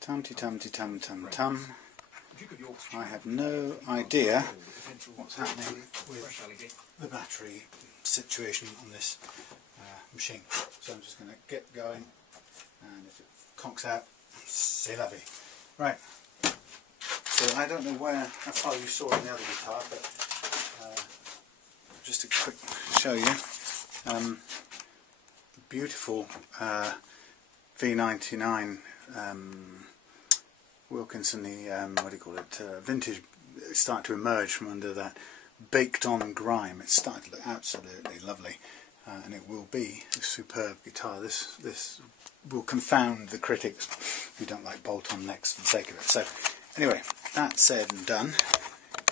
Tum-ti-tum-ti-tum-tum-tum. I have no idea what's happening with the battery situation on this machine. So I'm just going to get going, and if it conks out, c'est la vie. Right, so I don't know how far you saw in the other guitar, but just a quick show you. Beautiful V99 Wilkinson, what do you call it, vintage, starting to emerge from under that baked on grime. It's starting to look absolutely lovely, and it will be a superb guitar. This will confound the critics who don't like bolt-on necks for the sake of it. So anyway, that said and done,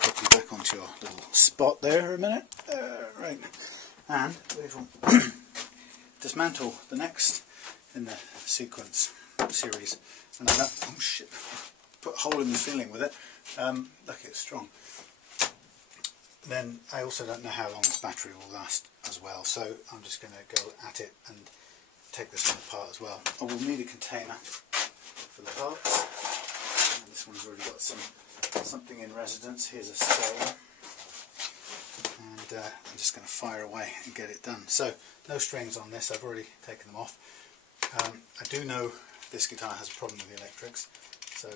get you back onto your little spot there a minute, right, and we will dismantle the next in the sequence series. And I don't, oh shit, put a hole in the ceiling with it. Look, it's strong. Then I also don't know how long this battery will last as well, so I'm just going to go at it and take this one apart as well. I will need a container for the parts, and this one's already got something in residence. Here's a stone, and I'm just going to fire away and get it done. So no strings on this, I've already taken them off. I do know this guitar has a problem with the electrics, so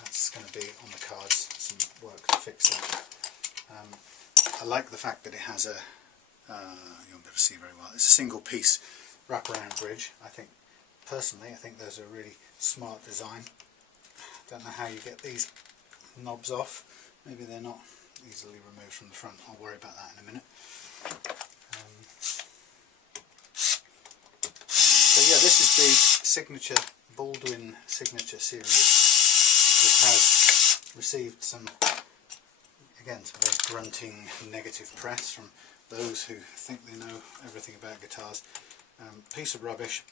that's going to be on the cards, some work to fix that. I like the fact that it has a, you won't be able to see very well, it's a single piece wraparound bridge. Personally, I think those are a really smart design. Don't know how you get these knobs off, maybe they're not easily removed from the front. I'll worry about that in a minute. So yeah, this is the signature Baldwin signature series, which has received some very grunting negative press from those who think they know everything about guitars. Piece of rubbish,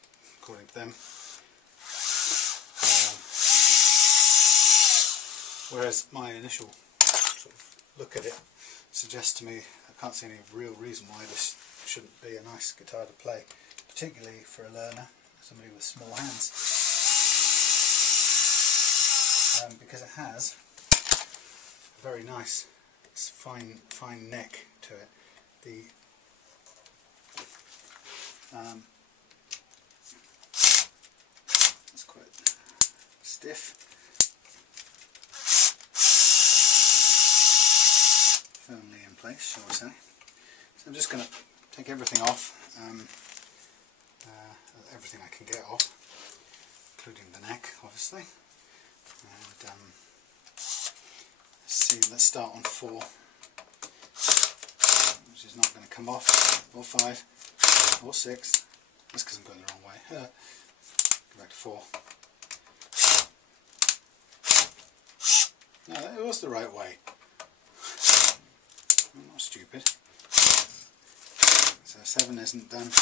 according to them. Whereas my initial sort of look at it suggests to me I can't see any real reason why this shouldn't be a nice guitar to play, particularly for a learner, somebody with small hands, because it has a very nice fine neck to it. It's quite stiff, firmly in place, shall we say. So I'm just going to take everything off, everything I can get off, including the neck, obviously. And let's start on 4, which is not going to come off, or 5, or 6. That's because I'm going the wrong way. Go back to 4. No, it was the right way. I'm not stupid. So 7 isn't done,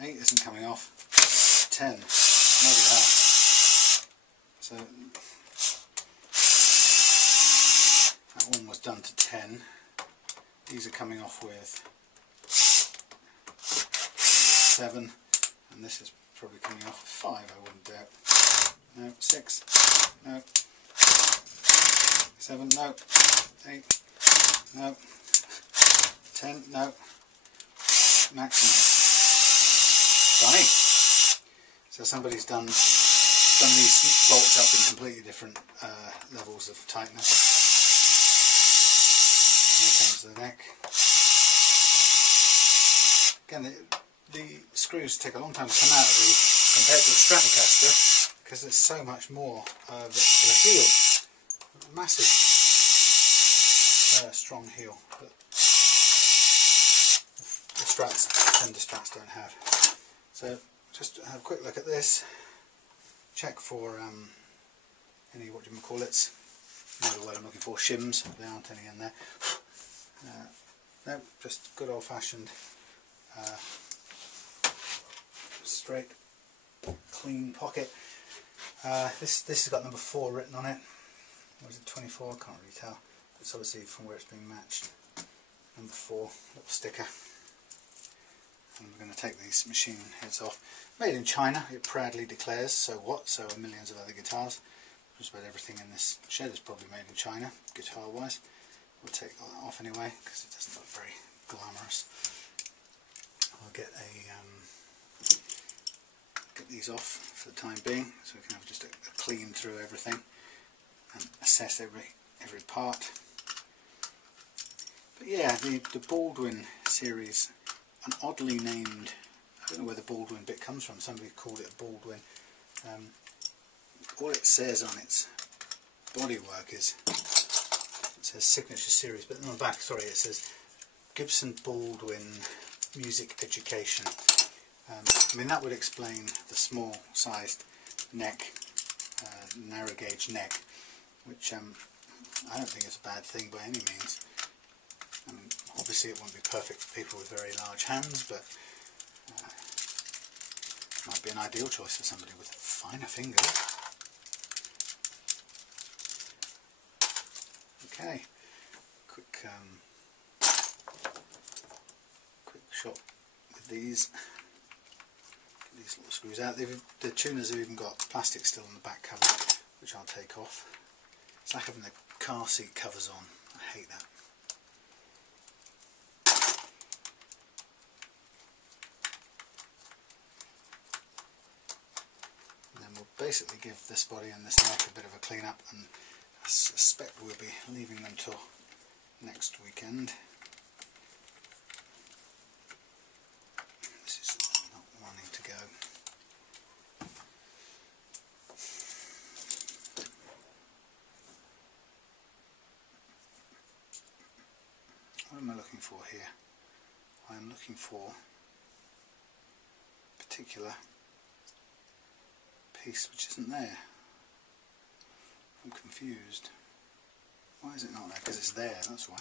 8 isn't coming off, 10, bloody hell. So that one was done to 10. These are coming off with 7, and this is probably coming off with 5, I wouldn't doubt. No, 6, no, 7, no, 8, no, 10, no, maximum. Funny. So somebody's done these bolts up in completely different levels of tightness. Here comes the neck. Again, the screws take a long time to come out of these compared to a Stratocaster, because there's so much more of the heel. Massive strong heel that the Fender Strats don't have. So just have a quick look at this, check for any, what do you call it, you know the word I'm looking for, shims. There aren't any in there. No, just good old fashioned straight clean pocket. This has got number 4 written on it. Or is it 24? I can't really tell. It's obviously from where it's being matched. Number 4, little sticker. and we're going to take these machine heads off. Made in China, it proudly declares, so what? So are millions of other guitars. Just about everything in this shed is probably made in China, guitar wise. We'll take that off anyway because it doesn't look very glamorous. I'll get these off for the time being, so we can have just a clean through everything and assess every part. But yeah, the Baldwin series, an oddly named, I don't know where the Baldwin bit comes from, somebody called it a Baldwin. All it says on its bodywork is, it says signature series, but on the back, sorry, it says Gibson Baldwin Music Education. I mean, that would explain the small sized neck, narrow gauge neck, which I don't think is a bad thing by any means. I mean, obviously it won't be perfect for people with very large hands, but might be an ideal choice for somebody with finer fingers. Okay, quick shot with these little screws out. The tuners have even got plastic still on the back cover, which I'll take off. It's like having the car seat covers on. I hate that. And then we'll basically give this body and this neck a bit of a clean up, and I suspect we'll be leaving them till next weekend. This is not wanting to go. What am I looking for here? I am looking for a particular piece which isn't there. I'm confused. Why is it not there? Because it's there, that's why.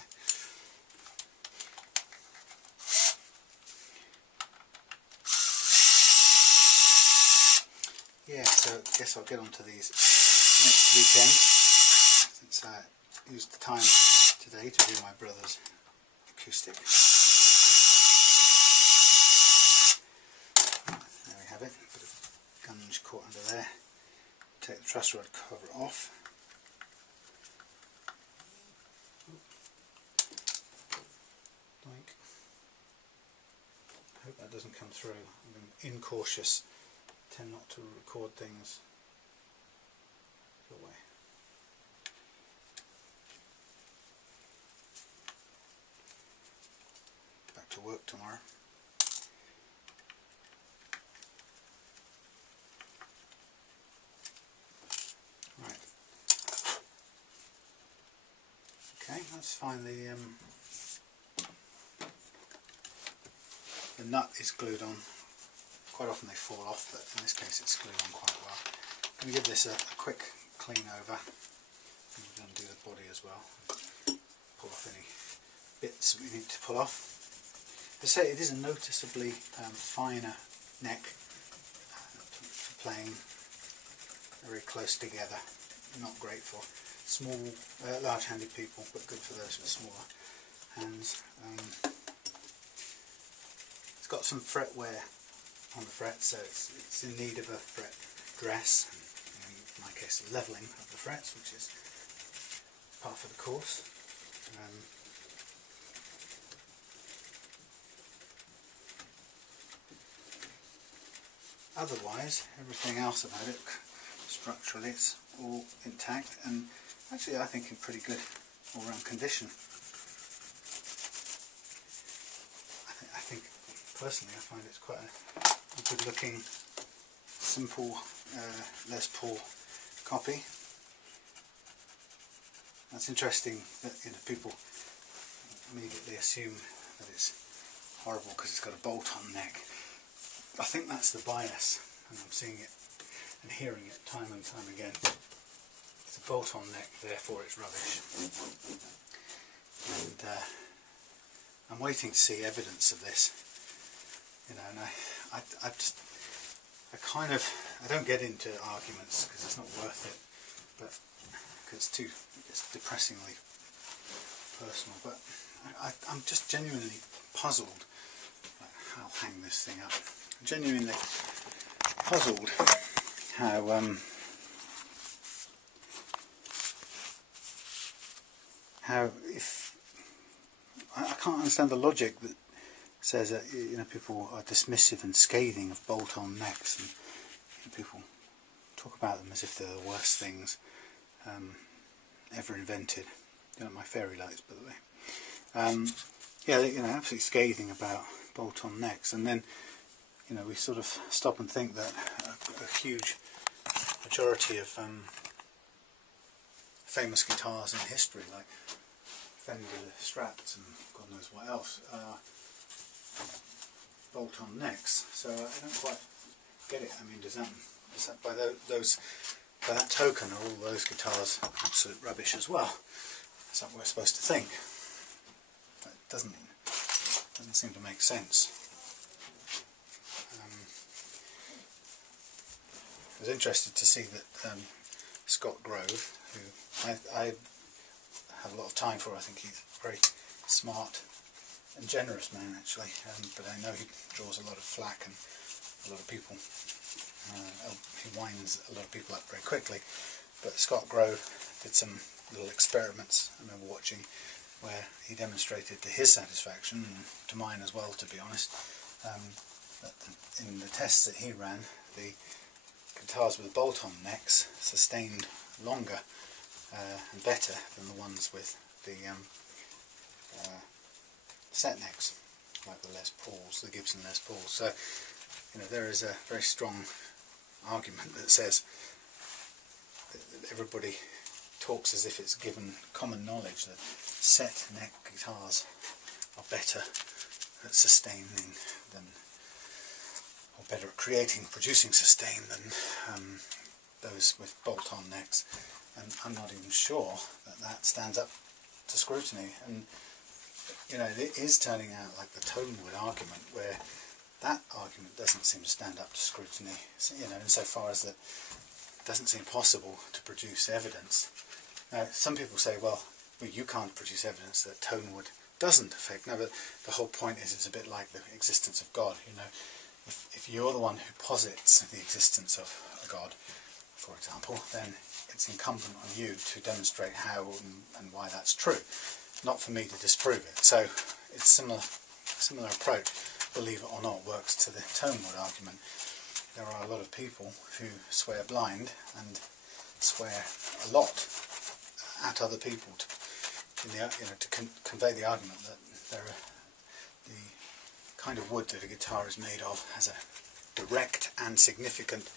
Yeah, so I guess I'll get onto these next weekend, since I used the time today to do my brother's acoustic. There we have it, a bit of gunge caught under there. Take the truss rod cover off. Doink. I hope that doesn't come through. I'm incautious. Tend not to record things. Go away. Back to work tomorrow. Right. Okay, let's find the nut is glued on. Quite often they fall off, but in this case it's glued on quite well. I'm going to give this a quick clean over, and we're going to do the body as well. Pull off any bits we need to pull off. As I say, it is a noticeably finer neck for playing very close together. Not great for small, large-handed people, but good for those with smaller hands. It's got some fret wear on the frets, so it's in need of a fret dress, and in my case a levelling of the frets, which is part of the course. Otherwise, everything else about it, structurally, it's all intact, and actually I think in pretty good all-round condition. I think personally I find it's quite a good looking, simple Les Paul copy. That's interesting that, you know, people immediately assume that it's horrible because it's got a bolt-on neck. I think that's the bias, and I'm seeing it and hearing it time and time again. It's a bolt-on neck, therefore it's rubbish. And I'm waiting to see evidence of this. You know, and I don't get into arguments because it's not worth it, but because it's depressingly personal. But I'm just genuinely puzzled at how I'll hang this thing up. I'm genuinely puzzled how if I can't understand the logic that says that, you know, people are dismissive and scathing of bolt-on necks, and you know, people talk about them as if they're the worst things ever invented. You know, my fairy lights, by the way. Yeah, you know, absolutely scathing about bolt-on necks, and then, you know, we sort of stop and think that a huge majority of famous guitars in history, like Fender Strats and God knows what else, are bolt-on necks. So I don't quite get it. I mean, does that by that token, are all those guitars absolute rubbish as well? Is that what we're supposed to think? That doesn't seem to make sense. I was interested to see that Scott Grove, who I have a lot of time for, I think he's a very smart and generous man actually, but I know he draws a lot of flack and a lot of people, he winds a lot of people up very quickly. But Scott Grove did some little experiments I remember watching, where he demonstrated to his satisfaction, and to mine as well to be honest, that in the tests that he ran, the guitars with bolt-on necks sustained longer and better than the ones with the set necks, like the Les Pauls, the Gibson Les Pauls. So, you know, there is a very strong argument that says that everybody talks as if it's given common knowledge that set neck guitars are better at sustaining than, or better at producing sustain than those with bolt-on necks, and I'm not even sure that that stands up to scrutiny. And you know, it is turning out like the Tonewood argument, where that argument doesn't seem to stand up to scrutiny, you know, insofar as that it doesn't seem possible to produce evidence. Now, some people say, well, you can't produce evidence that Tonewood doesn't affect. No, but the whole point is, it's a bit like the existence of God. You know, if you're the one who posits the existence of a God, for example, then it's incumbent on you to demonstrate how and why that's true, not for me to disprove it. So it's similar approach, believe it or not, works to the Tonewood argument. There are a lot of people who swear blind and swear a lot at other people to convey the argument that the kind of wood that a guitar is made of has a direct and significant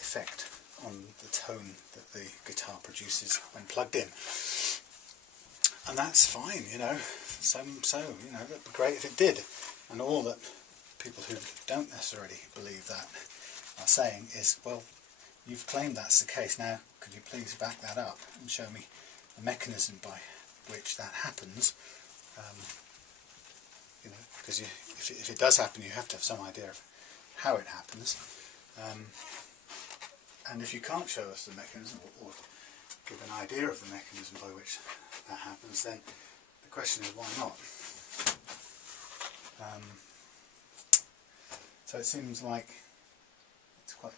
effect on the tone that the guitar produces when plugged in. And that's fine, you know, so you know, that'd be great if it did. And all that people who don't necessarily believe that are saying is, well, you've claimed that's the case, now could you please back that up and show me the mechanism by which that happens? You know, because if it does happen, you have to have some idea of how it happens. And if you can't show us the mechanism, or give an idea of the mechanism by which that happens, then the question is, why not? So it seems like it's quite,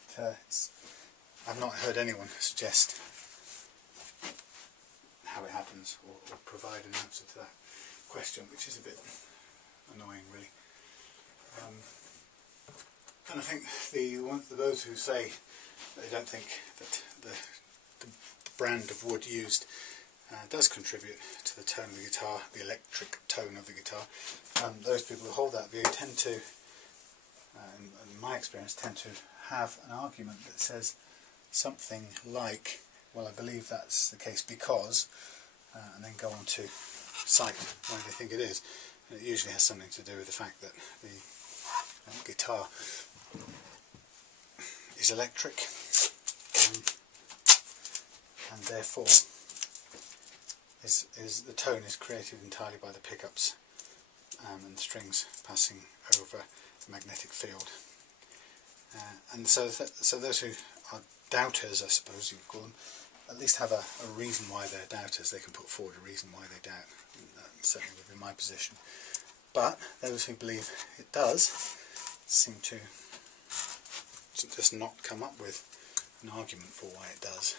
I've not heard anyone suggest how it happens, or provide an answer to that question, which is a bit annoying really. And I think those who say they don't think that the brand of wood used does contribute to the tone of the guitar, the electric tone of the guitar, those people who hold that view tend to, in my experience, tend to have an argument that says something like, well, I believe that's the case because, and then go on to cite why they think it is. And it usually has something to do with the fact that the guitar is electric, and therefore is the tone is created entirely by the pickups and the strings passing over the magnetic field. And so those who are doubters, I suppose you would call them, at least have a reason why they're doubters. They can put forward a reason why they doubt. And that certainly would be my position. but those who believe it does seem to just not come up with an argument for why it does.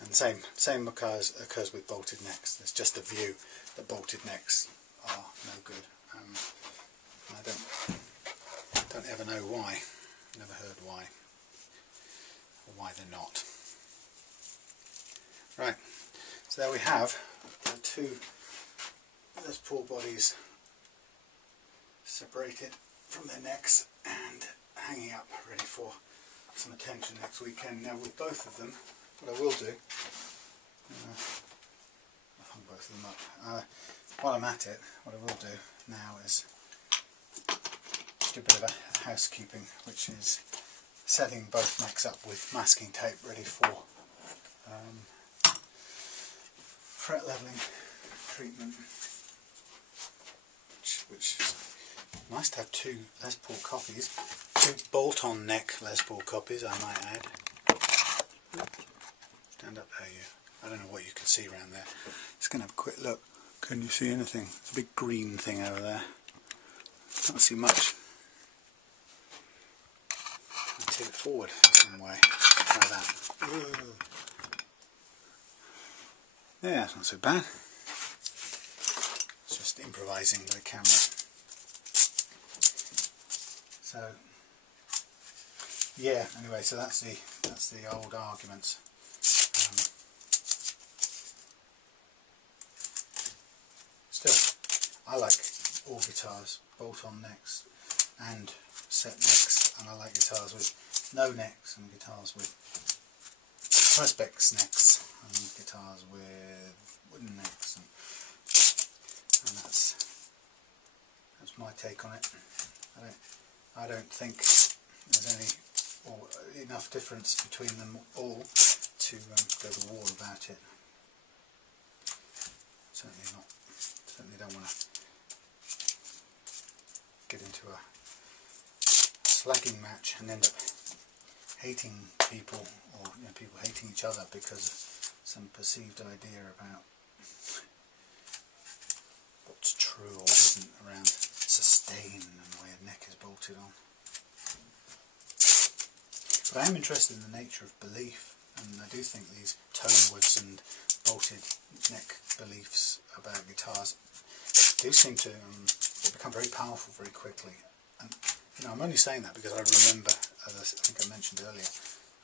And the same occurs with bolted necks. There's just a view that bolted necks are no good. I don't ever know why. Never heard why, or why they're not. Right, so there we have the two Les Paul bodies separated from their necks and hanging up, ready for some attention next weekend. Now with both of them, what I will do, I'll hang both of them up. While I'm at it, what I will do now is do a bit of a housekeeping, which is setting both necks up with masking tape ready for fret leveling treatment, which is nice to have two Les Paul copies, two bolt-on neck Les Paul copies, I might add. Stand up there, you. I don't know what you can see around there. Just going to have a quick look. Can you see anything? It's a big green thing over there. Can't see much. I'll tip it forward in some way. Try that. Yeah, it's not so bad. It's just improvising with the camera. So yeah, anyway, so that's the old arguments. Still, I like all guitars, bolt-on necks and set necks, and I like guitars with no necks and guitars with perspex necks and guitars with wooden necks, and that's my take on it. I don't think there's any enough difference between them all to go to war about it. Certainly not. Certainly don't want to get into a slagging match and end up hating people, or people hating each other because of some perceived idea about what's true or isn't around sustain and the way a neck is bolted on. But I am interested in the nature of belief, and I do think these tonewoods and bolted neck beliefs about guitars do seem to they become very powerful very quickly. And I'm only saying that because I remember, as I think I mentioned earlier,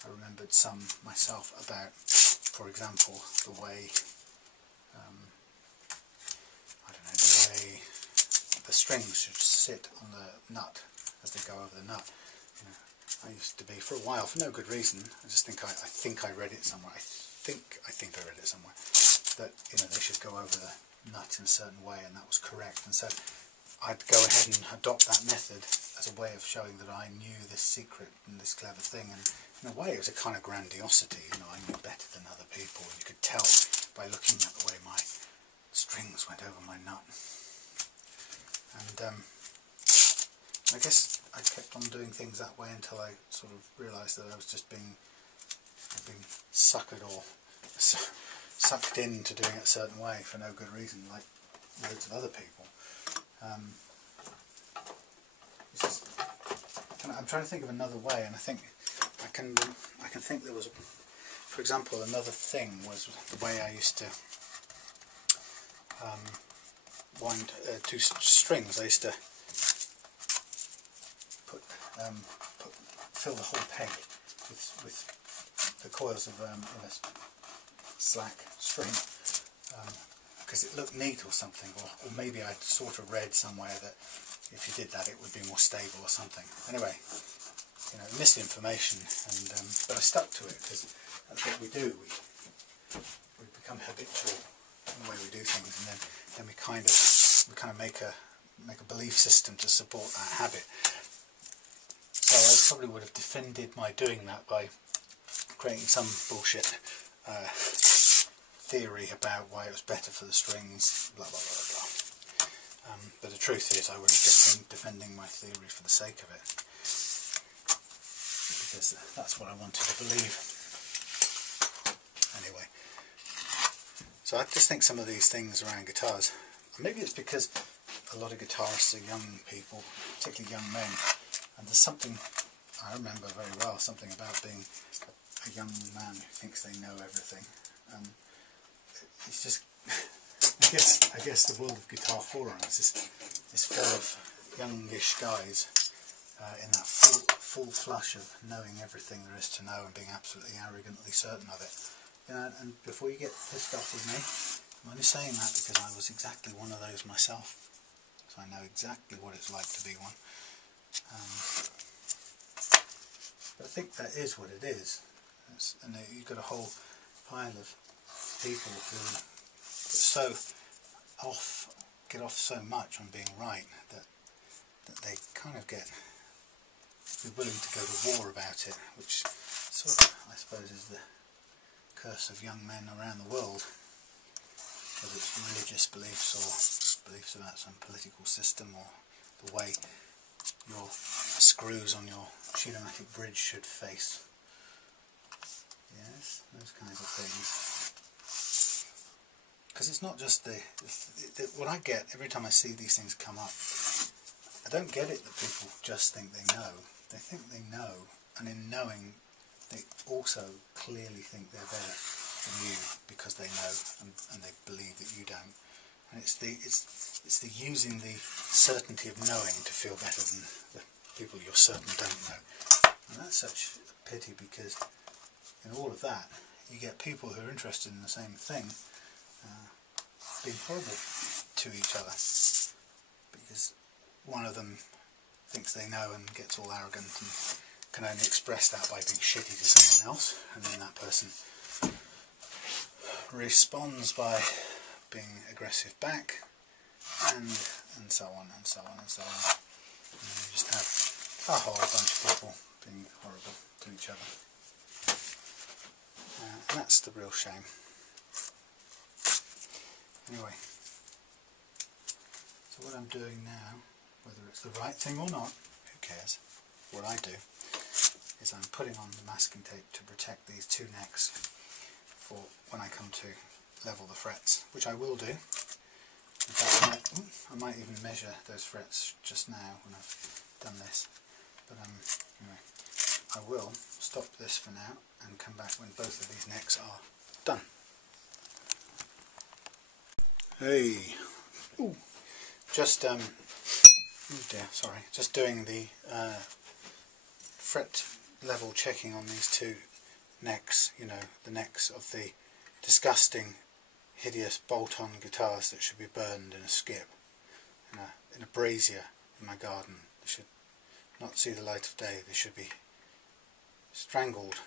I remembered some myself about, for example, the way I don't know, the way the strings should sit on the nut as they go over the nut. I used to be, for a while, for no good reason, I just think I think I read it somewhere. I think I read it somewhere that they should go over the nut in a certain way, and that was correct. And so I'd go ahead and adopt that method as a way of showing that I knew this secret and this clever thing. And in a way, it was a kind of grandiosity. I knew better than other people, and you could tell by looking at the way my strings went over my nut. And I guess I kept on doing things that way until I sort of realised that I was just being suckered or sucked into doing it a certain way for no good reason, like loads of other people. I'm trying to think of another way, and I think I can think there was, for example, another thing was the way I used to wind two strings. I used to fill the whole peg with the coils of a slack string, because it looked neat or something, or maybe I sort of read somewhere that if you did that it would be more stable or something. Anyway, misinformation, and but I stuck to it because that's what we do. We become habitual in the way we do things, and then we kind of make a belief system to support that habit. So I probably would have defended my doing that by creating some bullshit theory about why it was better for the strings, blah blah blah blah. But the truth is, I would have just been defending my theory for the sake of it, because that's what I wanted to believe. Anyway, so I just think some of these things around guitars, maybe it's because a lot of guitarists are young people, particularly young men, and there's something I remember very well, something about being a young man who thinks they know everything. It's just, I guess the world of Guitar Forums is full of youngish guys in that full flush of knowing everything there is to know and being absolutely arrogantly certain of it. You know, and before you get pissed off with me, I'm only saying that because I was exactly one of those myself, so I know exactly what it's like to be one. But I think that is what it is. And you've got a whole pile of people who get off so much on being right that they kind of be willing to go to war about it, which sort of, I suppose, is the curse of young men around the world, whether it's religious beliefs or beliefs about some political system or the way your screws on your tune-o-matic bridge should face. Yes, those kinds of things. Because it's not just what I get every time I see these things come up. I don't get it that people just think they know. They think they know, and in knowing, they also clearly think they're better than you because they know and they believe that you don't. And it's the using the certainty of knowing to feel better than the people you're certain don't know. And that's such a pity, because in all of that you get people who are interested in the same thing being horrible to each other, because one of them thinks they know and gets all arrogant and can only express that by being shitty to someone else, and then that person responds by being aggressive back, and so on and so on and so on. And you just have a whole bunch of people being horrible to each other. And that's the real shame. Anyway, so what I'm doing now, whether it's the right thing or not, who cares? What I do is I'm putting on the masking tape to protect these two necks for when I come to level the frets, which I will do. In fact, I might even measure those frets just now when I've done this. But anyway, I will stop this for now and come back when both of these necks are done. Hey, ooh, just oh dear, sorry, just doing the fret level checking on these two necks. You know, the necks of the disgusting, hideous bolt-on guitars that should be burned in a skip, in a brazier in my garden. They should not see the light of day. They should be strangled.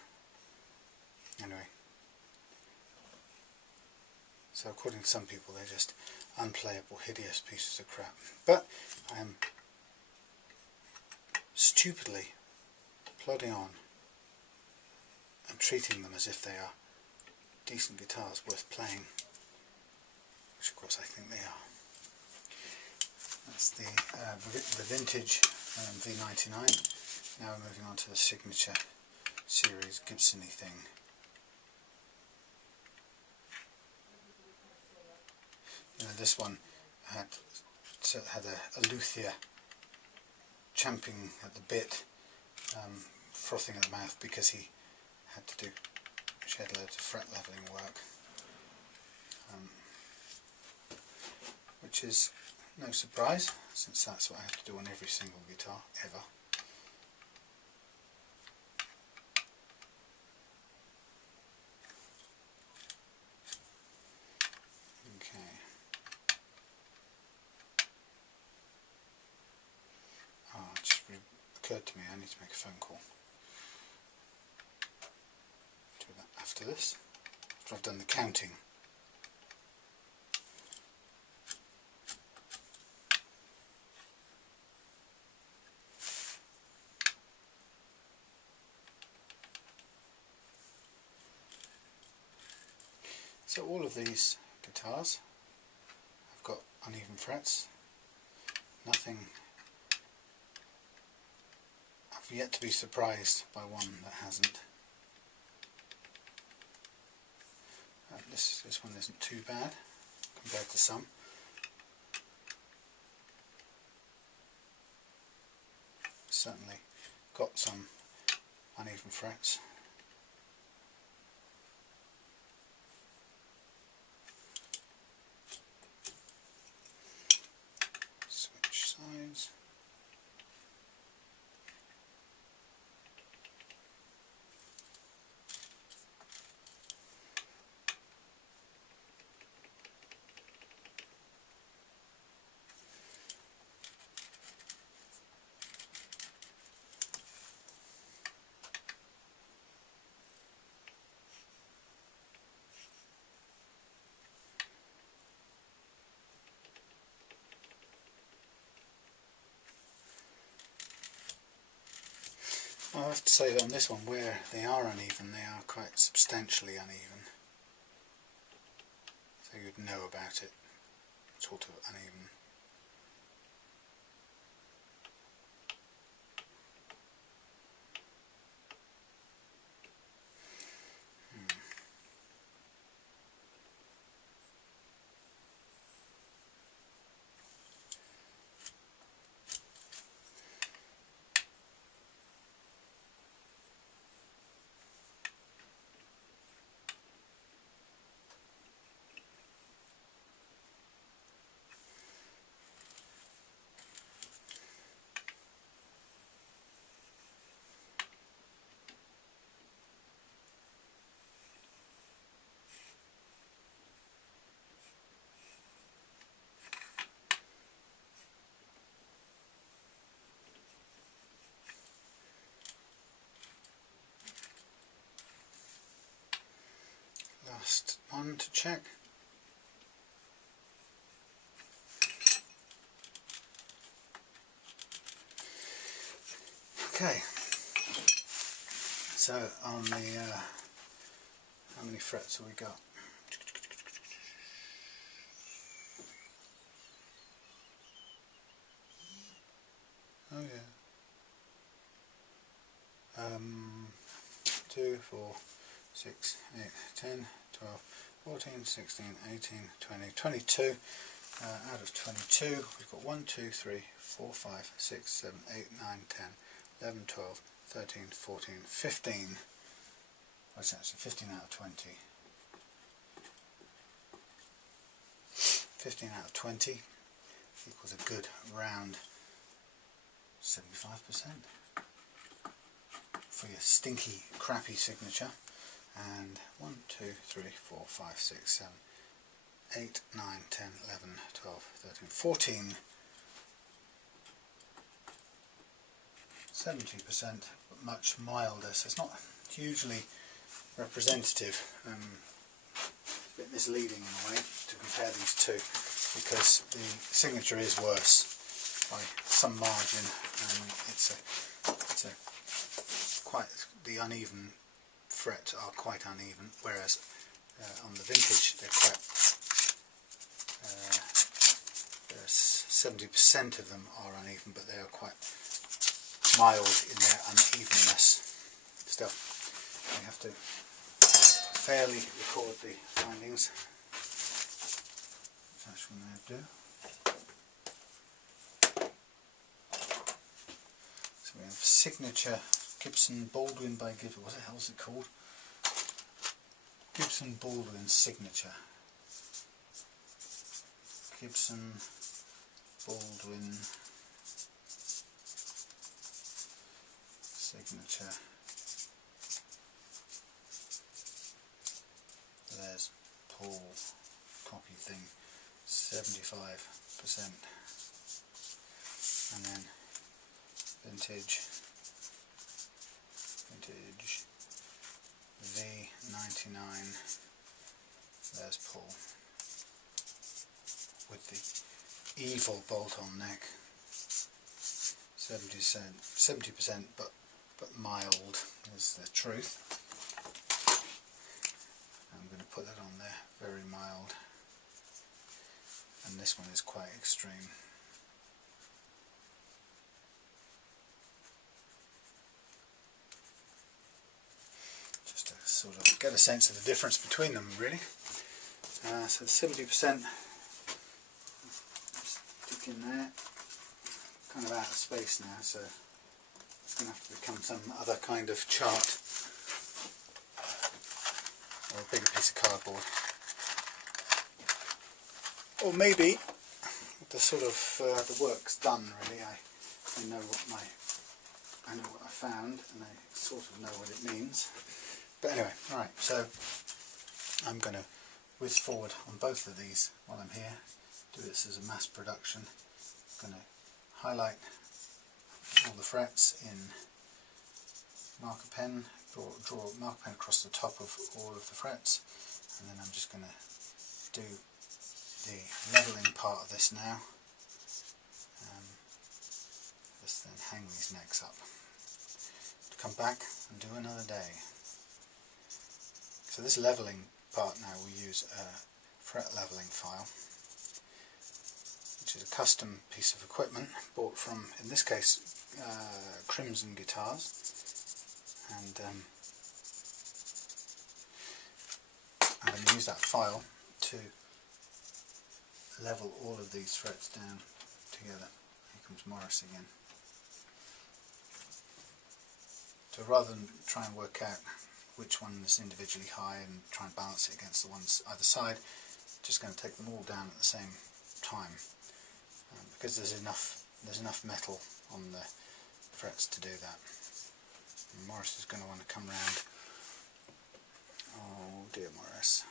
Anyway, so according to some people, they're just unplayable, hideous pieces of crap. But I am stupidly plodding on and treating them as if they are decent guitars worth playing, which of course I think they are. That's the vintage V99. Now we're moving on to the signature series Gibson-y thing. You know, this one had a luthier champing at the bit, frothing at the mouth because he had to do shed loads of fret leveling work, which is no surprise, since that's what I have to do on every single guitar ever. Okay. It just occurred to me I need to make a phone call. Do that after this, after I've done the counting. So all of these guitars have got uneven frets. Nothing. I've yet to be surprised by one that hasn't. This one isn't too bad compared to some. certainly got some uneven frets. Switch sides. I have to say that on this one, where they are uneven, they are quite substantially uneven. So you'd know about it, sort of uneven. Last one to check. Okay, so on the how many frets have we got? Oh yeah. 2, 4, 6, 8, 10, 12, 14, 16, 18, 20, 22. Out of 22, we've got 1, 2, 3, 4, 5, 6, 7, 8, 9, 10, 11, 12, 13, 14, 15. What's that? So 15 out of 20. 15 out of 20 equals a good round 75% for your stinky, crappy signature. And 1, 2, 3, 4, 5, 6, 7, 8, 9, 10, 11, 12, 13, 14. 70%, but much milder. So it's not hugely representative. A bit misleading in a way to compare these two, because the signature is worse by some margin, and it's a quite, the uneven frets are quite uneven, whereas on the vintage they're quite 70% of them are uneven, but they are quite mild in their unevenness. Still, we have to fairly record the findings, which I shall now do. So we have signature Gibson Baldwin by Gibson. What the hell is it called? Gibson Baldwin signature. Gibson Baldwin signature Les Paul copy thing, 75%, and then vintage V99 Les Paul with the evil bolt-on neck, 70%, but mild is the truth. I'm going to put that on there, very mild, and this one is quite extreme. Just to sort of get a sense of the difference between them, really. So 70% stick in there, kind of out of space now, so going to have to become some other kind of chart or a bigger piece of cardboard. Or maybe the sort of the work's done really. I know what I found, and I sort of know what it means. But anyway, right. So I'm going to whiz forward on both of these while I'm here. Do this as a mass production. I'm going to highlight all the frets in marker pen. Draw a marker pen across the top of all of the frets, and then I'm just going to do the levelling part of this now. Just then hang these necks up. To come back and do another day. So this levelling part now will use a fret levelling file, which is a custom piece of equipment bought from, in this case, Crimson Guitars, and I'm going to use that file to level all of these frets down together. Here comes Morris again. So rather than try and work out which one is individually high and try and balance it against the ones either side, just going to take them all down at the same time, because there's enough metal on the frets to do that. And Morris is going to want to come round. Oh dear, Morris.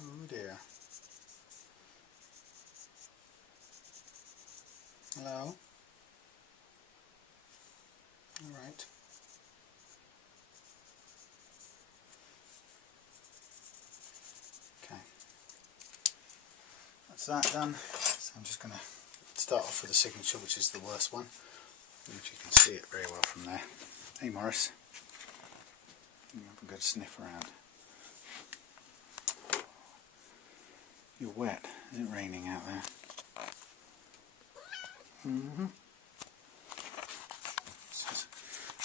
Oh dear. Hello? Alright. Okay. That's that done. So I'm just going to start off with the signature, which is the worst one. I don't know if you can see it very well from there. Hey Morris. You have a good sniff around. You're wet. Is it raining out there? So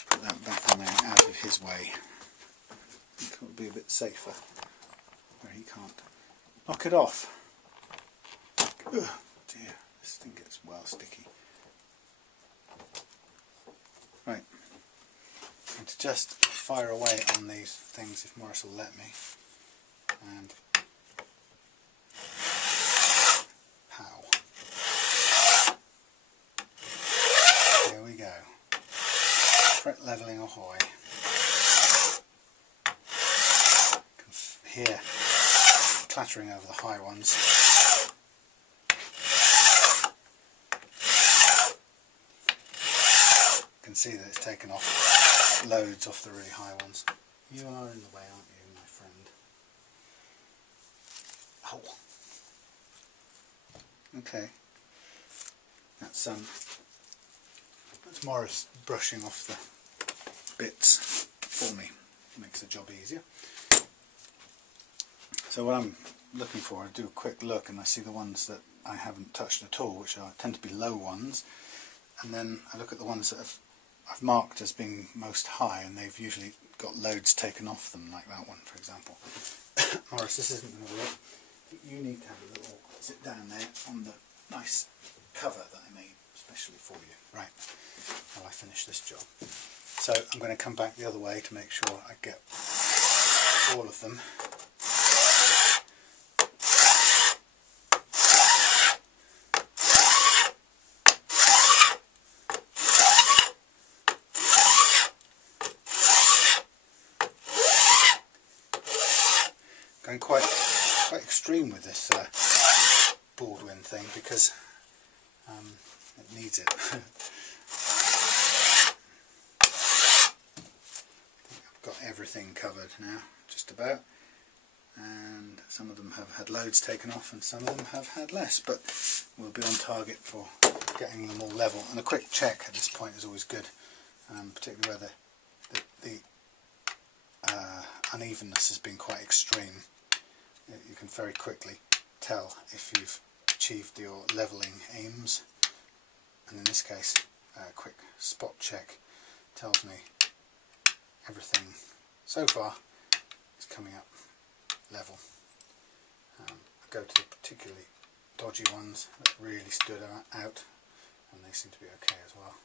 put that back on there out of his way. I think it would be a bit safer where he can't. Knock it off. Oh dear, this thing gets well sticky. Right, I'm going to just fire away on these things if Morris will let me. And pow. There we go. Fret levelling ahoy. You can hear clattering over the high ones. You can see that it's taken off loads off the really high ones. You are in the way, aren't you, my friend? Oh. Okay. That's Morris brushing off the bits for me. Makes the job easier. So what I'm looking for, I do a quick look and I see the ones that I haven't touched at all, which tend to be low ones, and then I look at the ones that I've marked as being most high, and they've usually got loads taken off them, like that one for example. Morris, this isn't going to work. You need to have a little sit down there on the nice cover that I made especially for you. Right, while I finish this job. So I'm going to come back the other way to make sure I get all of them. Going quite extreme with this Baldwin thing because it needs it. I think I've got everything covered now, just about, and some of them have had loads taken off and some of them have had less, but we'll be on target for getting them all level. And a quick check at this point is always good, particularly where the unevenness has been quite extreme. You can very quickly tell if you've achieved your levelling aims, and in this case a quick spot check tells me everything so far is coming up level. I go to the particularly dodgy ones that really stood out, and they seem to be okay as well.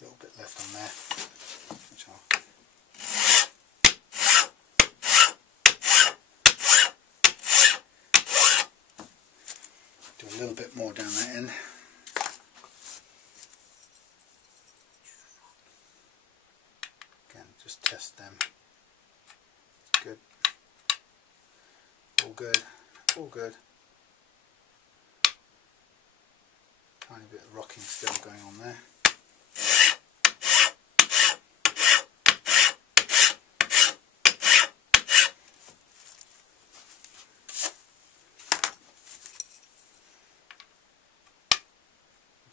little bit left on there, which I'll do a little bit more down that end. Again, just test them. Good. All good. All good. Tiny bit of rocking still going on there.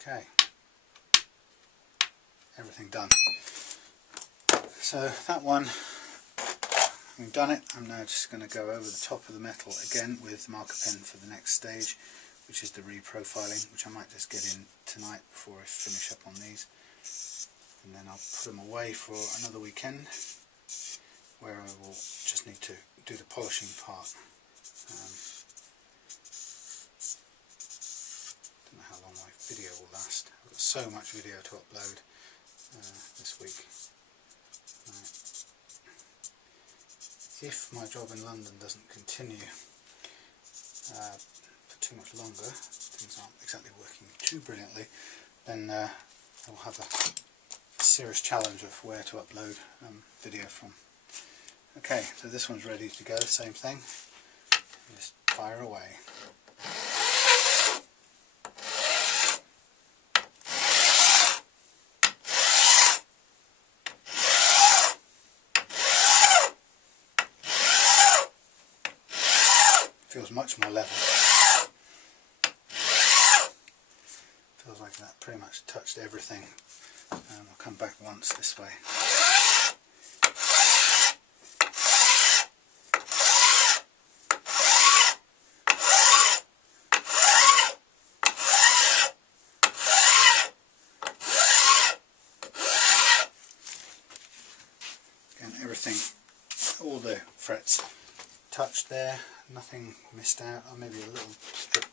Okay, everything done. So that one, having done it, I'm now just going to go over the top of the metal again with marker pen for the next stage, which is the reprofiling, which I might just get in tonight before I finish up on these, and then I'll put them away for another weekend where I will just need to do the polishing part. Don't know how long my video will last. I've got so much video to upload this week. If my job in London doesn't continue for too much longer, things aren't exactly working too brilliantly, then I'll have a serious challenge of where to upload video from. Okay, so this one's ready to go, same thing, just fire away. Feels much more level. Feels like that pretty much touched everything. I'll come back once this way. Again, everything, all the frets touched there, nothing missed out, or maybe a little strip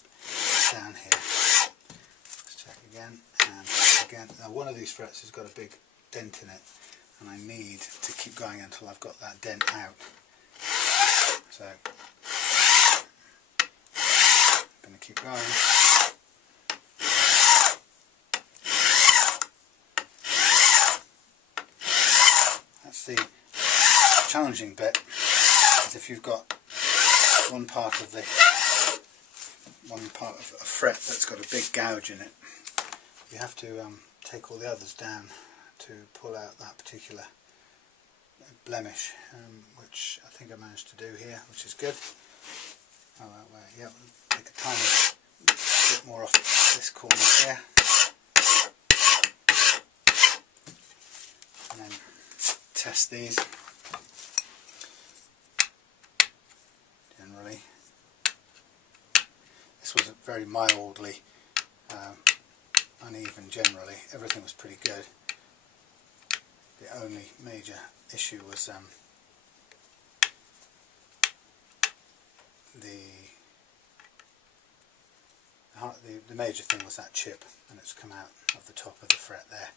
down here. Let's check again, and again. Now one of these frets has got a big dent in it, and I need to keep going until I've got that dent out. So I'm going to keep going. That's the challenging bit. If you've got one part of a fret that's got a big gouge in it, you have to take all the others down to pull out that particular blemish, which I think I managed to do here, which is good. Oh, yeah, take a tiny bit more off this corner here, and then test these. Generally, this was very mildly uneven. Generally, everything was pretty good. The only major issue was the major thing was that chip, and it's come out of the top of the fret there.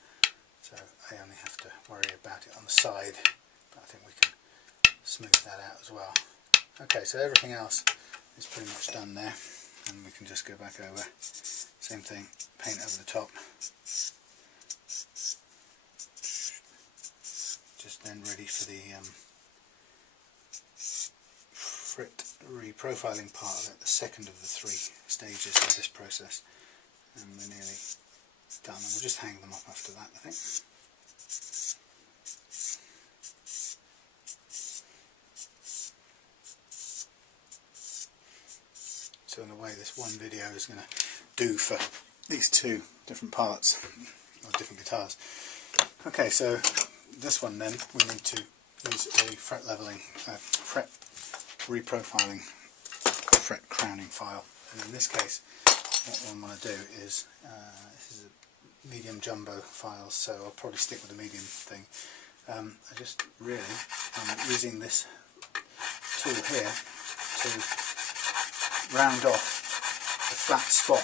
So I only have to worry about it on the side, but I think we can smooth that out as well. Okay, so everything else is pretty much done there, and we can just go back over. Same thing, paint over the top. Just then ready for the fret reprofiling part of it, the second of the 3 stages of this process. And we're nearly done, and we'll just hang them up after that, I think. So in a way, this one video is going to do for these 2 different parts, or different guitars. Okay, so this one then, we need to use a fret leveling, fret reprofiling, fret crowning file. And in this case, what I want to do is, this is a medium jumbo file, so I'll probably stick with the medium thing. I just really, I'm using this tool here to round off the flat spot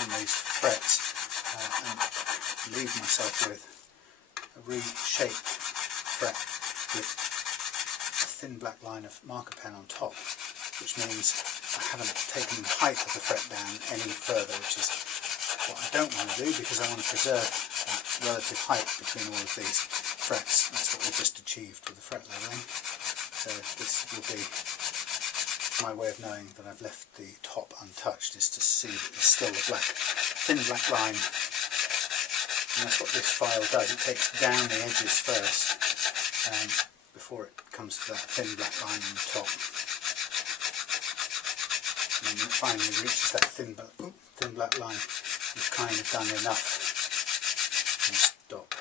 on these frets, and leave myself with a reshaped fret with a thin black line of marker pen on top, which means I haven't taken the height of the fret down any further, which is what I don't want to do, because I want to preserve that relative height between all of these frets. That's what we've just achieved with the fret leveling. So this will be my way of knowing that I've left the top untouched, is to see that there's still a thin black line. And that's what this file does. It takes down the edges first before it comes to that thin black line on the top. And when it finally reaches that thin black line, you've kind of done enough and stop.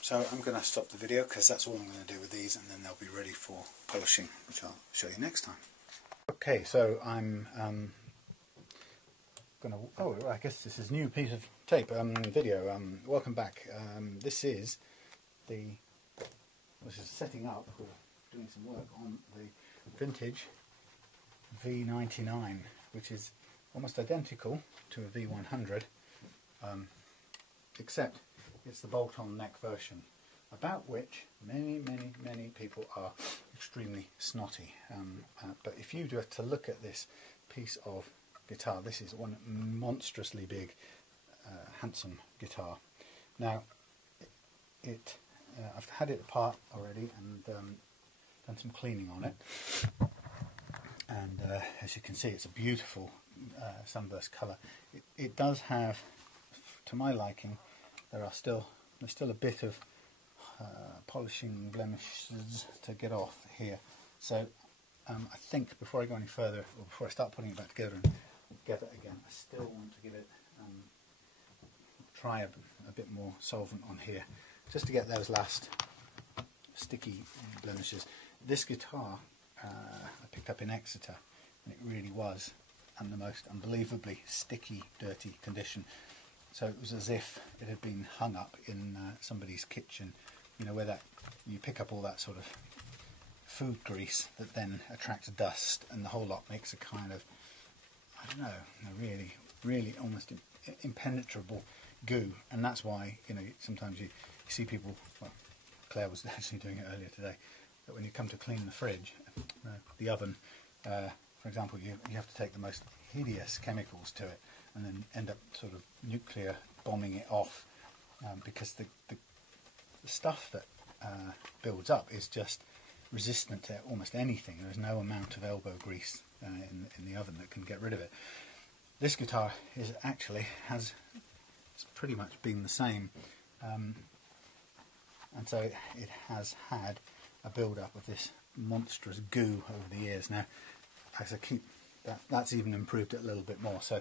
So I'm going to stop the video because that's all I'm going to do with these, and then they'll be ready for polishing, which I'll show you next time. Okay, so I'm going to, oh, I guess this is a new piece of tape, video. Welcome back. This is setting up, or doing some work on the Vintage V99, which is almost identical to a V100, except it's the bolt-on neck version, about which many people are extremely snotty. But if you were to look at this piece of guitar, this is one monstrously big, handsome guitar. Now, I've had it apart already and done some cleaning on it. And as you can see, it's a beautiful sunburst colour. It does have, to my liking, there's still a bit of polishing blemishes to get off here. So I think before I go any further, or before I start putting it back together and get it again, I still want to give it try a bit more solvent on here, just to get those last sticky blemishes. This guitar I picked up in Exeter, and it really was in the most unbelievably sticky, dirty condition. So it was as if it had been hung up in somebody's kitchen, you know, where you pick up all that sort of food grease that then attracts dust, and the whole lot makes a kind of, I don't know, really almost impenetrable goo. And that's why, you know, sometimes you see people, well, Claire was actually doing it earlier today, that when you come to clean the fridge, the oven, for example, you have to take the most hideous chemicals to it, and then end up sort of nuclear bombing it off, because the stuff that builds up is just resistant to almost anything. There's no amount of elbow grease in the oven that can get rid of it. This guitar has pretty much been the same, and so it has had a build-up of this monstrous goo over the years. Now, as I keep that's even improved it a little bit more. So,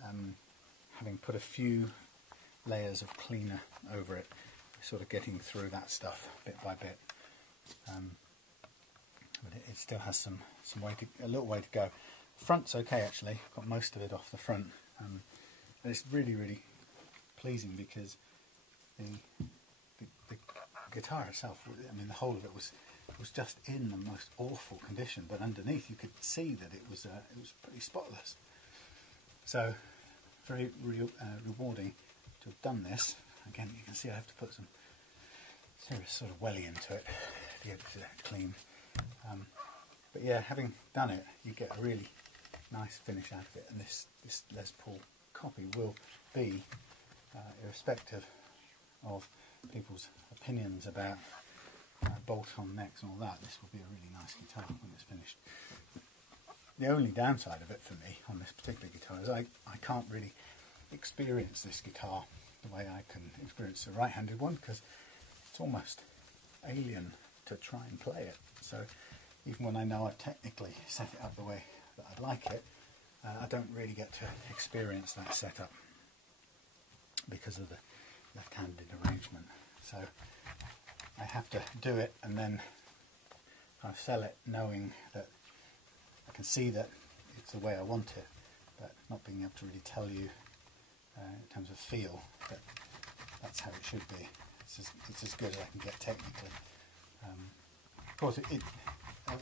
having put a few layers of cleaner over it, sort of getting through that stuff bit by bit. But it still has a little way to go. The front's okay actually. Got most of it off the front, and it's really pleasing because the guitar itself, I mean, the whole of it was just in the most awful condition, but underneath you could see that it was pretty spotless. So very rewarding to have done this. Again, you can see I have to put some serious sort of welly into it to get it clean. But yeah, having done it, you get a really nice finish out of it, and this Les Paul copy will be, irrespective of people's opinions about bolt-on necks and all that, this will be a really nice guitar when it's finished. The only downside of it for me on this particular guitar is I can't really experience this guitar the way I can experience a right-handed one, because it's almost alien to try and play it. So even when I know I've technically set it up the way that I'd like it, I don't really get to experience that setup because of the left-handed arrangement. So I have to do it and then kind of sell it knowing that I can see that it's the way I want it, but not being able to really tell you in terms of feel that that's how it should be. It's as good as I can get technically. Of course,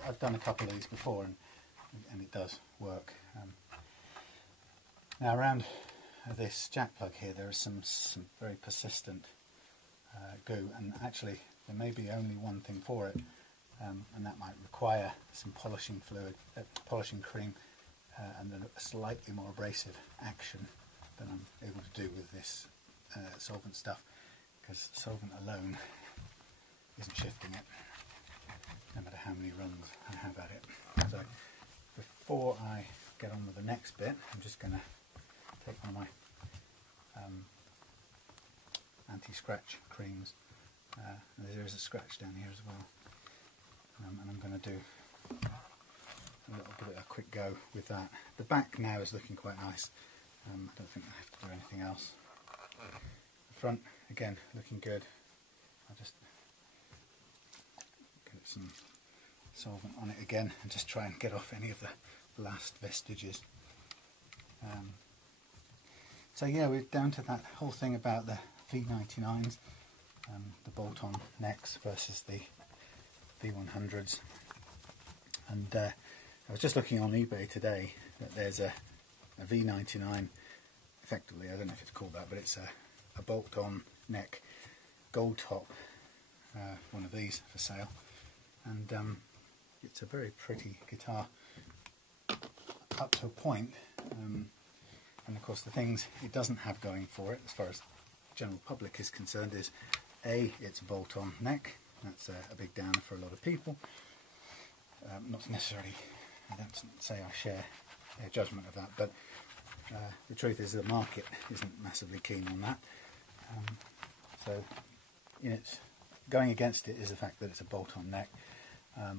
I've done a couple of these before, and and it does work. Now around this jack plug here there is some very persistent goo, and actually there may be only one thing for it, and that might require some polishing fluid, polishing cream, and then a slightly more abrasive action than I'm able to do with this solvent stuff, because solvent alone isn't shifting it, no matter how many runs I have at it. So before I get on with the next bit, I'm just going to take one of my anti-scratch creams, and there is a scratch down here as well, and I'm going to do give it a quick go with that. The back now is looking quite nice. I don't think I have to do anything else. The front, again, looking good. I'll just get some solvent on it again and just try and get off any of the last vestiges. So yeah, we're down to that whole thing about the V99s, the bolt-on necks versus the V100s. And I was just looking on eBay today that there's a V99, effectively, I don't know if it's called that, but it's a bolt-on neck gold top, one of these for sale, and it's a very pretty guitar up to a point, and of course the things it doesn't have going for it as far as the general public is concerned is A, it's a bolt-on neck. That's a big downer for a lot of people. Not necessarily, I don't say I share their judgment of that, but the truth is the market isn't massively keen on that. So going against it is the fact that it's a bolt-on neck,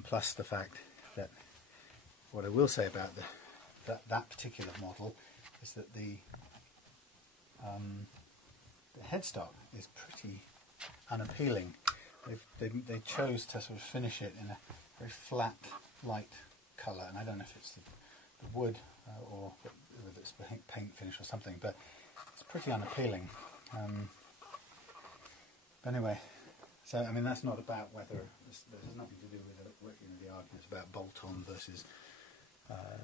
plus the fact that what I will say about that particular model is that the headstock is pretty unappealing. They chose to sort of finish it in a very flat, light colour, and I don't know if it's the wood or whether it's paint finish or something, but it's pretty unappealing. But anyway, so I mean that's not about whether this has nothing to do with the arguments about bolt-on versus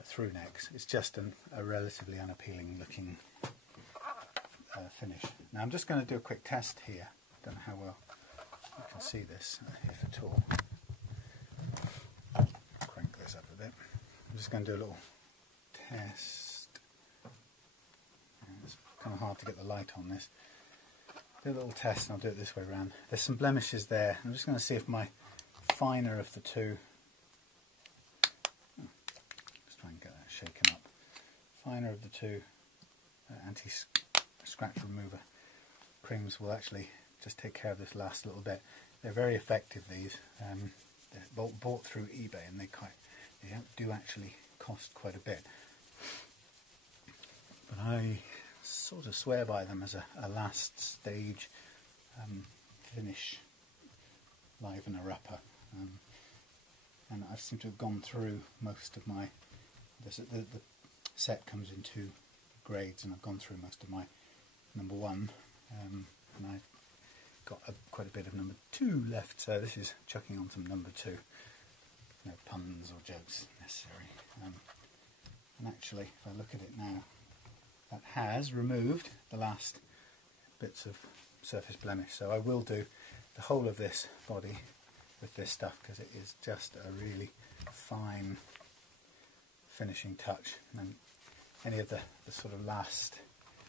through necks. It's just a relatively unappealing looking finish. Now I'm just going to do a quick test here. I don't know how well you can see this, if at all. Crank this up a bit. I'm just going to do a little test. It's kind of hard to get the light on this. Do a little test, and I'll do it this way around. There's some blemishes there. I'm just going to see if my finer of the two, let's try and get that shaken up, finer of the two anti-scratch remover creams will actually just take care of this last little bit. They're very effective, these. They're bought through eBay, and they do actually cost quite a bit. But I sort of swear by them as a last stage finish livener upper. And I seem to have gone through most of my... The set comes in 2 grades, and I've gone through most of my number 1, and I've got quite a bit of number 2 left, so this is chucking on some number 2. No puns or jokes necessary. And actually, if I look at it now, that has removed the last bits of surface blemish, so I will do the whole of this body with this stuff, because it is just a really fine finishing touch, and any of the sort of last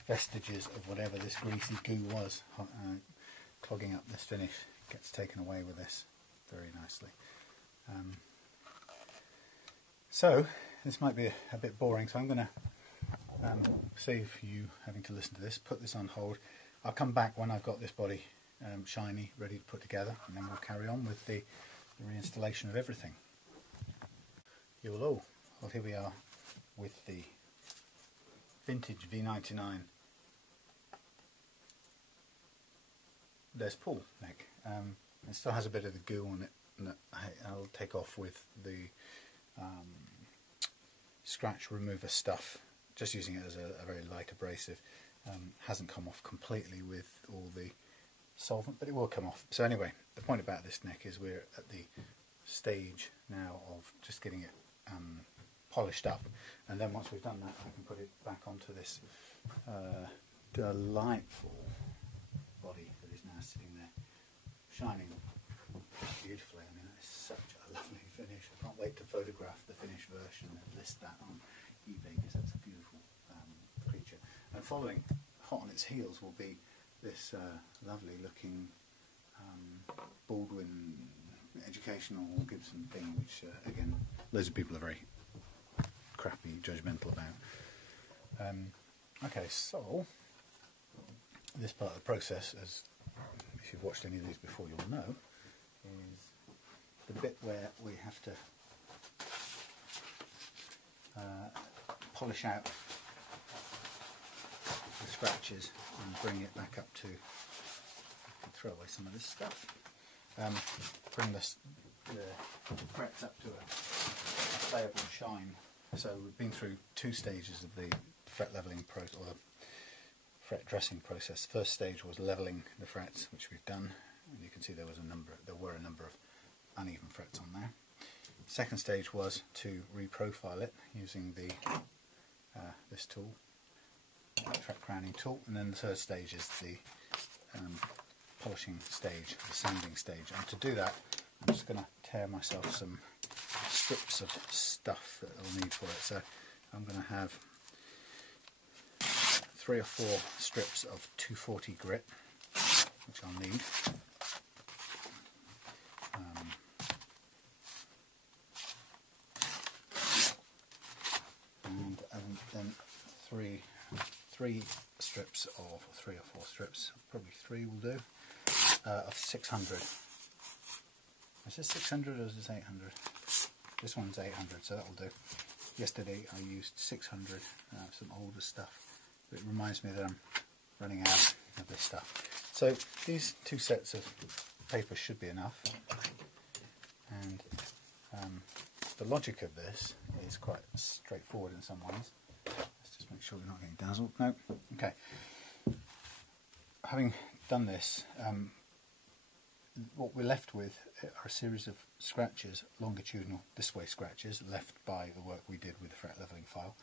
vestiges of whatever this greasy goo was clogging up this finish gets taken away with this very nicely. So this might be a bit boring, so I'm going to save you having to listen to this, put this on hold. I'll come back when I've got this body shiny, ready to put together, and then we'll carry on with the reinstallation of everything. Hello, well here we are with the Vintage V99 Les Paul neck. It still has a bit of the goo on it that I'll take off with the scratch remover stuff, just using it as a very light abrasive. Hasn't come off completely with all the solvent, but it will come off. So anyway, the point about this neck is we're at the stage now of just getting it polished up, and then once we've done that I can put it back onto this delightful body that is now sitting there shining beautifully. I mean, that is such a lovely finish. I can't wait to photograph the finished version and list that on eBay, because that's a beautiful creature. And following hot on its heels will be this lovely looking Baldwin educational Gibson thing, which again loads of people are very crappy, judgmental about. Okay, so this part of the process, as if you've watched any of these before you'll know, is the bit where we have to polish out the scratches and bring it back up to, throw away some of this stuff, bring the frets up to a playable shine. So we've been through two stages of the fret levelling process, or the fret dressing process. The first stage was levelling the frets, which we've done, and you can see there were a number of uneven frets on there. The second stage was to reprofile it using the this tool, fret crowning tool, and then the third stage is the polishing stage, the sanding stage. And to do that, I'm just going to tear myself some strips of stuff that I'll need for it. So I'm going to have 3 or 4 strips of 240 grit, which I'll need. And then three strips of 3 or 4 strips, probably 3 will do, of 600. Is this 600 or is this 800? This one's 800, so that will do. Yesterday I used 600, some older stuff. But it reminds me that I'm running out of this stuff. So these 2 sets of paper should be enough. And the logic of this is quite straightforward in some ways. Let's just make sure we're not getting dazzled. No. Okay. Having done this, what we're left with are a series of scratches, longitudinal this way scratches, left by the work we did with the fret levelling file.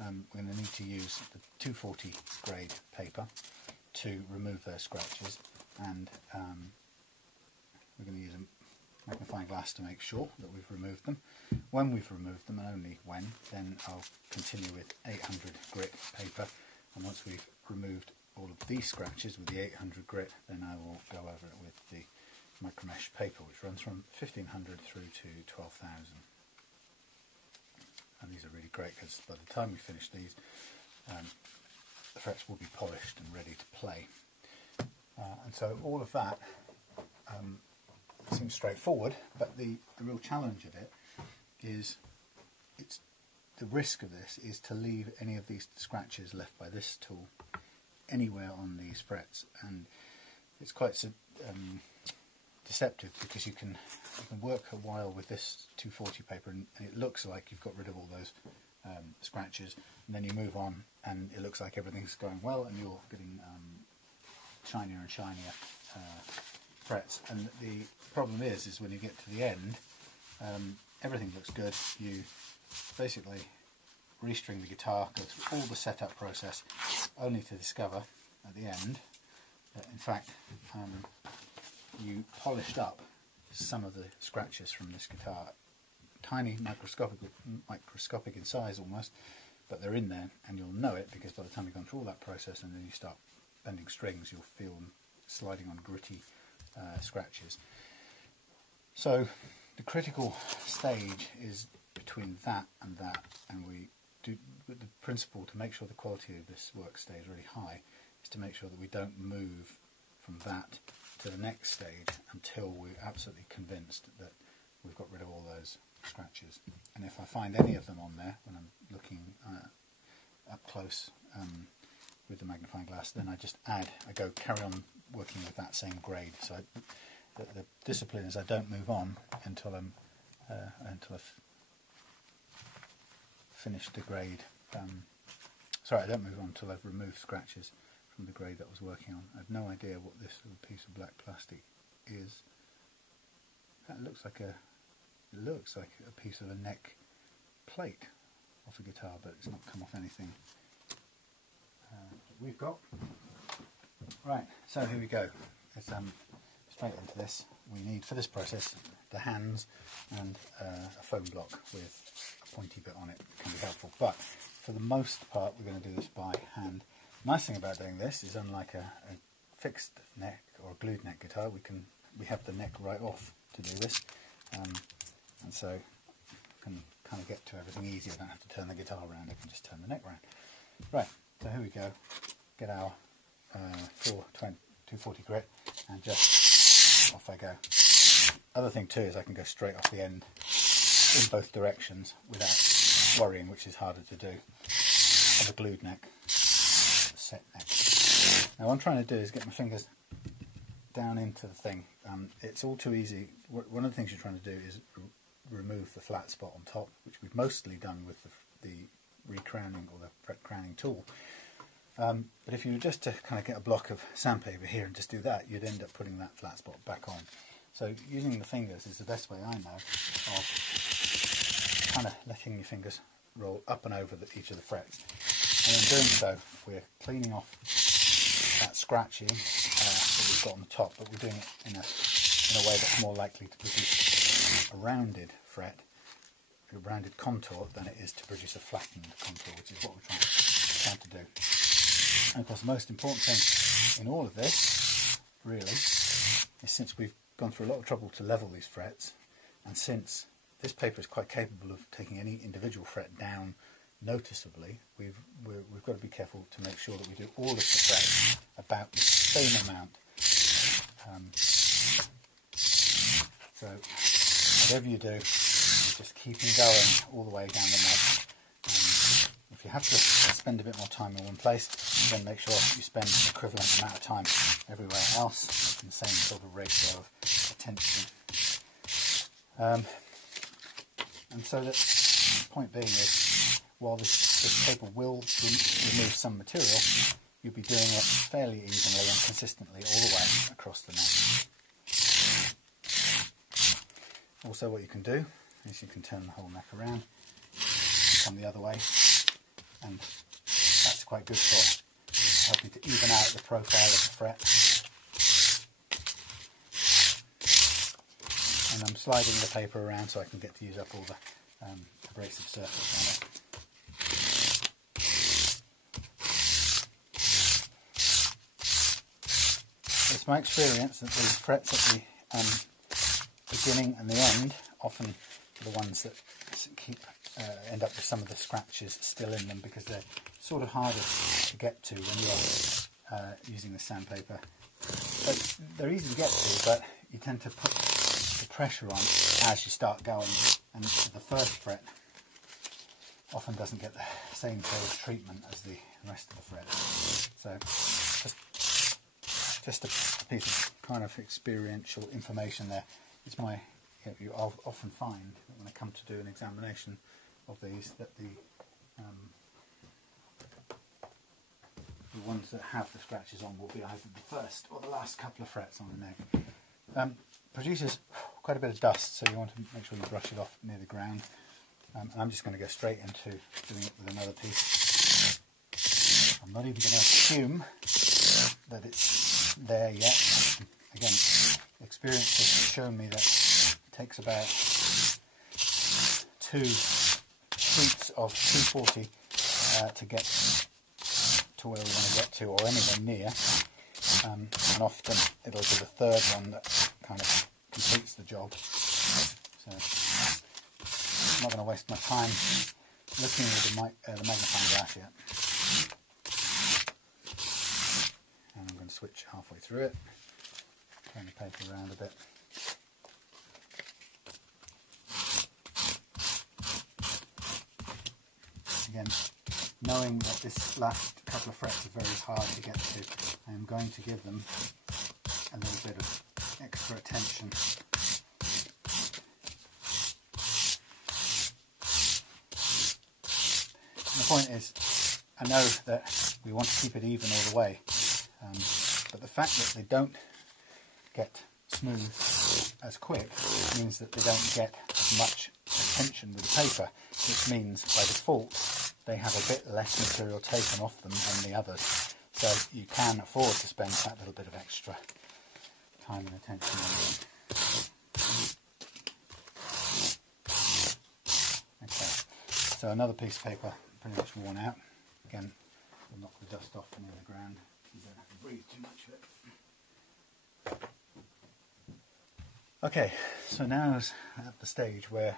We're going to need to use the 240 grade paper to remove those scratches, and we're going to use a magnifying glass to make sure that we've removed them. When we've removed them, and only when, then I'll continue with 800 grit paper, and once we've removed all of these scratches with the 800 grit, then I will go over it with the micromesh paper, which runs from 1500 through to 12,000. And these are really great because by the time we finish these, the frets will be polished and ready to play. And so all of that seems straightforward, but the real challenge of it is, the risk of this is to leave any of these scratches left by this tool anywhere on these frets, and it's quite deceptive, because you can work a while with this 240 paper and it looks like you've got rid of all those scratches, and then you move on and it looks like everything's going well and you're getting shinier and shinier frets. And the problem is when you get to the end, everything looks good. You basically restring the guitar, go through all the setup process, only to discover at the end that in fact you polished up some of the scratches from this guitar, tiny, microscopic in size almost, but they're in there, and you'll know it because by the time you've gone through all that process and then you start bending strings, you'll feel them sliding on gritty scratches. So the critical stage is between that, and we do the principle to make sure the quality of this work stays really high is to make sure that we don't move from that to the next stage until we're absolutely convinced that we've got rid of all those scratches. And if I find any of them on there when I'm looking up close with the magnifying glass, then I just carry on working with that same grade. So the discipline is I don't move on until I've finished the grade. Sorry, I don't move on until I've removed scratches from the grade that I was working on. I have no idea what this little piece of black plastic is. That looks like a piece of a neck plate. off a guitar, but it's not come off anything that we've got. Right, so here we go. Let's straight into this. We need, for this process, the hands and a foam block with a pointy bit on it. It can be helpful, but for the most part we're going to do this by hand. Nice thing about doing this is, unlike a fixed neck or a glued neck guitar, we have the neck right off to do this, and so I can kind of get to everything easier. I don't have to turn the guitar around, I can just turn the neck around. Right, so here we go. Get our 240 grit and just off I go. Other thing too is I can go straight off the end in both directions without worrying, which is harder to do of a glued neck, set neck. Now what I'm trying to do is get my fingers down into the thing. It's all too easy. One of the things you're trying to do is remove the flat spot on top, which we've mostly done with the recrowning or the fret crowning tool. But if you were just to kind of get a block of sandpaper here and just do that, you'd end up putting that flat spot back on. So using the fingers is the best way I know of kind of letting your fingers roll up and over each of the frets. And in doing so, we're cleaning off that scratching that we've got on the top, but we're doing it in a way that's more likely to produce a rounded fret, a rounded contour, than it is to produce a flattened contour, which is what we're trying to do. And of course the most important thing in all of this, really, is since we've gone through a lot of trouble to level these frets, and since this paper is quite capable of taking any individual fret down noticeably, we've got to be careful to make sure that we do all of the frets about the same amount. So whatever you do, just keeping going all the way down the neck. If you have to spend a bit more time in one place, then make sure you spend an equivalent amount of time everywhere else in the same sort of ratio of attention. And so that the point being is, while this paper will remove some material, you'll be doing it fairly evenly and consistently all the way across the neck. Also what you can do is you can turn the whole neck around, come the other way, and that's quite good for helping to even out the profile of the fret. And I'm sliding the paper around so I can get to use up all the abrasive surface on it. It's my experience that the frets at the beginning and the end often are the ones that end up with some of the scratches still in them, because they're sort of hardest to get to when you're using the sandpaper. But they're easy to get to, but you tend to put the pressure on as you start going, and the first fret often doesn't get the same sort of treatment as the rest of the frets. So just a piece of kind of experiential information there. It's my, I'll often find that when I come to do an examination of these, that the ones that have the scratches on will be either the first or the last couple of frets on the neck. Produces quite a bit of dust, so you want to make sure you brush it off near the ground. And I'm just going to go straight into doing it with another piece. I'm not even going to assume that it's there yet. Again, experience has shown me that it takes about 2 sheets of 240 to get to where we want to get to, or anywhere near, and often it'll be the third one that kind of completes the job. So I'm not going to waste my time looking with the magnifying glass yet. And I'm going to switch halfway through it, turn the paper around a bit. Again, knowing that this last couple of frets are very hard to get to, I am going to give them a little bit of extra attention. And the point is, I know that we want to keep it even all the way, but the fact that they don't get smooth as quick means that they don't get as much attention with the paper. which means by default they have a bit less material taken off them than the others. So you can afford to spend that little bit of extra time and attention on them. Okay, so another piece of paper pretty much worn out. Again, we'll knock the dust off near the ground. You don't have to breathe too much of it. Okay, so now is at the stage where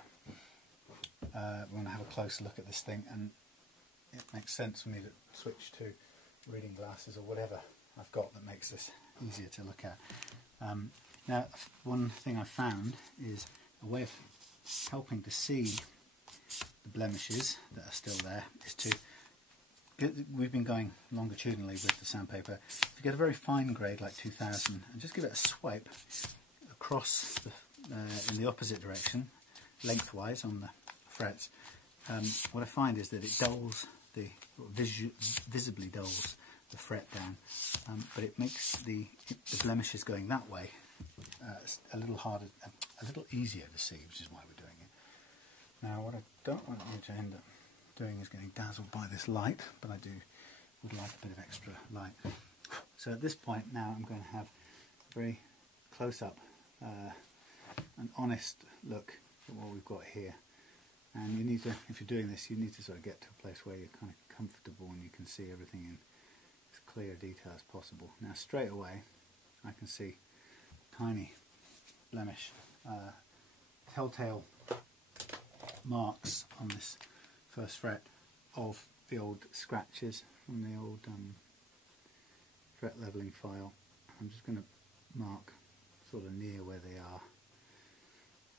we're going to have a closer look at this thing, and it makes sense for me to switch to reading glasses or whatever I've got that makes this easier to look at. Now, one thing I've found is a way of helping to see the blemishes that are still there is to we've been going longitudinally with the sandpaper. If you get a very fine grade like 2000 and just give it a swipe across in the opposite direction, lengthwise on the frets, what I find is that it dulls visibly dulls the fret down, but it makes the blemishes going that way a little harder, a little easier to see, which is why we're doing it. Now, what I don't want you to end up doing is getting dazzled by this light, but I would like a bit of extra light. So at this point now I'm going to have a very close up, an honest look at what we've got here. And you need to, if you're doing this, you need to sort of get to a place where you're kind of comfortable and you can see everything in as clear detail as possible. Now straight away I can see tiny blemish, telltale marks on this first fret of the old scratches from the old fret leveling file. I'm just going to mark sort of near where they are.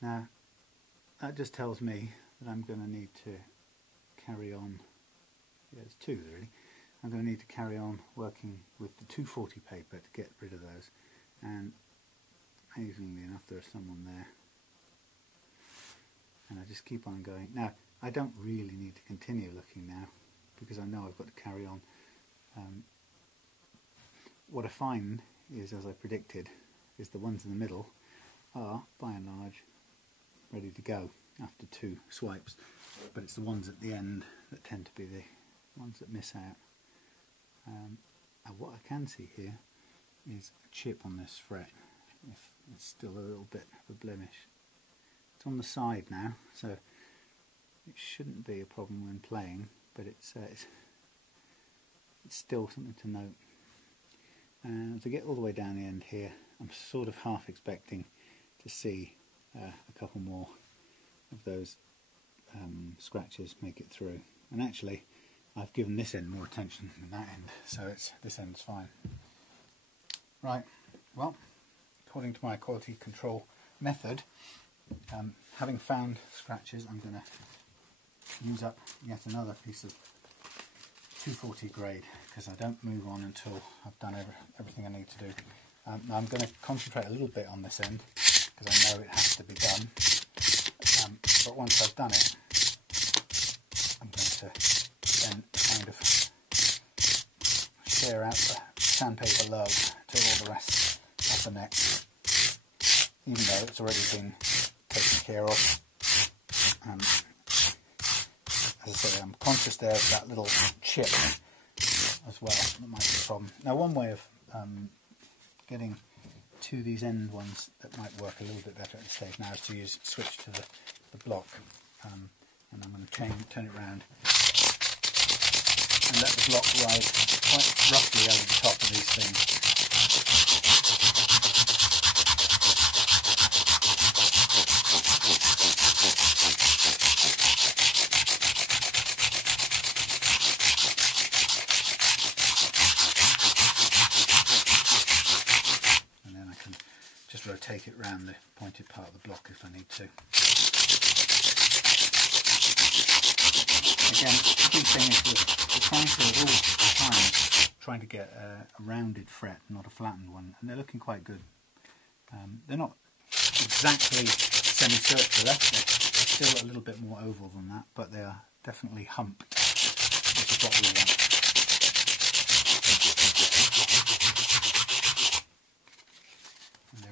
Now that just tells me that I'm going to need to carry on, there's two really, I'm going to need to carry on working with the 240 paper to get rid of those, and amazingly enough there's someone there, and I just keep on going. Now I don't really need to continue looking now because I know I've got to carry on. What I find is, as I predicted, is the ones in the middle are by and large ready to go after two swipes, but it's the ones at the end that tend to be the ones that miss out. And what I can see here is a chip on this fret. If it's still a little bit of a blemish. It's on the side now, so it shouldn't be a problem when playing, but it's still something to note. And to get all the way down the end here, I'm sort of half expecting to see a couple more of those scratches make it through. And actually I've given this end more attention than that end, so this end's fine. Right, well, according to my quality control method, having found scratches, I'm going to use up yet another piece of 240 grade, because I don't move on until I've done everything I need to do. Now I'm going to concentrate a little bit on this end because I know it has to be done, but once I've done it I'm going to then kind of share out the sandpaper love to all the rest of the neck, even though it's already been taken care of. As I say, I'm conscious there of that little chip as well, that might be a problem. Now one way of getting to these end ones that might work a little bit better at this stage now is to switch to the block, and I'm going to turn it round and let the block ride quite roughly over the top of these things. Rotate it round the pointed part of the block if I need to. Again, the key thing is we're trying to, at all times, trying to get a rounded fret, not a flattened one, and they're looking quite good. They're not exactly semicircular, they're still a little bit more oval than that, but they are definitely humped, which is what we want.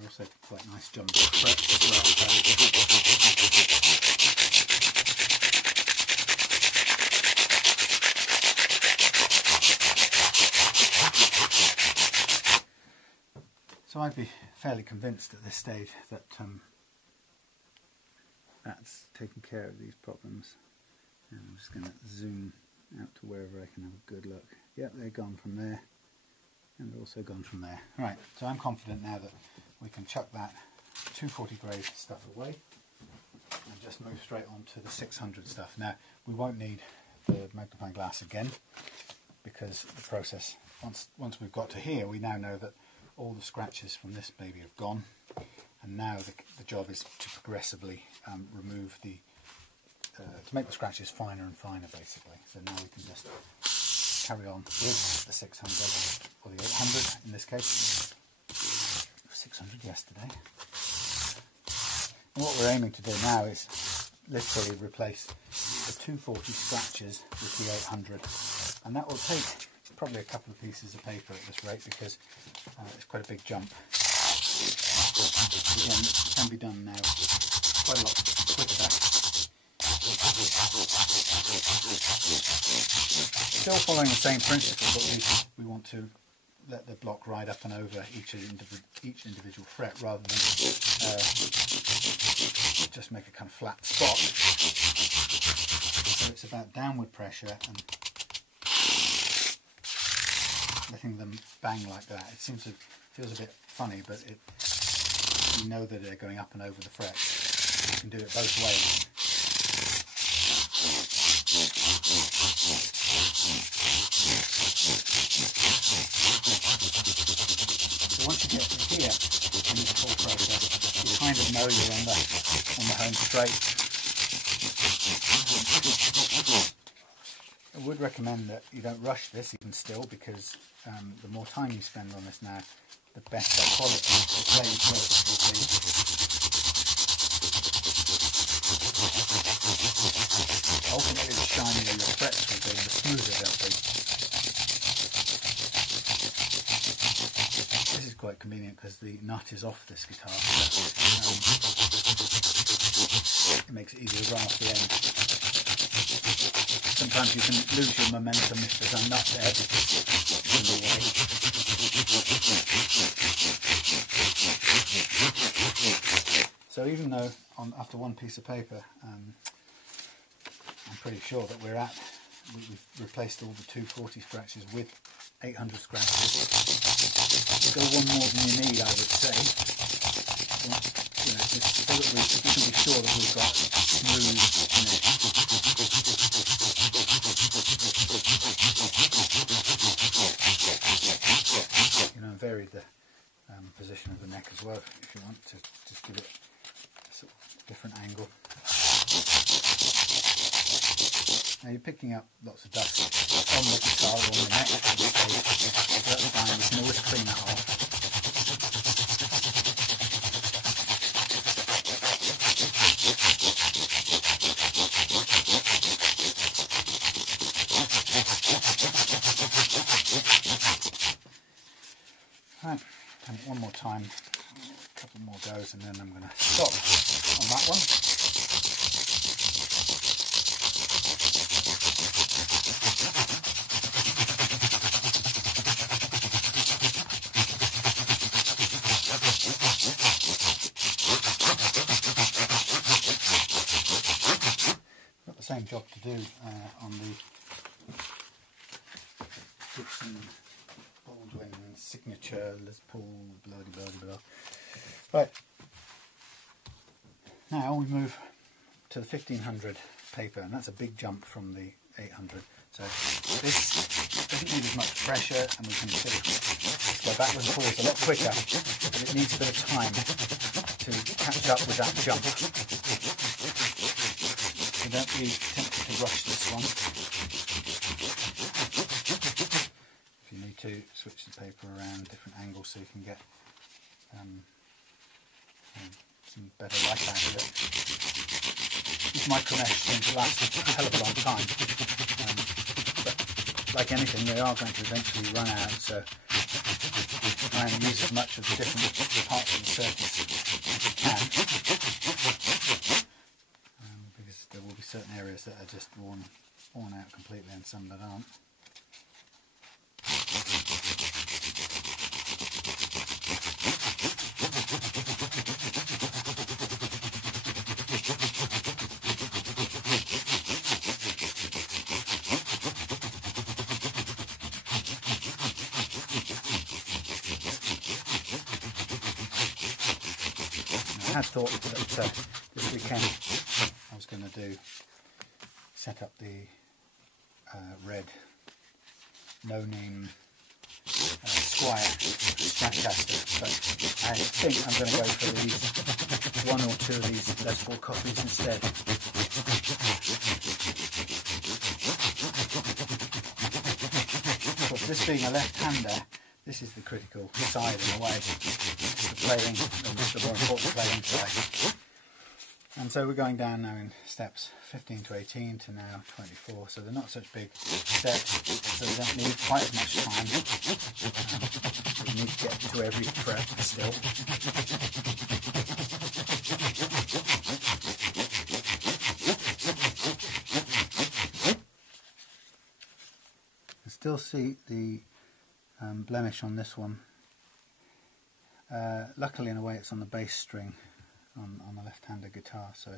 Also quite nice jumbo frets as well. So I'd be fairly convinced at this stage that that's taken care of these problems. And I'm just going to zoom out to wherever I can have a good look. Yep, they're gone from there, and they're also gone from there. Right, so I'm confident now that we can chuck that 240 grade stuff away and just move straight on to the 600 stuff. Now, we won't need the magnifying glass again, because the process, once we've got to here, we now know that all the scratches from this baby have gone, and now the job is to progressively remove the to make the scratches finer and finer, basically. So now we can just carry on with the 600 or the 800 in this case. 600 yesterday. And what we're aiming to do now is literally replace the 240 scratches with the 800, and that will take probably a couple of pieces of paper at this rate, because it's quite a big jump. Again, it can be done now quite a lot quicker. Still following the same principle, but we want to let the block ride up and over each individual fret, rather than just make a kind of flat spot. So it's about downward pressure and letting them bang like that. It feels a bit funny, but you know that they're going up and over the fret. You can do it both ways. So once you get to here in this whole process, you kind of know you're on the home straight. I would recommend that you don't rush this even still, because the more time you spend on this now, the better quality the blade will be. Ultimately, the shinier your frets will be, and the smoother they'll be. This is quite convenient because the nut is off this guitar, so it makes it easier to run off the end. Sometimes you can lose your momentum if there's a nut there in the way. So even though after one piece of paper, I'm pretty sure that we've replaced all the 240 scratches with 800 scratches. Go one more than you need, I would say. Just so that we can be sure that we've got smooth finish. And vary the position of the neck as well, if you want to just give it a sort of different angle. Now you're picking up lots of dust on the guitar or on the neck, so that's fine, we can always clean that off. Right, done it one more time, a couple more goes, and then I'm going to stop on that one. Got the same job to do on the Gibson Baldwin signature Les Paul, blah blah blah blah. Right, now we move to the 1500 paper, and that's a big jump from the 800. So this doesn't need as much pressure, and we can sort of go backwards and forwards a lot quicker, but it needs a bit of time to catch up with that jump. So don't be tempted to rush this one. You need to switch the paper around different angles so you can get some better light out of it. These micro mesh things last a hell of a long time, but like anything, they are going to eventually run out, so try and use as much of the different parts of the surface as you can, because there will be certain areas that are just worn out completely and some that aren't. had thought that this weekend I was going to set up the red no-name Squire Stratocaster, but I think I'm going to go for these one or two of these Les Paul copies instead. Of course, this being a left-hander, this is the critical side in a way. The playing, the more important playing side. And so we're going down now in steps 15 to 18 to now 24, so they're not such big steps, so we don't need quite as much time. We need to get to every fret still. You can still see the blemish on this one. Luckily, in a way, it's on the bass string on the left-hander guitar, so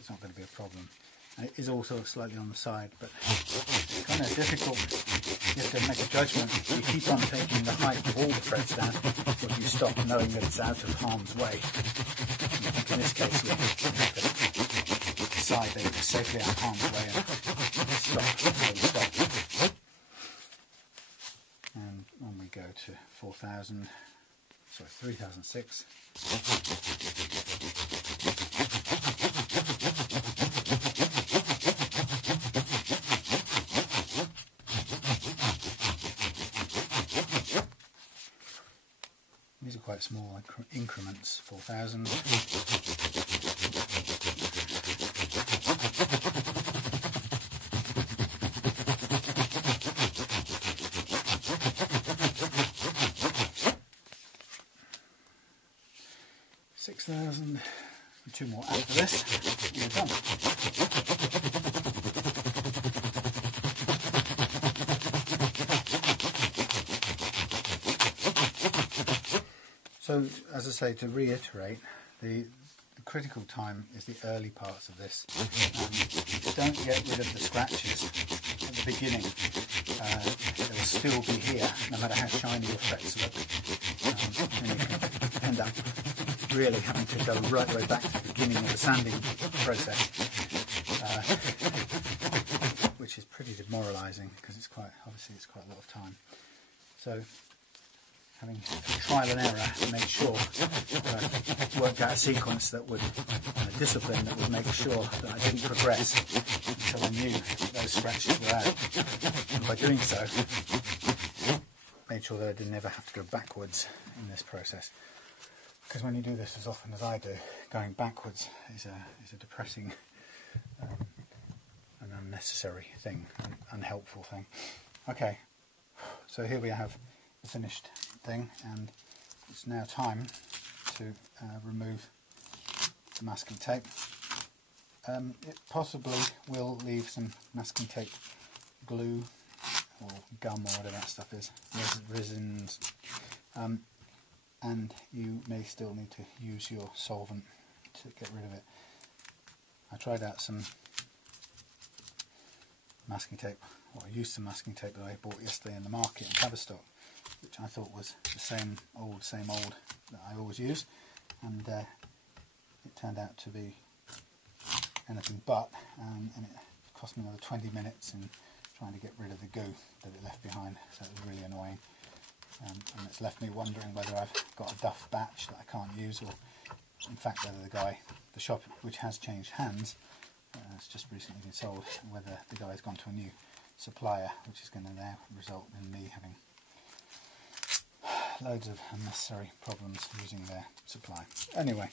it's not going to be a problem. And it is also slightly on the side, but it's kind of difficult. You have to make a judgment. You keep on taking the height of all the frets down, or do you stop knowing that it's out of harm's way? In this case, you have to decide that it's safely out of harm's way and stop. And when we go to 3006. These are quite small increments, 4000. And 2 more after this, and we're done. So, as I say, to reiterate, the critical time is the early parts of this. Don't get rid of the scratches at the beginning. They will still be here, no matter how shiny your frets look. And you can end up really having to go right the way back to the beginning of the sanding process, which is pretty demoralising because it's quite a lot of time. So, having trial and error, made sure that I worked out a sequence that would, and a discipline that would make sure that I didn't progress until I knew those scratches were out. And by doing so, made sure that I didn't ever have to go backwards in this process. Because when you do this as often as I do, going backwards is a depressing and unnecessary thing, an unhelpful thing. Okay, so here we have the finished thing, and it's now time to remove the masking tape. It possibly will leave some masking tape glue or gum or whatever that stuff is, resins. And you may still need to use your solvent to get rid of it. I tried out some masking tape, or I used some masking tape that I bought yesterday in the market in Tavistock, which I thought was the same old that I always use, and it turned out to be anything but, and it cost me another 20 minutes in trying to get rid of the goo that it left behind, so it was really annoying. And it's left me wondering whether I've got a duff batch that I can't use, or in fact whether the shop, which has changed hands, it's just recently been sold, whether the guy's gone to a new supplier, which is going to now result in me having loads of unnecessary problems using their supply. Anyway,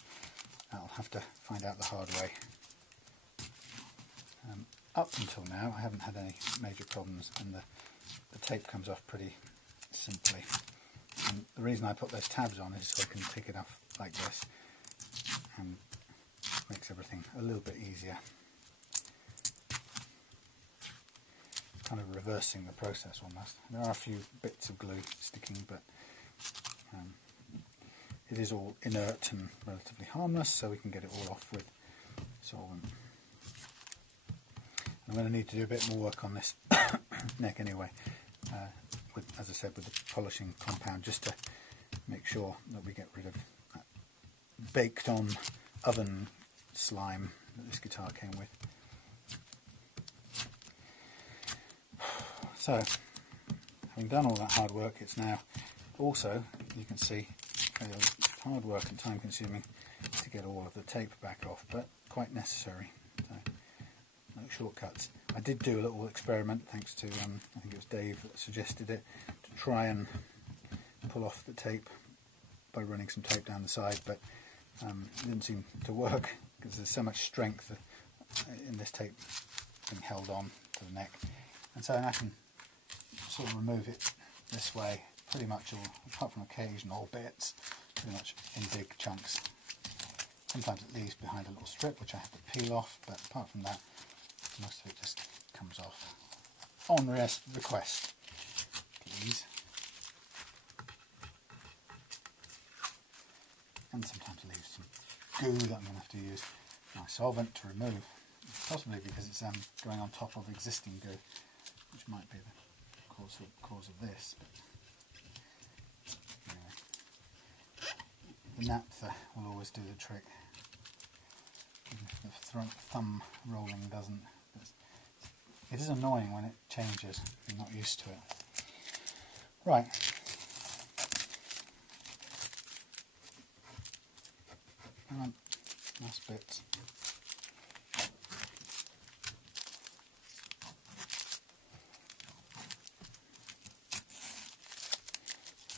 I'll have to find out the hard way. Up until now I haven't had any major problems, and the tape comes off pretty simply. And the reason I put those tabs on is so I can pick it off like this, and makes everything a little bit easier. Kind of reversing the process almost. There are a few bits of glue sticking, but it is all inert and relatively harmless, so we can get it all off with solvent. I'm going to need to do a bit more work on this neck anyway, as I said, with the polishing compound, just to make sure that we get rid of that baked on oven slime that this guitar came with. So, having done all that hard work, it's now also, you can see, hard work and time consuming to get all of the tape back off, but quite necessary. So, no shortcuts. I did do a little experiment, thanks to, I think it was Dave that suggested it, to try and pull off the tape by running some tape down the side, but it didn't seem to work because there's so much strength in this tape being held on to the neck. And so I can sort of remove it this way, pretty much all, apart from occasional bits, pretty much in big chunks. Sometimes it leaves behind a little strip which I have to peel off, but apart from that, most of it just comes off. On request, please. And sometimes leaves some goo that I'm going to have to use my solvent to remove, possibly because it's going on top of existing goo, which might be the cause of this. But anyway, the naphtha will always do the trick. Even if the thumb rolling doesn't. It is annoying when it changes. You're not used to it. Right. Last bits.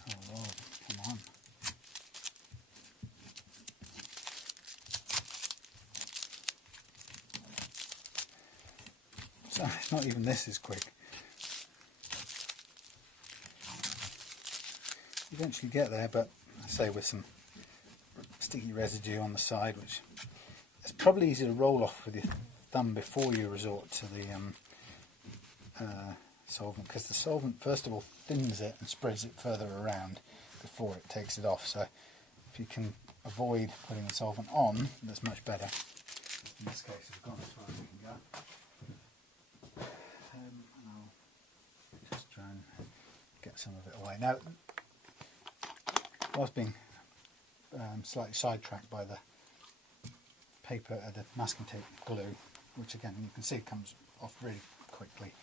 Oh Lord, come on. So, not even this is quick. You eventually get there, but I say with some sticky residue on the side, which it's probably easy to roll off with your thumb before you resort to the solvent, because the solvent first of all thins it and spreads it further around before it takes it off. So if you can avoid putting the solvent on, that's much better. In this case, we've gone as far as we can go. And I'll just try and get some of it away. Now, I was being slightly sidetracked by the paper, the masking tape glue, which again you can see comes off really quickly,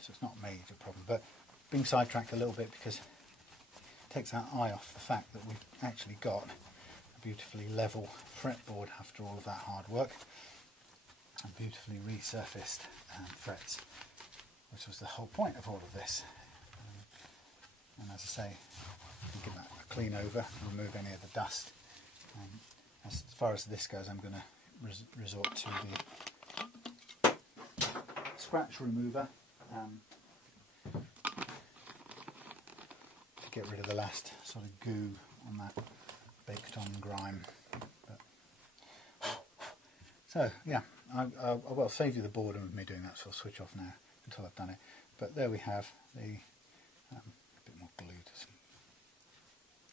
so it's not a major problem, but being sidetracked a little bit because it takes our eye off the fact that we've actually got a beautifully level fretboard after all of that hard work, and beautifully resurfaced frets, which was the whole point of all of this. And as I say, give that a clean over, remove any of the dust. As far as this goes, I'm going to resort to the scratch remover to get rid of the last sort of goo on that baked on grime. But, so yeah, I'll save you the boredom of me doing that, so I'll switch off now until I've done it. But there we have the a bit more glue to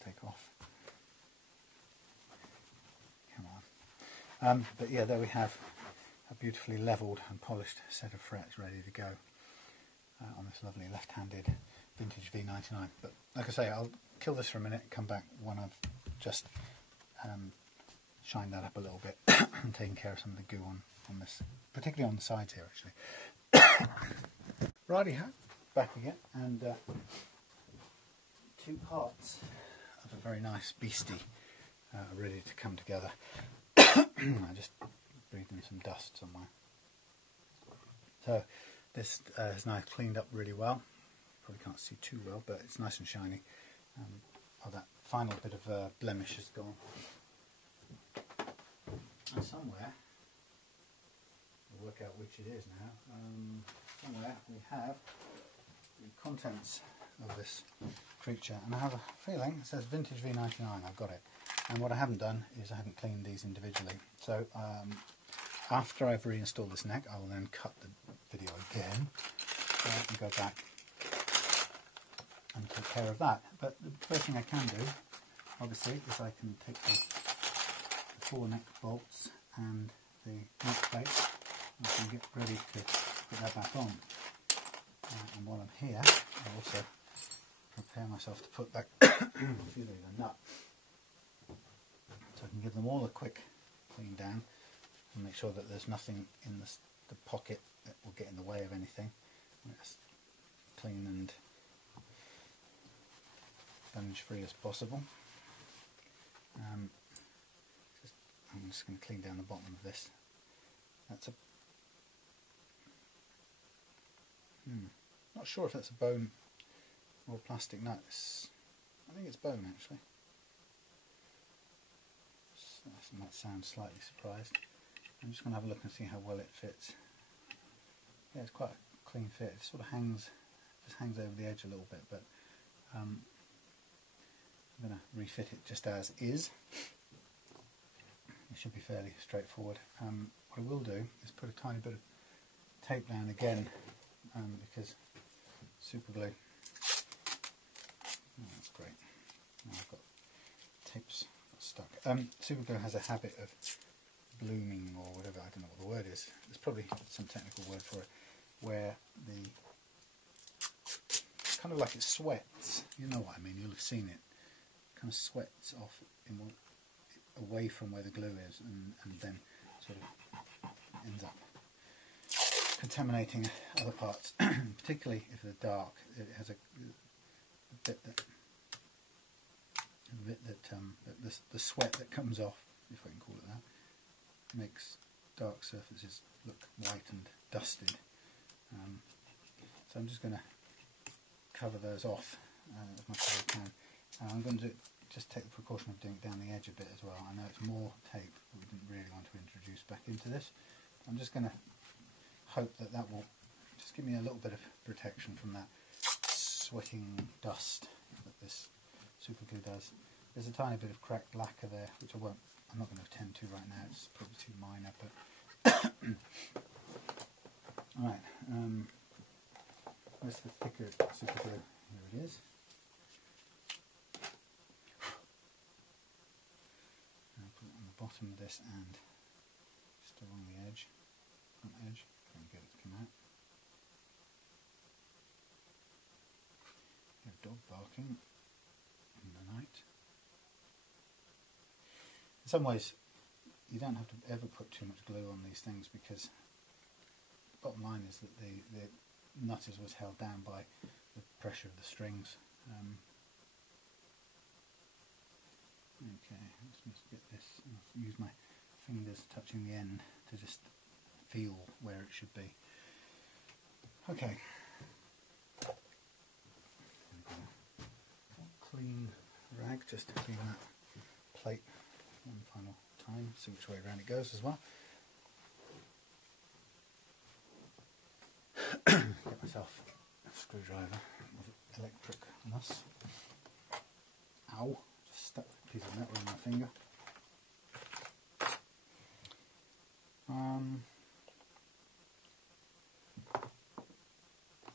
take off. Come on. But yeah, there we have a beautifully levelled and polished set of frets ready to go on this lovely left-handed Vintage V99. But like I say, I'll kill this for a minute and come back when I've just shined that up a little bit and taken care of some of the goo on this, particularly on the sides here actually. Righty-ho, back again, and two parts of a very nice beastie ready to come together. I just breathed in some dust somewhere. So this is now cleaned up really well. Probably can't see too well, but it's nice and shiny. Oh, that final bit of blemish is gone. And somewhere, we'll work out which it is now. Somewhere we have the contents of this creature, and I have a feeling it says Vintage V99. I've got it, and what I haven't done is I haven't cleaned these individually. So after I've reinstalled this neck, I will then cut the video again and go back and take care of that. But the first thing I can do, obviously, is I can take the 4 neck bolts and the neck plate. I can get ready to put that back on. And while I'm here, I'll also prepare myself to put that the nut and give them all a quick clean down and make sure that there's nothing in the pocket that will get in the way of anything. It's clean and sponge free as possible. I'm just going to clean down the bottom of this. That's a not sure if that's a bone or a plastic nut. I think it's bone actually. So that might sound slightly surprised. I'm just going to have a look and see how well it fits. Yeah, it's quite a clean fit. It sort of just hangs over the edge a little bit, but I'm going to refit it just as is. It should be fairly straightforward. What I will do is put a tiny bit of tape down again, because super glue. Oh, that's great. Now I've got tapes stuck. Super glue has a habit of blooming, or whatever, I don't know what the word is. There's probably some technical word for it, where the kind of like it sweats. You know what I mean? You'll have seen it. Kind of sweats off away from where the glue is, and then sort of ends up contaminating other parts, particularly if they're dark. It has a bit that the sweat that comes off, if I can call it that, makes dark surfaces look white and dusted. So I'm just going to cover those off as much as I can. I'm going to just take the precaution of doing it down the edge a bit as well. I know it's more tape that we didn't really want to introduce back into this. I'm just going to hope that that will just give me a little bit of protection from that sweating dust that this super glue does. There's a tiny bit of cracked lacquer there, which I'm not going to attend to right now. It's probably too minor, but alright, where's the thicker super glue? Here it is. I'll put it on the bottom of this and just along the edge, front edge, try and get it to come out. You have dog barking in the night. In some ways, you don't have to ever put too much glue on these things, because the bottom line is that the nut was held down by the pressure of the strings. Okay, let's just get this. I'll use my fingers touching the end to just feel where it should be. Okay. Clean rag just to clean that plate one final time, see which way around it goes as well. Get myself a screwdriver with electric nuss. Ow, just stuck a piece of metal in my finger.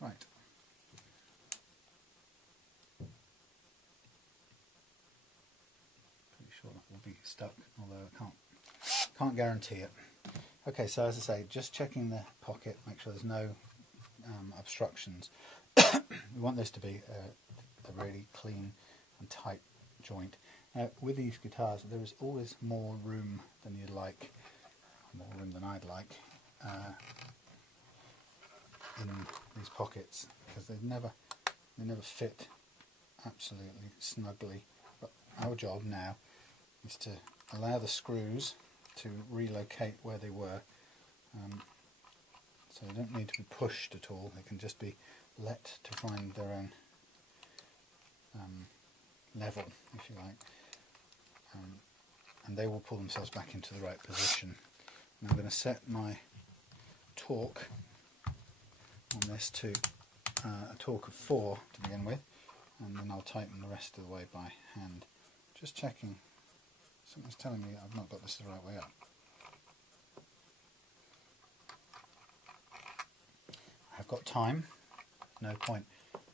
Right. Pretty sure that will be stuck, although I can't guarantee it. Okay, so as I say, just checking the pocket, make sure there's no obstructions. We want this to be a really clean and tight joint. Now, with these guitars, there is always more room than you'd like, more room than I'd like, in these pockets, because they never fit absolutely snugly. But our job now is to allow the screws to relocate where they were, so they don't need to be pushed at all. They can just be let to find their own level, if you like, and they will pull themselves back into the right position. And I'm going to set my torque on this to a torque of 4 to begin with, and then I'll tighten the rest of the way by hand. Just checking. Something's telling me I've not got this the right way up. I've got time, no point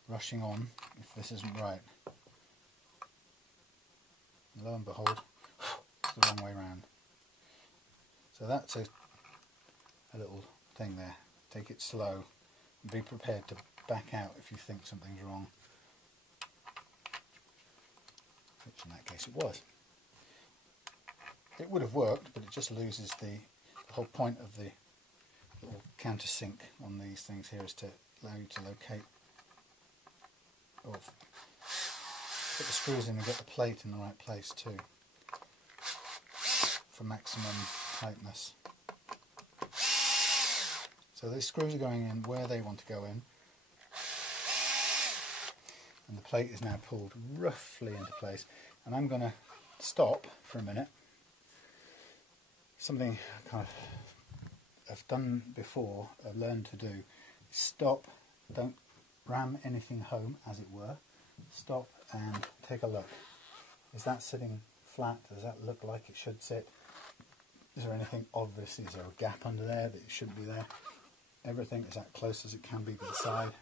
rushing on if this isn't right. Lo and behold, it's the wrong way round. So that's a little thing there. Take it slow and be prepared to back out if you think something's wrong, which in that case it was. it would have worked, but it just loses the whole point of the little countersink on these things here is to allow you to locate or put the screws in and get the plate in the right place too for maximum tightness. So these screws are going in where they want to go in, and the plate is now pulled roughly into place. And I'm going to stop for a minute. Something I've done before, I've learned to do. Stop, don't ram anything home, as it were. Stop and take a look. Is that sitting flat? Does that look like it should sit? Is there anything obvious? Is there a gap under there that it shouldn't be there? Everything is as close as it can be to the side.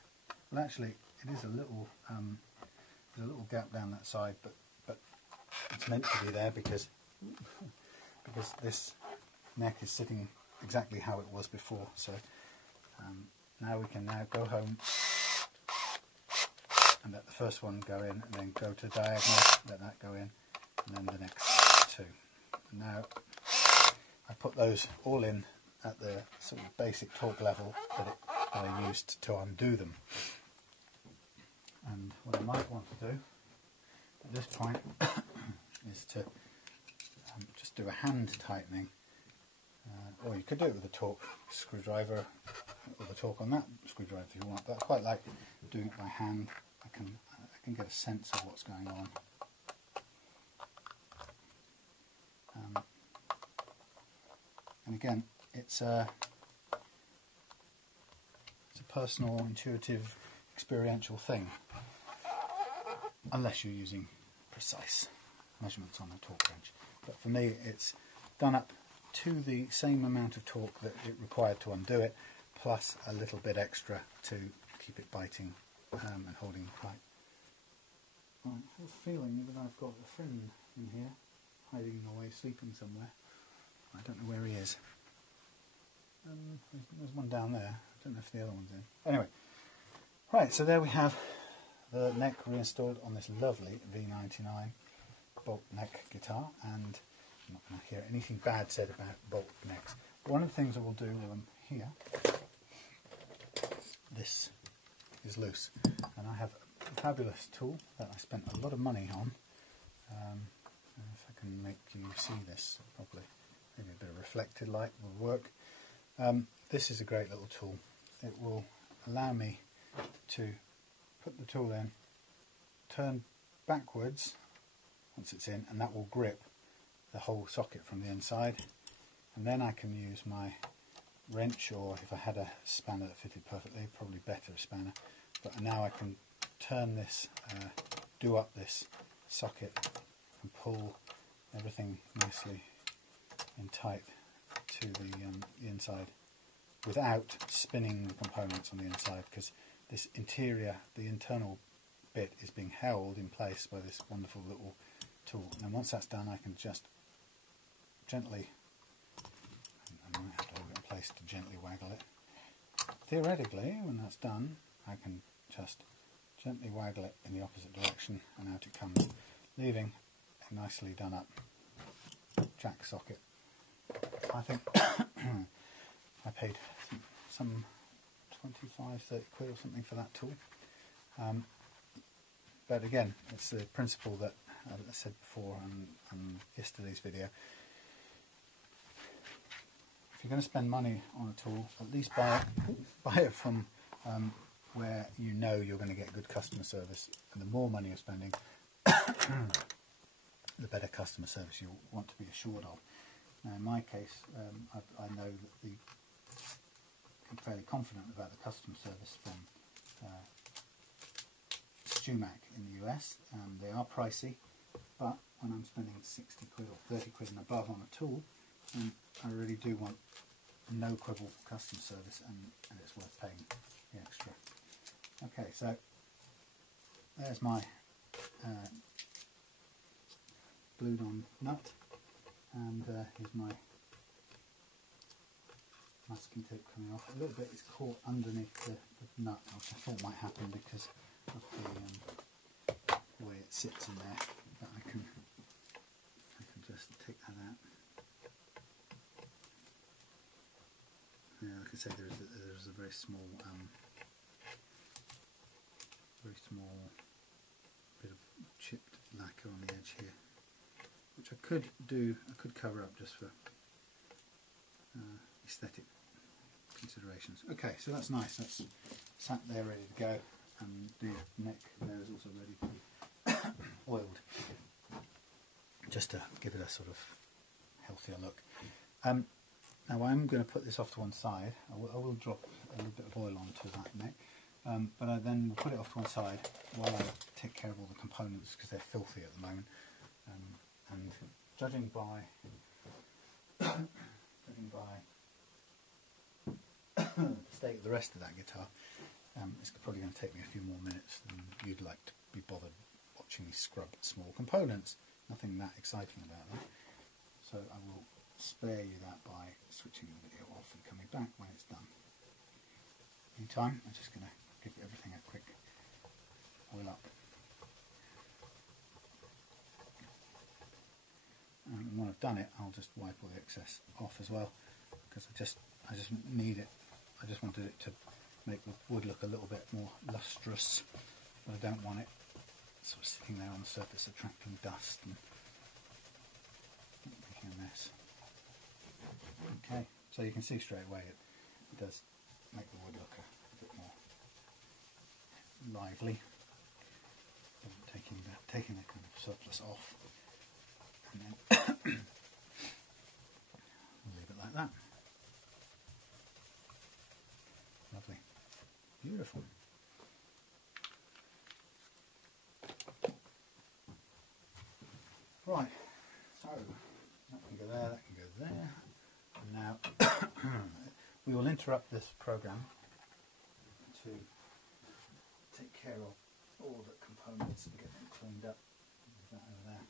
Well, actually, it is a little. There's a little gap down that side, but it's meant to be there because this neck is sitting exactly how it was before. So now we can go home and let the first one go in, and then go to diagonal, let that go in, and then the next two. And now I put those all in at the sort of basic torque level that I used to undo them. And what I might want to do at this point is to just do a hand tightening, or you could do it with a torque screwdriver or the torque on that screwdriver if you want, but I quite like doing it by hand. I can get a sense of what's going on. And again, it's a personal, intuitive, experiential thing, unless you're using precise measurements on a torque wrench. But for me, it's done up to the same amount of torque that it required to undo it, plus a little bit extra to keep it biting and holding tight. I have a feeling that I've got a friend in here, hiding away, sleeping somewhere. I don't know where he is. There's one down there. I don't know if the other one's in. Anyway, right, so there we have the neck reinstalled on this lovely V99 bolt neck guitar, and I'm not going to hear anything bad said about bolt necks. One of the things I will do while I'm here, this is loose, and I have a fabulous tool that I spent a lot of money on. If I can make you see this properly, maybe a bit of reflected light will work. This is a great little tool. It will allow me to put the tool in, turn backwards once it's in, and that will grip the whole socket from the inside, and then I can use my wrench, or if I had a spanner that fitted perfectly, probably better a spanner, but now I can turn this, do up this socket and pull everything nicely in tight to the inside without spinning the components on the inside, because this interior, the internal bit, is being held in place by this wonderful little tool. And then once that's done, I can just gently, I might have to hold it in place to gently waggle it. Theoretically, when that's done, I can just gently waggle it in the opposite direction, and out it comes, leaving a nicely done up jack socket. I think I paid some 25, 30 quid or something for that tool. But again, it's the principle that I said before on yesterday's video. If you're going to spend money on a tool, at least buy it from where you know you're going to get good customer service. And the more money you're spending, the better customer service you want to be assured of. Now, in my case, I know that I'm fairly confident about the customer service from Stumac in the US. They are pricey, but when I'm spending 60 quid or 30 quid and above on a tool, I really do want no quibble customer service, and it's worth paying the extra. Okay, so there's my glued on nut, and here's my masking tape coming off. A little bit is caught underneath the nut, which I thought might happen because of the way it sits in there, but I can just take that out. say there's a very small bit of chipped lacquer on the edge here, which I could cover up just for aesthetic considerations. Okay, so that's nice. That's sat there ready to go, and the neck there is also ready to be oiled, just to give it a sort of healthier look. Now I'm going to put this off to one side. I will drop a little bit of oil onto that neck, but I then will put it off to one side while I take care of all the components, because they're filthy at the moment. And judging by the state of the rest of that guitar, it's probably going to take me a few more minutes than you'd like to be bothered watching me scrub small components. Nothing that exciting about that. So I will spare you that by switching the video off and coming back when it's done. Meantime, I'm just going to give everything a quick oil up. And when I've done it, I'll just wipe all the excess off as well, because I just need it. I just wanted it to make the wood look a little bit more lustrous, but I don't want it sort of sitting there on the surface attracting dust and making a mess. Okay, so you can see straight away it does make the wood look a bit more lively. Taking the kind of surplus off, and then leave it like that. Lovely, beautiful. Right, so that can go there, that can go there. And now we will interrupt this program to take care of all the components and get them cleaned up. Leave that over there.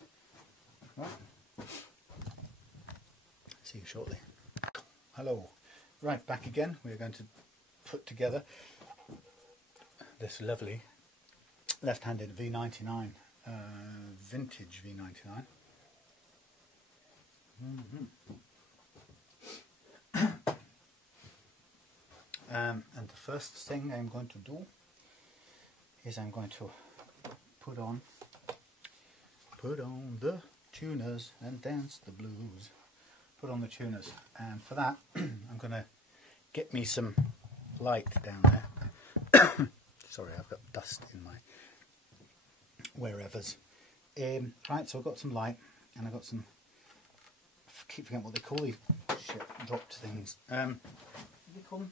Right. See you shortly. Hello. Right, back again. We're going to put together this lovely left-handed V99, Vintage V99. And the first thing I'm going to do is I'm going to put on the tuners and dance the blues. Put on the tuners, and for that I'm going to get me some light down there. Sorry, I've got dust in my wherevers. Right, so I've got some light, and I've got some, I keep forgetting what they call these shit dropped things. What do they call them?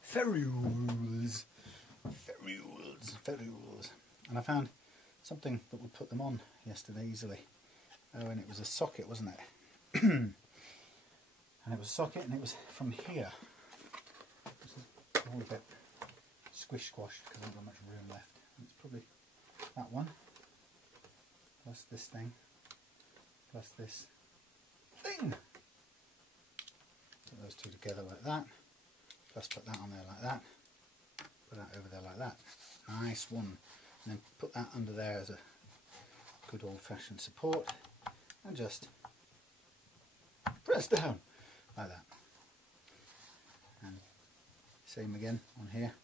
Ferrules. And I found something that would put them on yesterday easily. Oh, and it was a socket, wasn't it? And it was a socket, and it was from here. This is all a bit squish squash because I haven't got much room left. And it's probably that one, plus this thing, plus this thing. Put those two together like that. Plus put that on there like that. Put that over there like that. Nice one. And then put that under there as a good old-fashioned support, and just press down like that. And same again on here.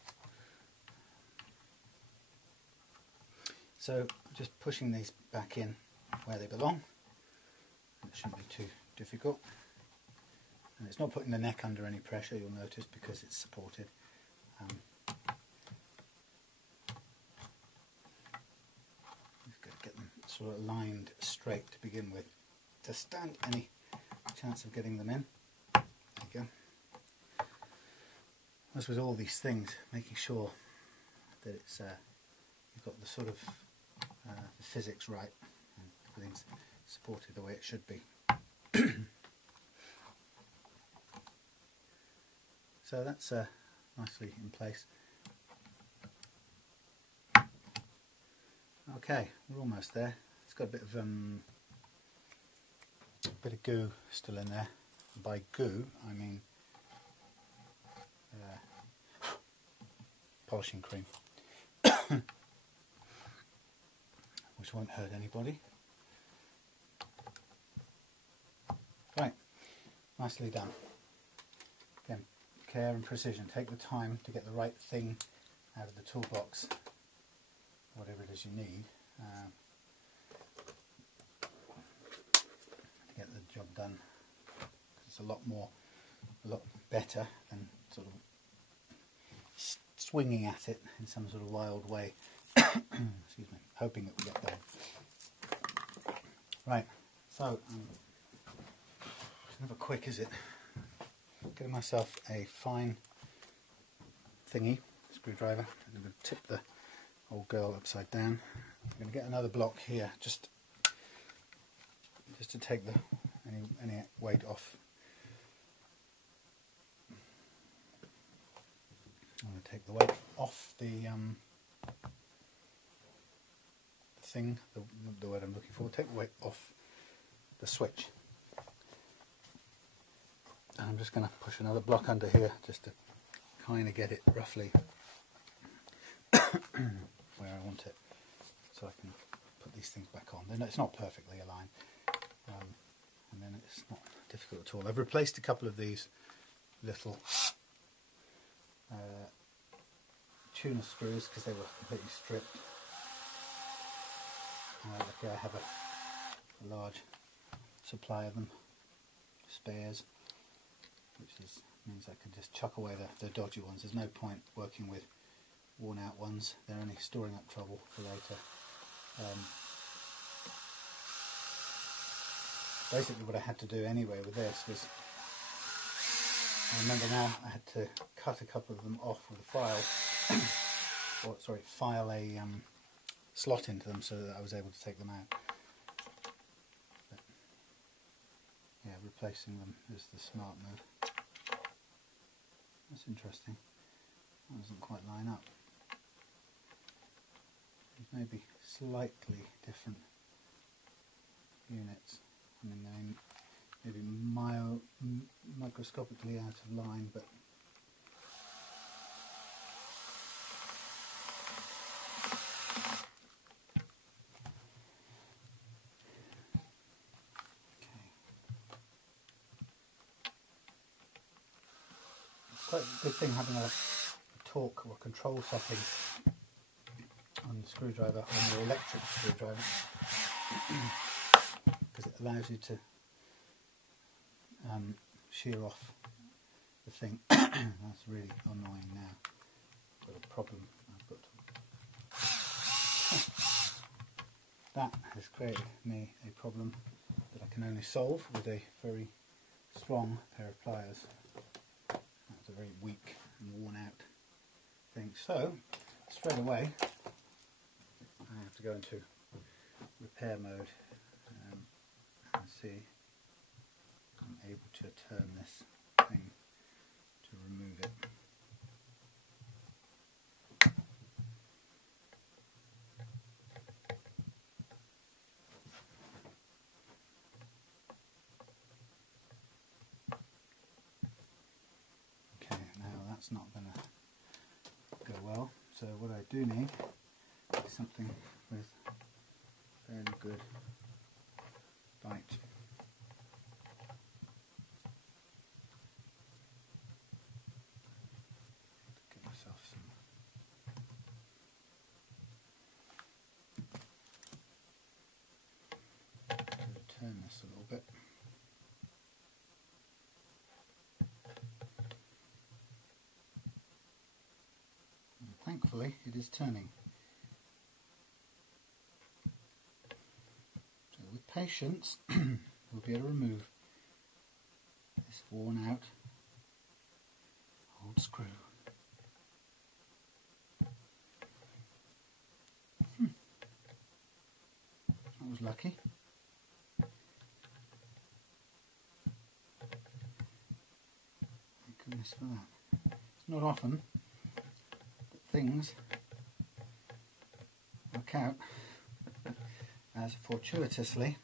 So just pushing these back in where they belong. It shouldn't be too difficult. And it's not putting the neck under any pressure, you'll notice, because it's supported. You've got to get them sort of lined straight to begin with, to stand any chance of getting them in. There you go. As with all these things, making sure that it's you've got the sort of the physics right, and everything's supported the way it should be. So that's nicely in place. Okay, we're almost there. It's got a bit of goo still in there. By goo, I mean polishing cream, which won't hurt anybody. Right, nicely done. Again, care and precision. Take the time to get the right thing out of the toolbox, whatever it is you need, to get the job done. It's a lot better than sort of swinging at it in some sort of wild way. Excuse me, hoping it will get done. Right, so it's never quick, is it? Getting myself a fine thingy screwdriver. I'm going to tip the old girl upside down. I'm going to get another block here just to take any weight off. I'm going to take the weight off the thing, the word I'm looking for. Take the weight off the switch. And I'm just going to push another block under here just to kind of get it roughly where I want it, so I can put these things back on. Then it's not perfectly aligned, and then it's not difficult at all. I've replaced a couple of these little tuner screws because they were completely stripped. Luckily I have a large supply of them, spares, which means I can just chuck away the dodgy ones. There's no point working with worn out ones, they're only storing up trouble for later. Basically what I had to do anyway with this was, I remember now, I had to cut a couple of them off with a file, or sorry, file a slot into them so that I was able to take them out. But, yeah, replacing them is the smart move. That's interesting. That doesn't quite line up. These may be slightly different units. I mean, they're maybe microscopically out of line, but quite a good thing having a torque or control setting on the screwdriver, on your electric screwdriver, because it allows you to shear off the thing. That's really annoying now. I've got a problem. That has created me a problem that I can only solve with a very strong pair of pliers. That's a very weak and worn out thing. So, straight away, I have to go into repair mode and see if I'm able to turn this thing to remove it. That's not going to go well, so what I do need is something with fairly good bite. Get myself some turn this a little bit. Thankfully, it is turning. So with patience, we'll be able to remove this worn out old screw. That was lucky. Thank goodness for that. It's not often things work out as fortuitously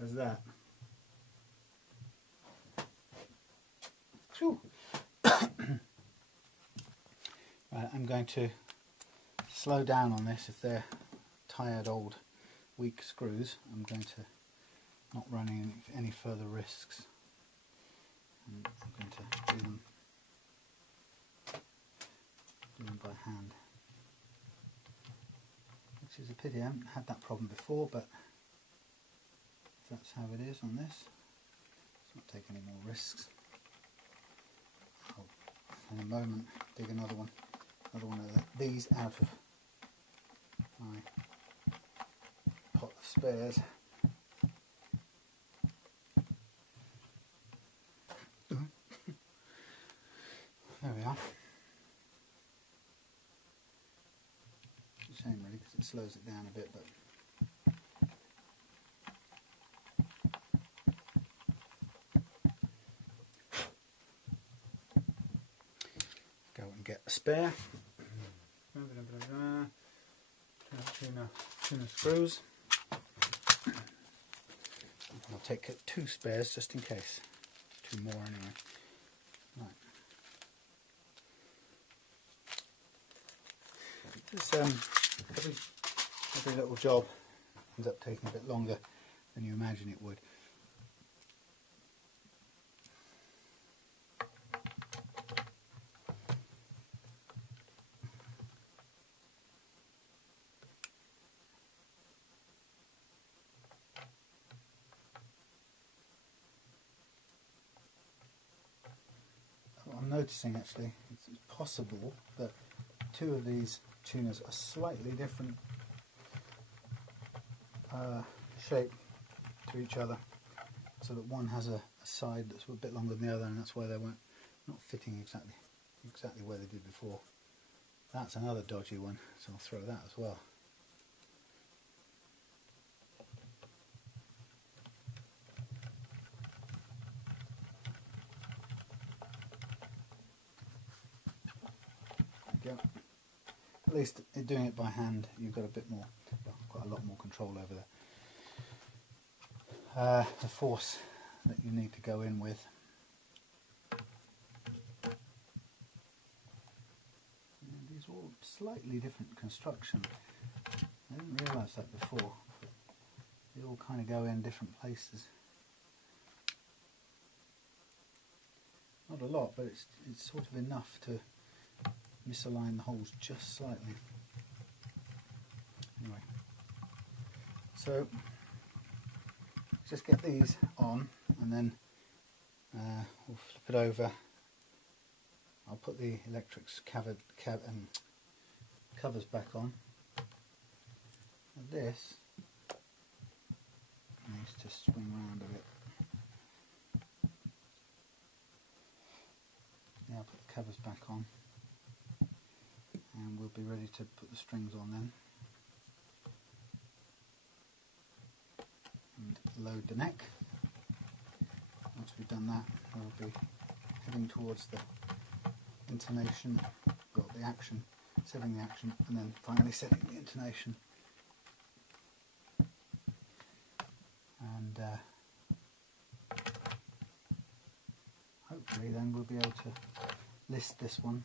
as that. Right, I'm going to slow down on this. If they're tired old weak screws, I'm going to not run any further risks. And I'm going to do them doing by hand. Which is a pity, I haven't had that problem before, but if that's how it is on this, let's not take any more risks. I'll, in a moment, dig another one of these out of my pot of spares. There we are. It's a shame really, because it slows it down a bit, but go and get a spare. Tuna screws. I'll take 2 spares just in case. 2 more anyway. Right. This, every little job ends up taking a bit longer than you imagine it would. What I'm noticing actually, it's possible that 2 of these tuners are slightly different shape to each other, so that one has a side that's a bit longer than the other, and that's why they weren't not fitting exactly where they did before. That's another dodgy one, so I'll throw that as well. There we go. At least doing it by hand, you've got a bit more, well, quite a lot more control over the force that you need to go in with. And these are all slightly different construction. I didn't realise that before. They all kind of go in different places. Not a lot, but it's sort of enough to misalign the holes just slightly. Anyway, so just get these on, and then we'll flip it over. I'll put the electrics covers back on, and this needs to swing around a bit. Yeah, I'll put the covers back on, and we'll be ready to put the strings on then. And load the neck. Once we've done that, we'll be heading towards the intonation, got the action, setting the action, and then finally setting the intonation. And hopefully then we'll be able to list this one.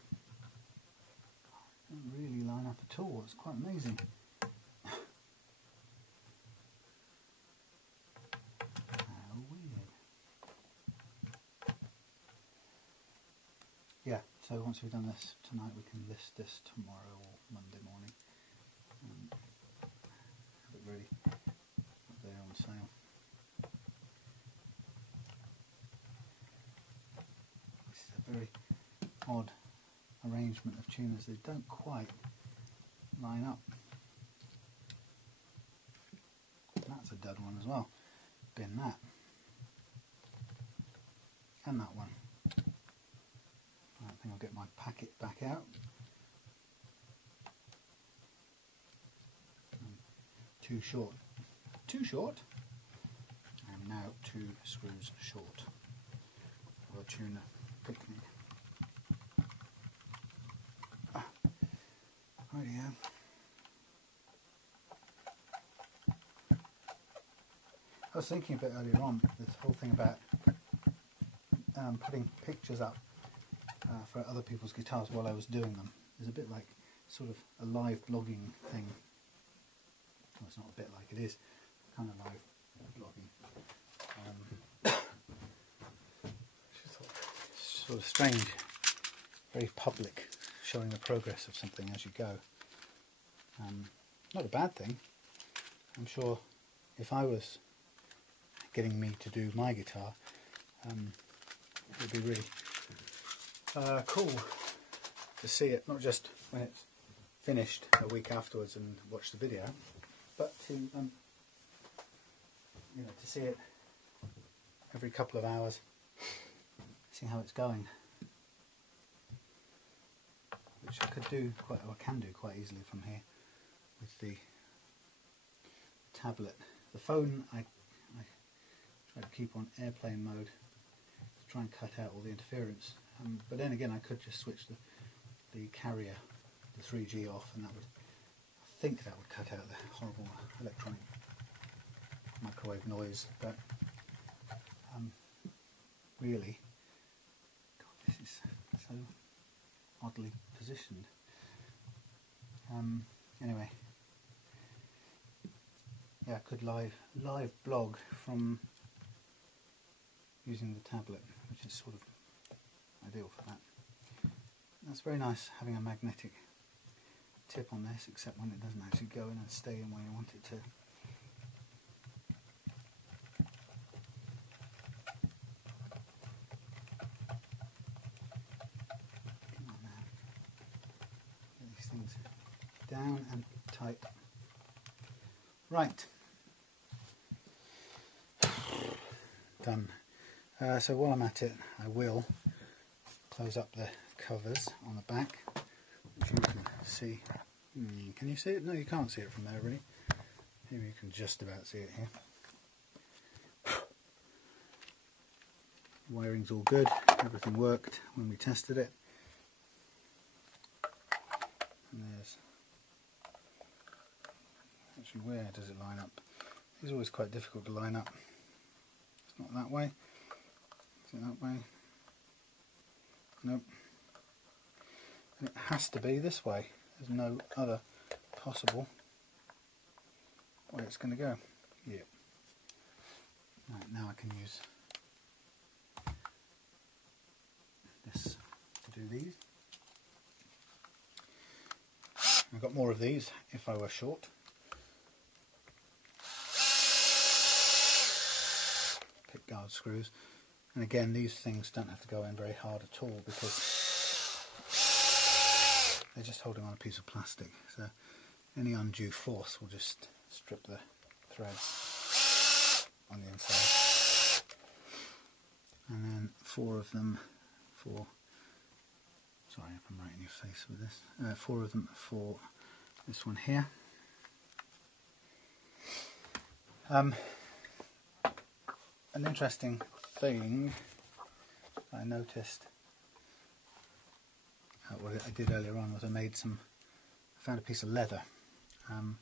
It doesn't really line up at all, it's quite amazing. How weird. Yeah, so once we've done this tonight, we can list this tomorrow or Monday morning and have it ready up there on sale. This is a very odd arrangement of tuners. They don't quite line up. That's a dud one as well. Bin that. And that one. I think I'll get my packet back out. Too short. Too short. And now 2 screws short for a tuner picnic. Rightio. I was thinking a bit earlier on, this whole thing about putting pictures up for other people's guitars while I was doing them is a bit like sort of a live blogging thing. Well, it's not a bit like, it is kind of live blogging. It's sort of strange, very public showing the progress of something as you go. Not a bad thing. I'm sure if I was getting me to do my guitar, it would be really cool to see it, not just when it's finished a week afterwards and watch the video, but to you know, to see it every couple of hours, see how it's going, which I could do quite, or can do quite easily from here with the tablet. The phone I try to keep on airplane mode to try and cut out all the interference, but then again I could just switch the carrier, the 3G off, and that would, I think that would cut out the horrible electronic microwave noise. But really, God, this is so oddly positioned. Anyway, yeah, I could live blog from using the tablet, which is sort of ideal for that. That's very nice having a magnetic tip on this, except when it doesn't actually go in and stay in where you want it to. Come on now. Get these things down and tight. Right. Done. So while I'm at it, I will close up the covers on the back, which you can see. Can you see it? No, you can't see it from there really. Maybe you can just about see it here. Wiring's all good, everything worked when we tested it. And there's actually, where does it line up? It's always quite difficult to line up. It's not that way. Is it that way? Nope. It has to be this way. There's no other possible way it's going to go. Yeah. Right, now I can use this to do these. I've got more of these if I were short. Pick guard screws. And again, these things don't have to go in very hard at all because they're just holding on a piece of plastic. So any undue force will just strip the threads on the inside. And then 4 of them for, sorry if I'm right in your face with this, 4 of them for this one here. An interesting thing I noticed, what I did earlier on was I found a piece of leather, and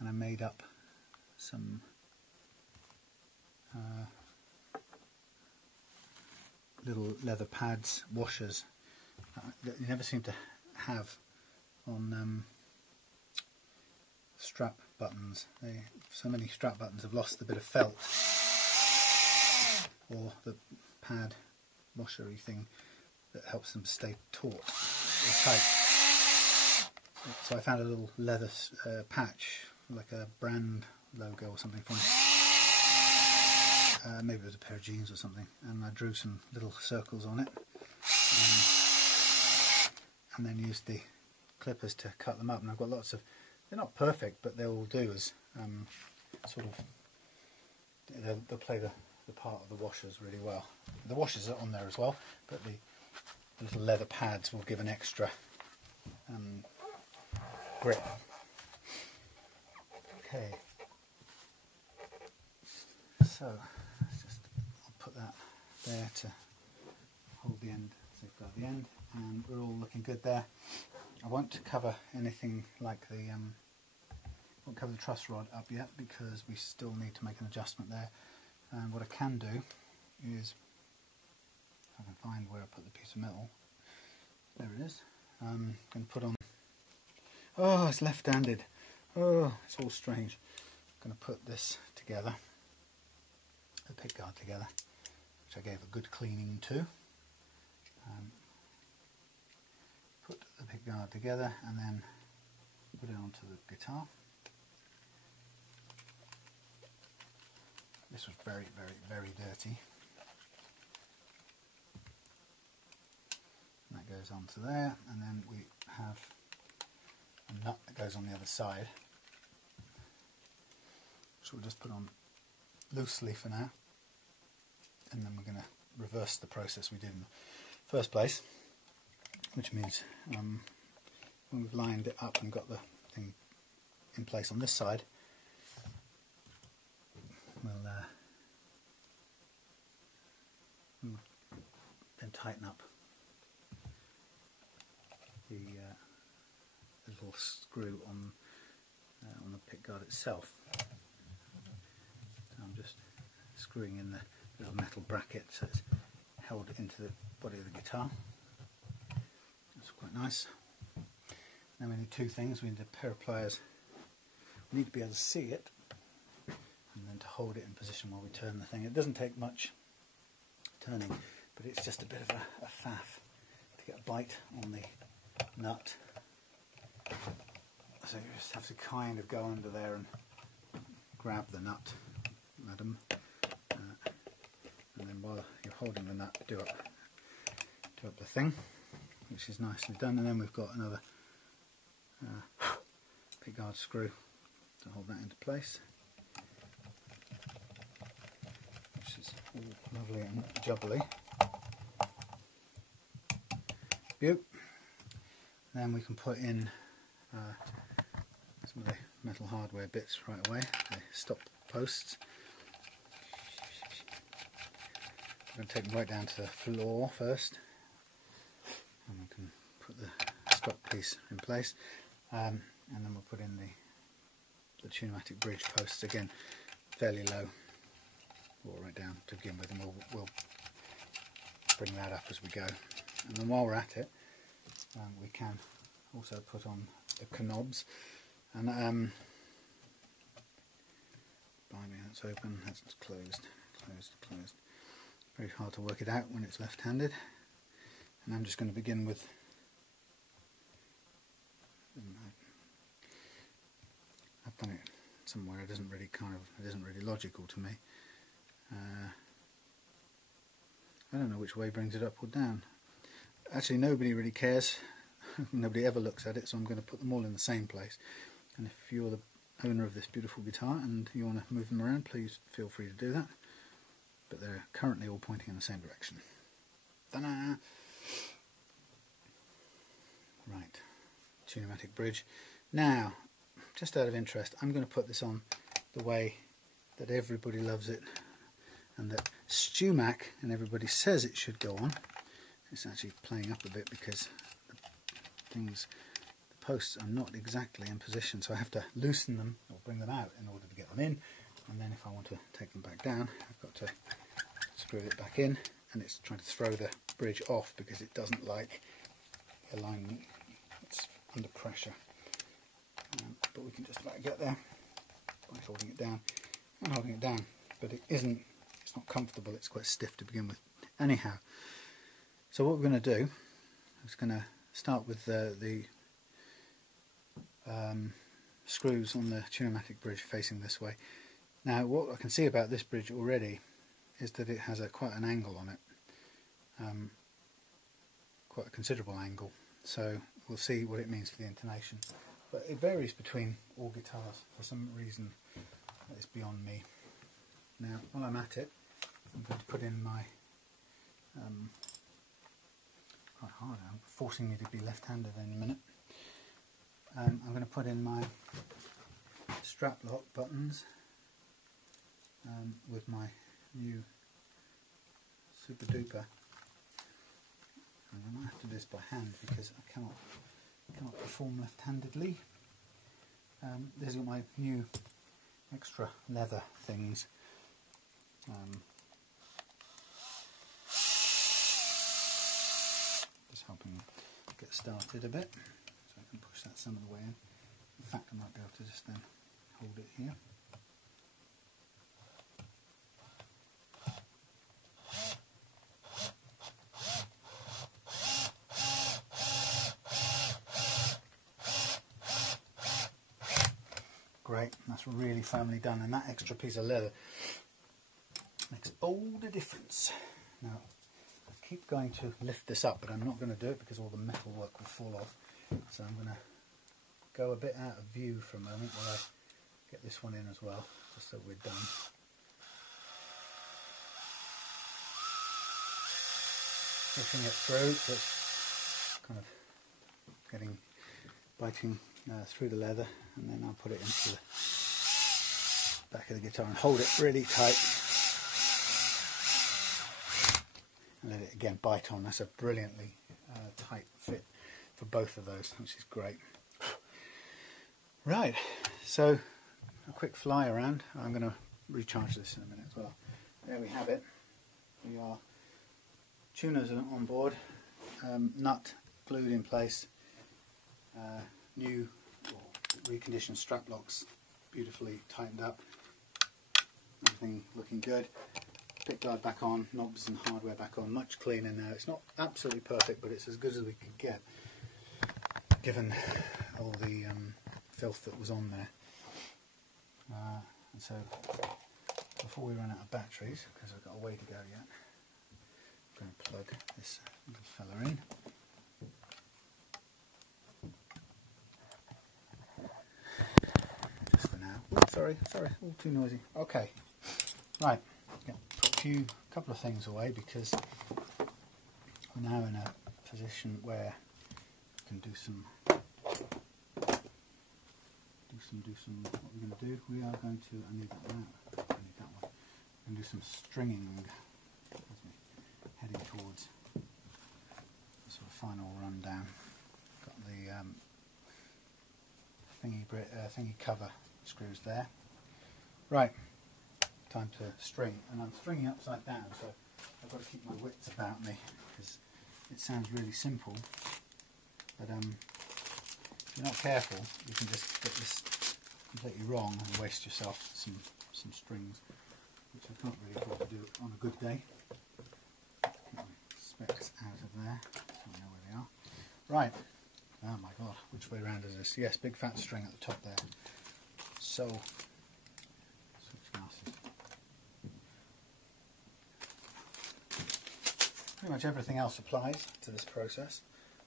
I made up some little leather pads, washers, that you never seem to have on strap buttons. So many strap buttons have lost the bit of felt, or the pad washery thing that helps them stay taut or tight. So I found a little leather patch, like a brand logo or something from maybe it was a pair of jeans or something, and I drew some little circles on it, and then used the clippers to cut them up. And I've got lots of, they're not perfect, but they will do as sort of, they'll play the part of the washers really well. The washers are on there as well, but the little leather pads will give an extra grip. Okay, so I'll put that there to hold the end, safeguard the end, and we're all looking good there. I won't cover anything like the won't cover the truss rod up yet because we still need to make an adjustment there. And what I can do is, if I can find where I put the piece of metal, there it is. I'm going to put on, oh, it's left-handed, oh, it's all strange. I'm going to put this together, the pick guard together, which I gave a good cleaning to. put the pickguard together and then put it onto the guitar. This was very, very, very dirty. And that goes onto there, and then we have a nut that goes on the other side, which we'll just put on loosely for now, and then we're going to reverse the process we did in the first place, which means when we've lined it up and got the thing in place on this side, we'll then tighten up the little screw on the pickguard itself. So I'm just screwing in the little metal bracket so it's held into the body of the guitar. That's quite nice. Now we need two things. We need a pair of pliers. We need to be able to see it, and then to hold it in position while we turn the thing. It doesn't take much turning, but it's just a bit of a faff to get a bite on the nut. So you just have to kind of go under there and grab the nut, madam, and then while you're holding the nut, do up the thing, which is nicely done. And then we've got another pickguard screw to hold that into place, which is all lovely and jubbly. Beaut. Then we can put in some of the metal hardware bits right away, the stop posts. I'm going to take them right down to the floor first, and we can put the stop piece in place, and then we'll put in the tunematic bridge posts, again fairly low, or right down to begin with, and we'll bring that up as we go. And then while we're at it, we can also put on the knobs, and blimey, that's open, that's closed, closed. Very hard to work it out when it's left-handed. And I'm just going to begin with I've done it somewhere. It isn't really logical to me. I don't know which way brings it up or down. Actually, nobody really cares. Nobody ever looks at it, so I'm going to put them all in the same place. And if you're the owner of this beautiful guitar and you want to move them around, please feel free to do that. But they're currently all pointing in the same direction. Ta-da! Right, tunematic bridge. Now, just out of interest, I'm going to put this on the way that everybody loves it, and that Stu Mac and everybody says it should go on. It's actually playing up a bit because the posts are not exactly in position, so I have to loosen them or bring them out in order to get them in, and then if I want to take them back down, I've got to screw it back in, and it's trying to throw the bridge off because it doesn't like alignment. It's under pressure, but we can just about get there by holding it down and holding it down, but it's not comfortable, it's quite stiff to begin with. Anyhow, so what we're going to do is going to start with the screws on the tunematic bridge facing this way. Now what I can see about this bridge already is that it has quite an angle on it, quite a considerable angle, so we'll see what it means for the intonation. But it varies between all guitars for some reason that is beyond me. Now while I'm at it, I'm going to put in my quite hard now, forcing me to be left-handed in a minute. I'm going to put in my strap lock buttons with my new super duper, and I might have to do this by hand because I cannot perform left-handedly. These are my new extra leather things. Just helping get started a bit, so I can push that some of the way in. In fact, I might be able to just then hold it here. that's really firmly done, and that extra piece of leather makes all the difference. Now I keep going to lift this up, but I'm not going to do it because all the metal work will fall off, so I'm going to go a bit out of view for a moment while I get this one in as well, just so we're done. Pushing it through, so it's kind of biting through the leather, and then I'll put it into the back of the guitar and hold it really tight and let it again bite on. That's a brilliantly tight fit for both of those, which is great. Right, so a quick fly around. I'm going to recharge this in a minute as well. There we have it. We are tuners on board, nut glued in place, new or reconditioned strap locks beautifully tightened up, everything looking good. Pick guard back on, knobs and hardware back on, much cleaner now. It's not absolutely perfect, but it's as good as we could get given all the filth that was on there. And so before we run out of batteries, because I've got a way to go yet, I'm going to plug this little fella in. Just for now. Oops, sorry, all too noisy. Okay, right, put a couple of things away because we're now in a position where we can do some what we're going to do. We are going to, I need that one out, I need that one. We're going to do some stringing as we're heading towards the sort of final rundown. Got the thingy cover screws there. Right, time to string, and I'm stringing upside down, so I've got to keep my wits about me because it sounds really simple, but if you're not careful you can just get this completely wrong and waste yourself some strings, which I can't really afford to do on a good day. Get my specs out of there so we know where they are. Right, oh my god, which way round is this? Yes, big fat string at the top there. So, switch glasses. Pretty much everything else applies to this process,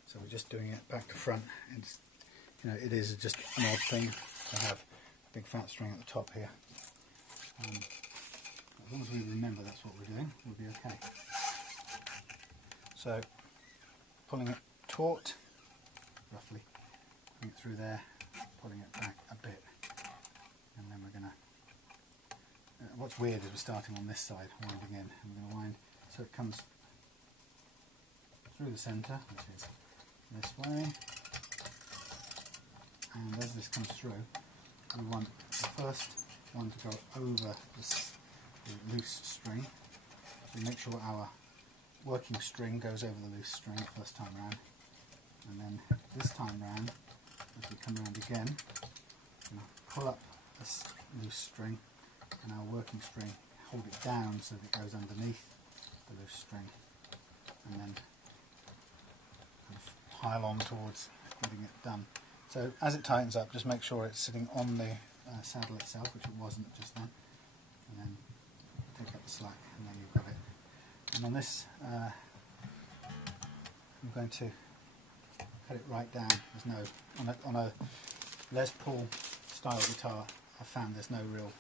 so we're just doing it back to front. It's, you know, it is just an odd thing to have a big fat string at the top here. As long as we remember that's what we're doing, we'll be okay. So, pulling it taut, roughly, putting it through there, pulling it back a bit, and then we're going to, what's weird is we're starting on this side, winding in, and we're going to wind so it comes through the centre, which is this way, and as this comes through, we want the first one to go over the loose string. We make sure our working string goes over the loose string the first time round, and then this time round, as we come round again, we're going to pull up this loose string and our working string, hold it down so that it goes underneath the loose string, and then kind of pile on towards getting it done. So as it tightens up, just make sure it's sitting on the saddle itself, which it wasn't just then, and then take up the slack, and then you've got it. And on this, I'm going to cut it right down. There's no, on a Les Paul style guitar, I found there's no real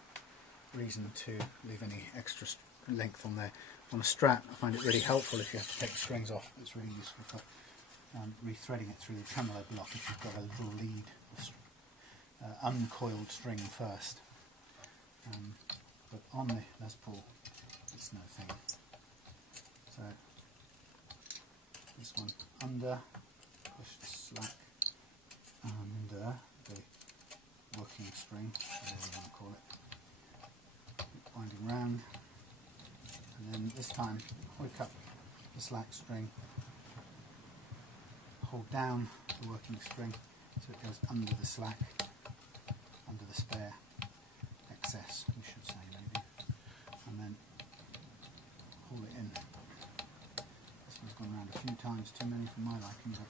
reason to leave any extra length on there. On a Strat, I find it really helpful if you have to take the strings off. It's really useful for rethreading it through the tremolo block if you've got a little lead of uncoiled string first. But on the Les Paul, it's no thing. So this one under, push the slack under the working string, whatever you want to call it, winding round, and then this time hook up the slack string, hold down the working string so it goes under the slack, under the spare excess, we should say maybe, and then pull it in. This one's gone around a few times, too many for my liking, but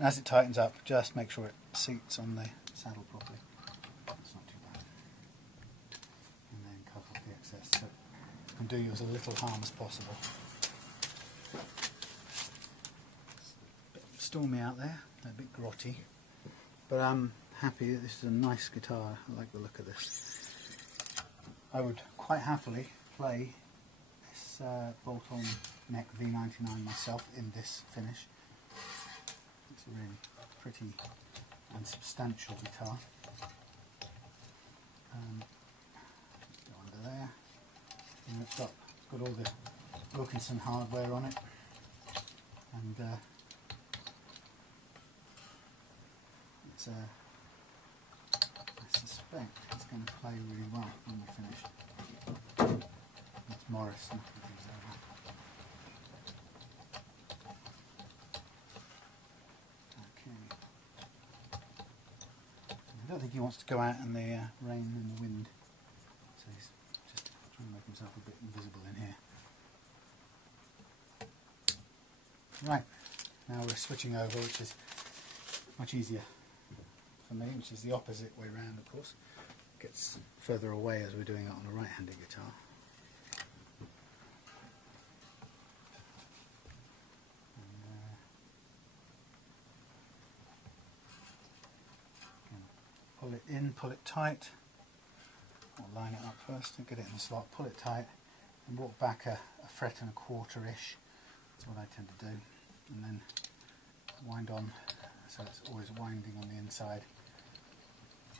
as it tightens up, just make sure it seats on the saddle properly. That's not too bad. can do you as little harm as possible. It's a bit stormy out there, a bit grotty, but I'm happy that this is a nice guitar. I like the look of this. I would quite happily play this bolt-on neck V99 myself in this finish. It's a really pretty and substantial guitar. Just go under there. And it's got all the Wilkinson hardware on it, and it's I suspect it's going to play really well when we finish. It's Morris, nothing things like that. I don't think he wants to go out in the rain and the wind, so he's just trying to make himself a bit invisible in here. Right, now we're switching over, which is much easier for me, which is the opposite way round, of course. It gets further away as we're doing it on a right-handed guitar. Pull it in, pull it tight, or line it up first and get it in the slot, pull it tight and walk back a fret and a quarter-ish. That's what I tend to do. And then wind on, so it's always winding on the inside,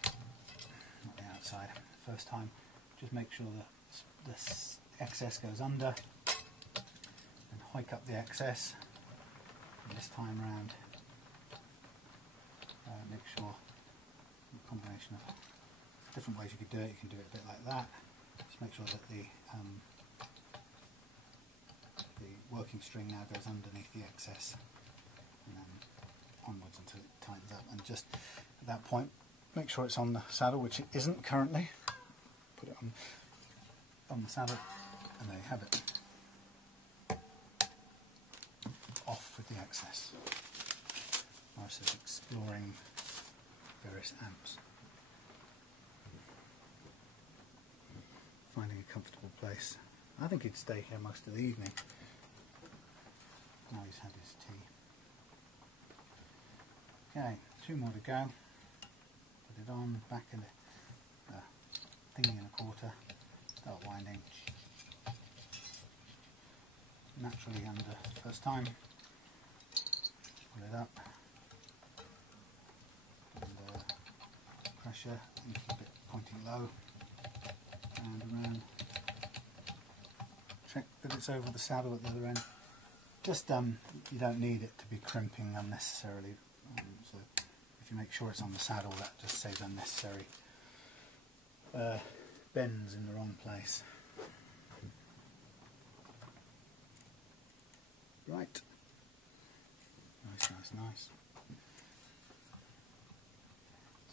not the outside. First time, just make sure that this excess goes under and hike up the excess. And this time round, make sure a combination of different ways you could do it. You can do it a bit like that. Just make sure that the working string now goes underneath the excess, and then onwards until it tightens up. And just at that point, make sure it's on the saddle, which it isn't currently. Put it on the saddle, and there you have it. Off with the excess. Morris is exploring various amps, finding a comfortable place. I think he'd stay here most of the evening. Now he's had his tea. Okay, 2 more to go. Put it on, back in the thingy and a quarter. Start winding. Naturally under first time. Pull it up. Pressure, and keep it pointing low, and around. Check that it's over the saddle at the other end. Just you don't need it to be crimping unnecessarily, so if you make sure it's on the saddle, that just saves unnecessary bends in the wrong place. Right, nice.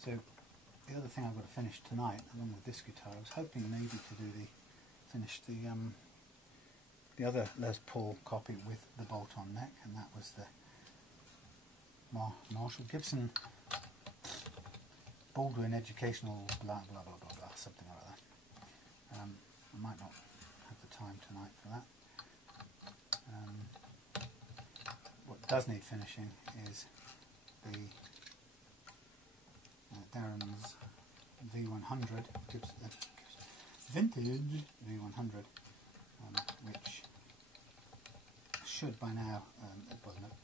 So the other thing I've got to finish tonight, along with this guitar, I was hoping maybe to do finish the other Les Paul copy with the bolt-on neck, and that was the Marshall Gibson Baldwin educational blah blah blah blah blah, something like that. I might not have the time tonight for that. What does need finishing is the Darren's V100, Vintage V100, which should by now,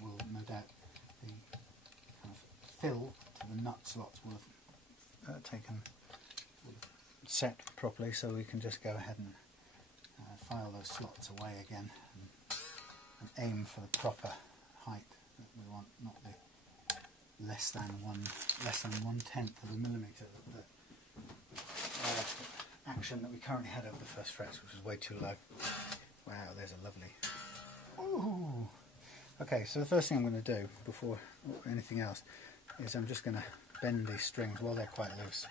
will no doubt, the kind of fill to the nut slots will have set properly, so we can just go ahead and file those slots away again and aim for the proper height that we want, not the less than 1/10 of a millimetre action that we currently had over the first frets, which was way too low. Wow, there's a lovely. Ooh. Okay, so the first thing I'm going to do before anything else is I'm just going to bend these strings while they're quite loose.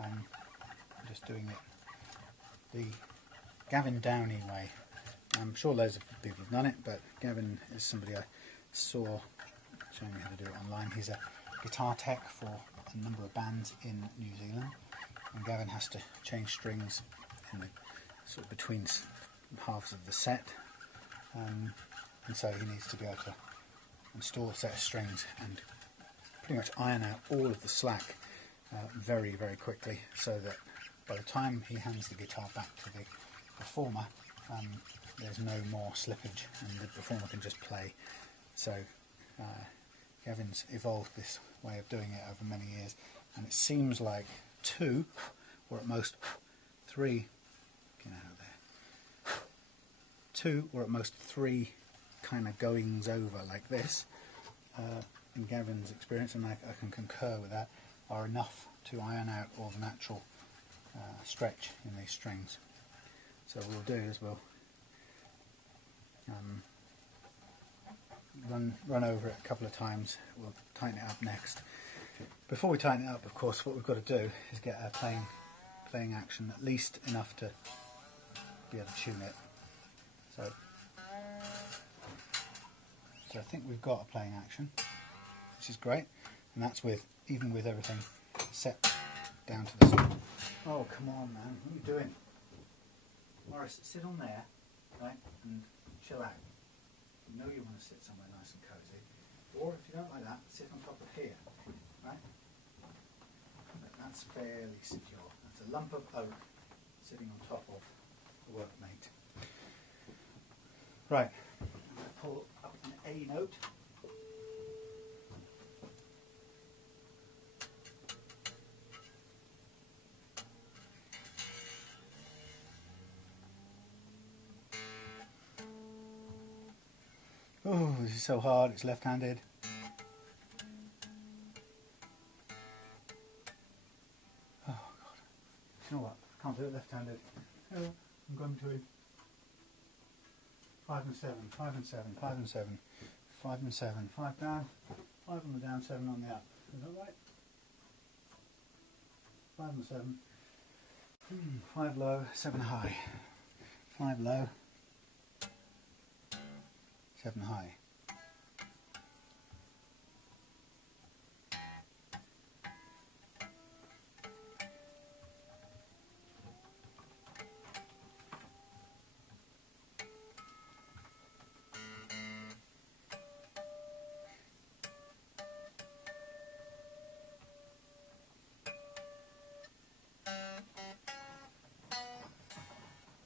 I'm just doing it the Gavin Downey way. I'm sure loads of people have done it, but Gavin is somebody I saw showing me how to do it online. He's a guitar tech for a number of bands in New Zealand, and Gavin has to change strings in the sort of between halves of the set, and so he needs to be able to install a set of strings and pretty much iron out all of the slack very, very quickly, so that by the time he hands the guitar back to the performer, there's no more slippage and the performer can just play. So Gavin's evolved this way of doing it over many years, and it seems like 2 or at most 3, get out of there, 2 or at most 3 kind of goings over like this, in Gavin's experience, and I can concur with that, are enough to iron out all the natural stretch in these strings. So what we'll do is we'll run over it a couple of times. We'll tighten it up next. Before we tighten it up, of course, what we've got to do is get our playing action at least enough to be able to tune it. So I think we've got a playing action, which is great, and that's even with everything set down to the side. Oh, come on, man, what are you doing? Morris, sit on there, right, and chill out. You know you want to sit somewhere nice and cosy, or if you don't like that, sit on top of here, right? That's fairly secure. That's a lump of oak sitting on top of the workmate. Right, I'm going to pull up an A note. Oh, this is so hard, it's left-handed. Oh God. You know what? I can't do it left-handed. Oh, I'm going to 5 and 7, 5 and 7, 5 and 7, 5 and 7, 5 down, 5 on the down, 7 on the up. Is that right? 5 and 7. 5 low, 7 high. 5 low, 7 high.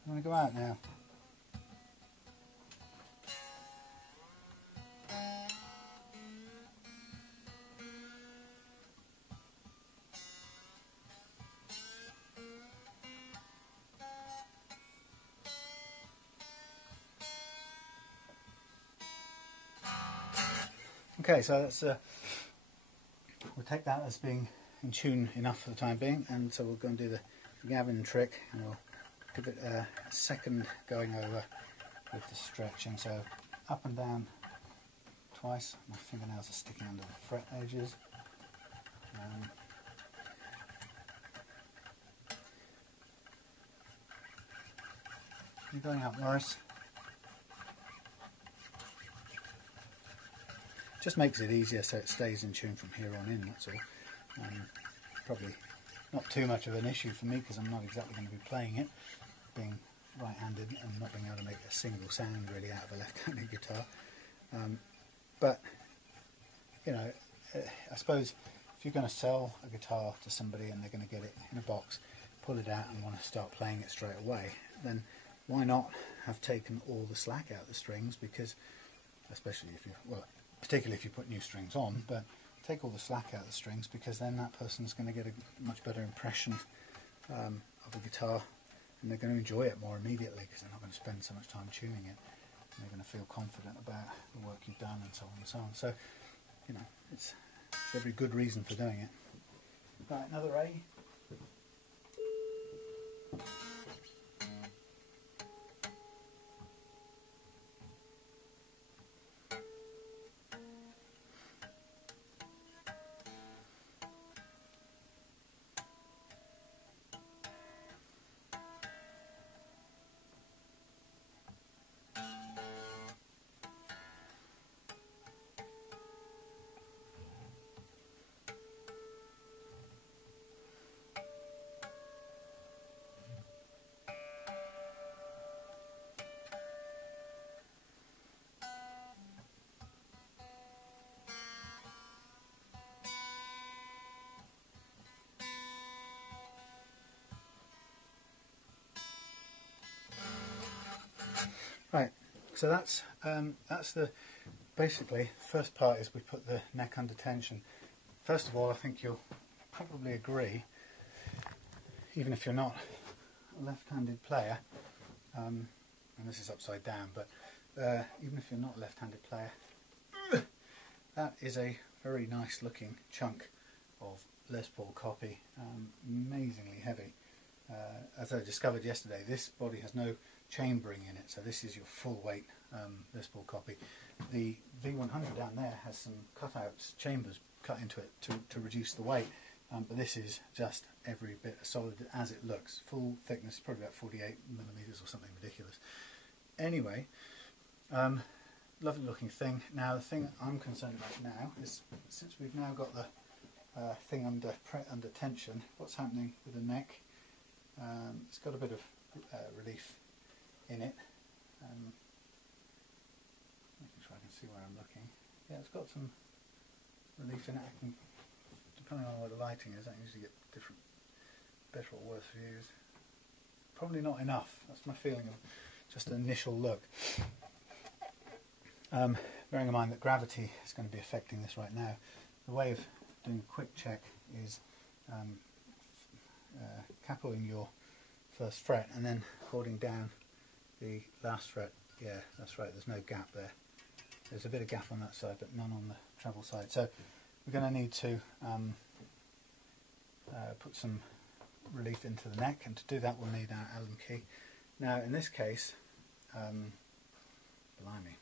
I'm going to go out now. Okay, so that's we'll take that as being in tune enough for the time being, and so we'll go and do the Gavin trick, and we'll give it a second going over with the stretching. So up and down twice. My fingernails are sticking under the fret edges. You're going up, Morris. Just makes it easier so it stays in tune from here on in, that's all. Probably not too much of an issue for me because I'm not exactly going to be playing it, being right-handed and not being able to make a single sound really out of a left-handed guitar. But, you know, I suppose if you're going to sell a guitar to somebody and they're going to get it in a box, pull it out and want to start playing it straight away, then why not have taken all the slack out of the strings? Because, especially if you, well, particularly if you put new strings on, but take all the slack out of the strings, because then that person's going to get a much better impression of a guitar, and they're going to enjoy it more immediately because they're not going to spend so much time tuning it, and they're going to feel confident about the work you've done and so on and so on. So, you know, it's every good reason for doing it. Right, another A. Right, so that's the basically first part is we put the neck under tension. First of all, I think you'll probably agree, even if you're not a left-handed player, and this is upside down, but even if you're not a left-handed player, that is a very nice looking chunk of Les Paul copy, amazingly heavy. As I discovered yesterday, this body has no chambering in it, so this is your full weight Les Paul copy. The V100 down there has some cutouts, chambers cut into it to reduce the weight, but this is just every bit as solid as it looks. Full thickness, probably about 48 millimeters or something ridiculous. Anyway, lovely looking thing. Now the thing I'm concerned about now is, since we've now got the thing under tension, what's happening with the neck? It's got a bit of relief in it. Making sure I can see where I'm looking. Yeah, it's got some relief in it. I can, depending on where the lighting is, I can usually get different, better or worse views. Probably not enough. That's my feeling of just an initial look. Bearing in mind that gravity is going to be affecting this right now, the way of doing a quick check is capoing your first fret and then holding down the last fret. Yeah, that's right, there's no gap there. There's a bit of gap on that side, but none on the treble side. So we're going to need to put some relief into the neck, and to do that we'll need our Allen key. Now in this case, blimey,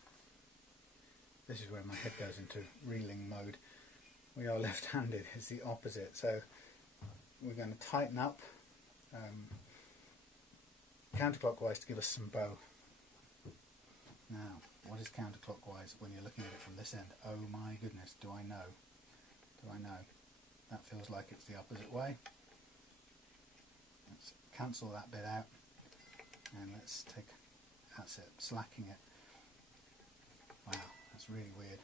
this is where my head goes into reeling mode. We are left-handed, it's the opposite, so we're going to tighten up counterclockwise to give us some bow. Now, what is counterclockwise when you're looking at it from this end? Oh my goodness, do I know? Do I know? That feels like it's the opposite way. Let's cancel that bit out, and let's take, that's it, slacking it. Wow, that's really weird.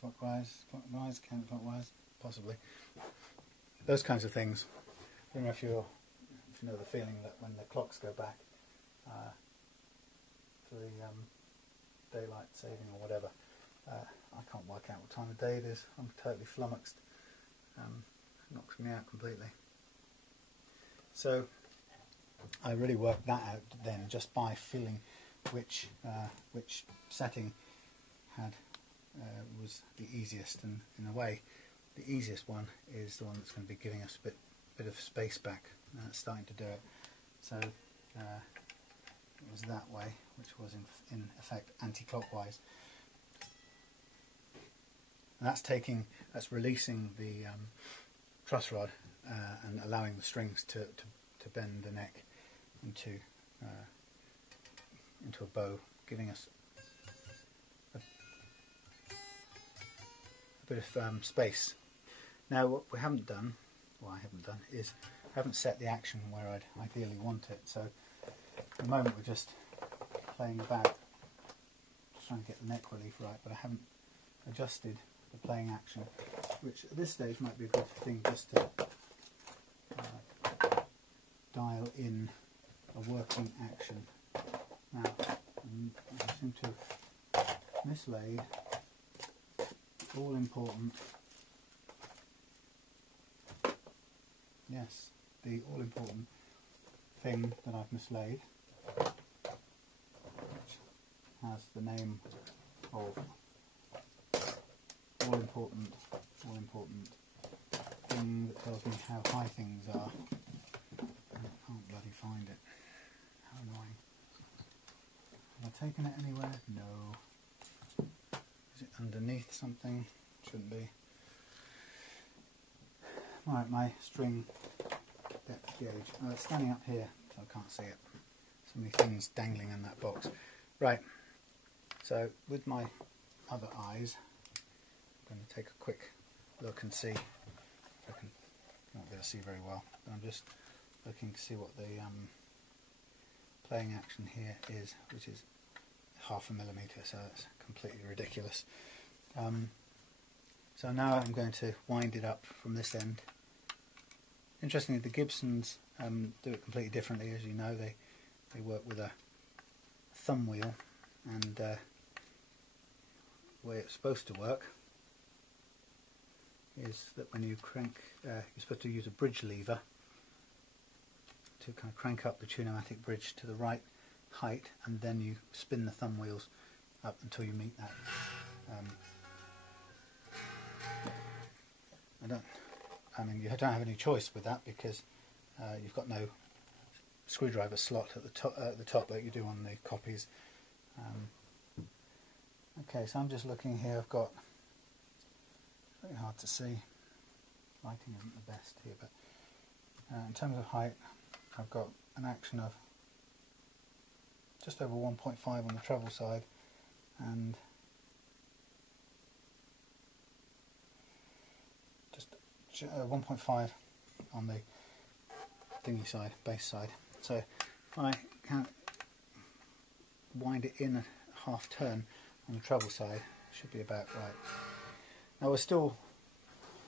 Clockwise, clockwise, counterclockwise, possibly. Those kinds of things. I don't know if you know the feeling that when the clocks go back for the daylight saving or whatever, I can't work out what time of day it is. I'm totally flummoxed. It knocks me out completely. So I really worked that out then just by feeling which setting was the easiest, and in a way the easiest one is the one that's going to be giving us a bit of space back. It's starting to do it. So it was that way, which was in effect anti-clockwise. And that's releasing the truss rod and allowing the strings to bend the neck into a bow, giving us a bit of space. Now what we haven't done, well I haven't done, is I haven't set the action where I'd ideally want it. So at the moment we're just playing about, just trying to get the neck relief right, but I haven't adjusted the playing action, which at this stage might be a good thing just to dial in a working action. Now I seem to have mislaid all important, yes, the all important thing that I've mislaid, which has the name of all important thing that tells me how high things are. I can't bloody find it. How annoying. Have I taken it anywhere? No. Is it underneath something? Shouldn't be. Right, my string depth gauge. Oh, it's standing up here, so I can't see it. So many things dangling in that box. Right, so with my other eyes, I'm going to take a quick look and see if I can, I won't be able to see very well, but I'm just looking to see what the playing action here is, which is 0.5 millimeter, so that's completely ridiculous. So now I'm going to wind it up from this end. Interestingly, the Gibsons do it completely differently. As you know, they work with a thumb wheel, and the way it's supposed to work is that when you crank, you're supposed to use a bridge lever to kind of crank up the tune-o-matic bridge to the right height, and then you spin the thumb wheels up until you meet that. I mean, you don't have any choice with that because you've got no screwdriver slot at the top like you do on the copies. Okay, so I'm just looking here. I've got, it's very hard to see. Lighting isn't the best here, but in terms of height, I've got an action of just over 1.5 on the treble side, and just 1.5 on the thingy side, bass side. So if I can wind it in a half turn on the treble side, should be about right. Now we still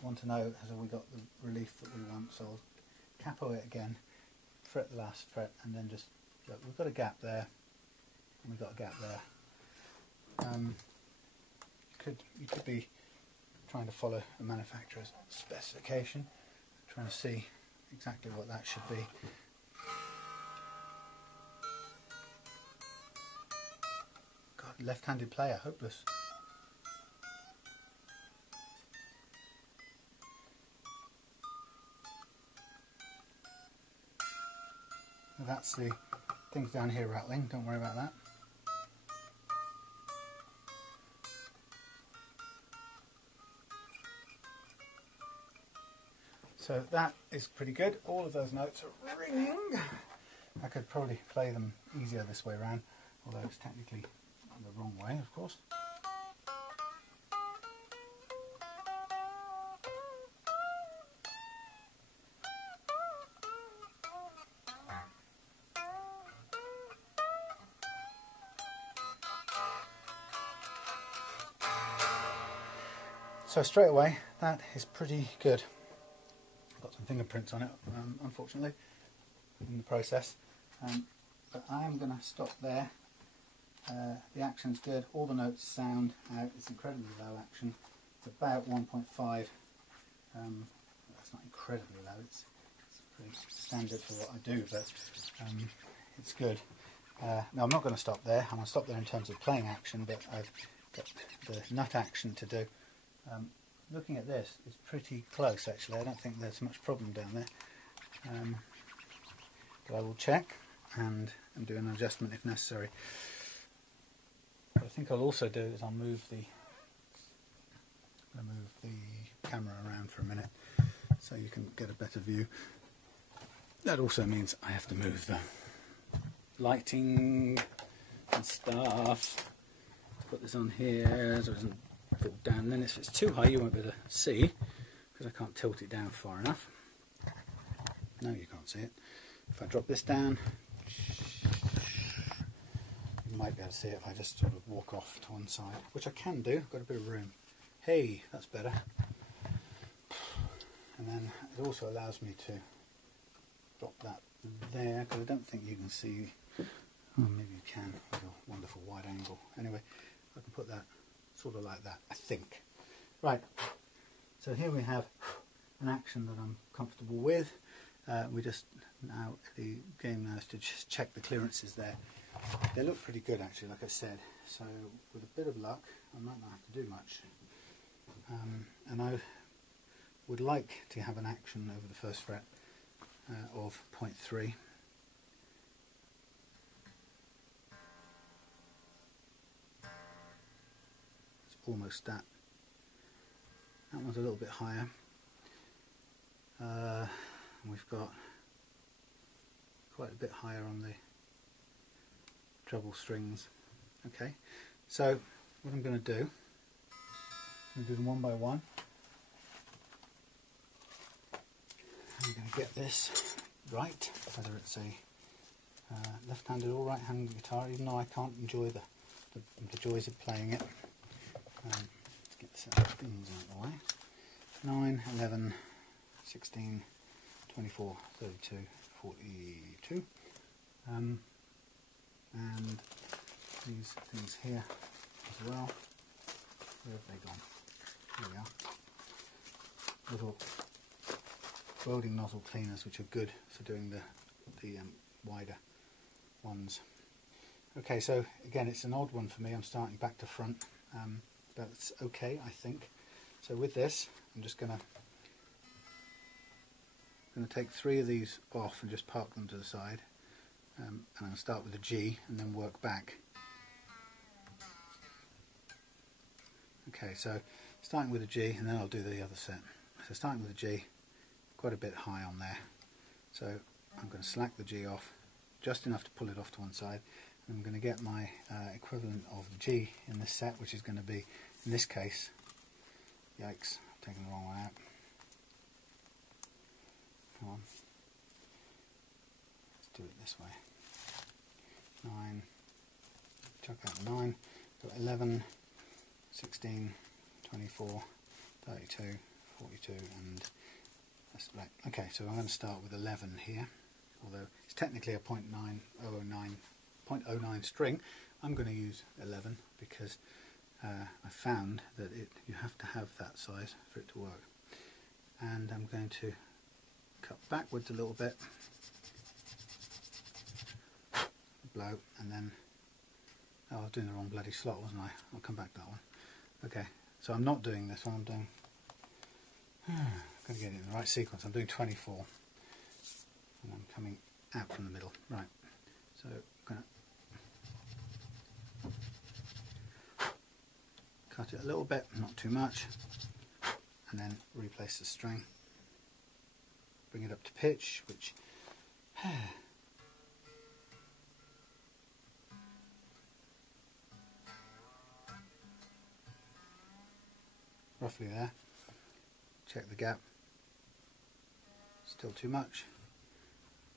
want to know, have we got the relief that we want, so I'll capo it again, fret the last fret, and then just, look, we've got a gap there, and we've got a gap there. You could be trying to follow the manufacturer's specification, trying to see exactly what that should be. God, left-handed player, hopeless. That's the things down here rattling, don't worry about that. So that is pretty good. All of those notes are ringing. I could probably play them easier this way around, although it's technically the wrong way, of course. So straight away, that is pretty good. Got some fingerprints on it, unfortunately, in the process. But I am going to stop there. The action's good. All the notes sound out. It's incredibly low action. It's about 1.5. That's not incredibly low. It's pretty standard for what I do, but it's good. Now I'm not going to stop there. I'm going to stop there in terms of playing action, but I've got the nut action to do. Looking at this, it's pretty close actually. I don't think there's much problem down there. But I will check and do an adjustment if necessary. What I think I'll also do is I'll move the camera around for a minute so you can get a better view. That also means I have to move the lighting and stuff. Put this on here so it doesn't fall down. Then if it's too high you won't be able to see because I can't tilt it down far enough. No, you can't see it. If I drop this down, you might be able to see it if I just sort of walk off to one side, which I can do. I've got a bit of room. Hey, that's better. And then it also allows me to drop that there because I don't think you can see. Oh, maybe you can with a wonderful wide angle. Anyway, I can put that sort of like that, I think. Right, so here we have an action that I'm comfortable with. We just now, the game now is to just check the clearances there. They look pretty good actually, like I said, so with a bit of luck I might not have to do much. And I would like to have an action over the first fret of 0.3. Almost that. That one's a little bit higher. We've got quite a bit higher on the treble strings. Okay, so what I'm going to do, I'm going to do them one by one. I'm going to get this right, whether it's a left-handed or right-handed guitar, even though I can't enjoy the joys of playing it. Let's get the set of pins out of the way. 9, 11, 16, 24, 32, 42. And these things here as well. Where have they gone? Here we are. Little welding nozzle cleaners, which are good for doing the wider ones. Okay, so again, it's an odd one for me. I'm starting back to front. That's okay, I think. So with this, I'm just going to take 3 of these off and just park them to the side. And I'm going to start with a G and then work back. Okay, so starting with a G, and then I'll do the other set. So starting with a G, quite a bit high on there. So I'm going to slack the G off, just enough to pull it off to one side. And I'm going to get my equivalent of the G in this set, which is going to be, in this case, yikes, I've taken the wrong one out. Come on. Let's do it this way. 9, chuck out the 9, got 11, 16, 24, 32, 42, and that's right. Okay, so I'm going to start with 11 here, although it's technically a 0.09 string. I'm going to use 11 because I found that you have to have that size for it to work. And I'm going to cut backwards a little bit, blow, and then, oh, I was doing the wrong bloody slot, wasn't I? I'll come back to that one. Okay, so I'm not doing this one, I'm doing, I've got to get it in the right sequence. I'm doing 24, and I'm coming out from the middle. Right, so I'm going to cut it a little bit, not too much, and then replace the string. Bring it up to pitch, which roughly there. Check the gap. Still too much.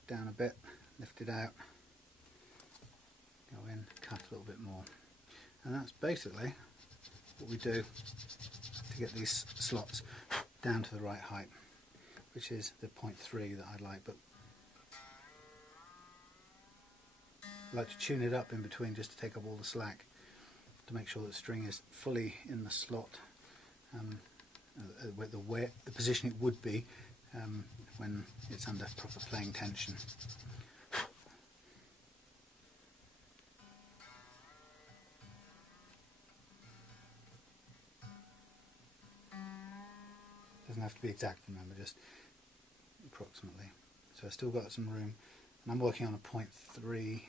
Down a bit, lift it out, go in, cut a little bit more. And that's basically what we do to get these slots down to the right height, which is the 0.3 that I'd like, but I like to tune it up in between just to take up all the slack, to make sure that the string is fully in the slot, where the position it would be when it's under proper playing tension. Doesn't have to be exact, remember, just approximately. So I've still got some room, and I'm working on a 0.3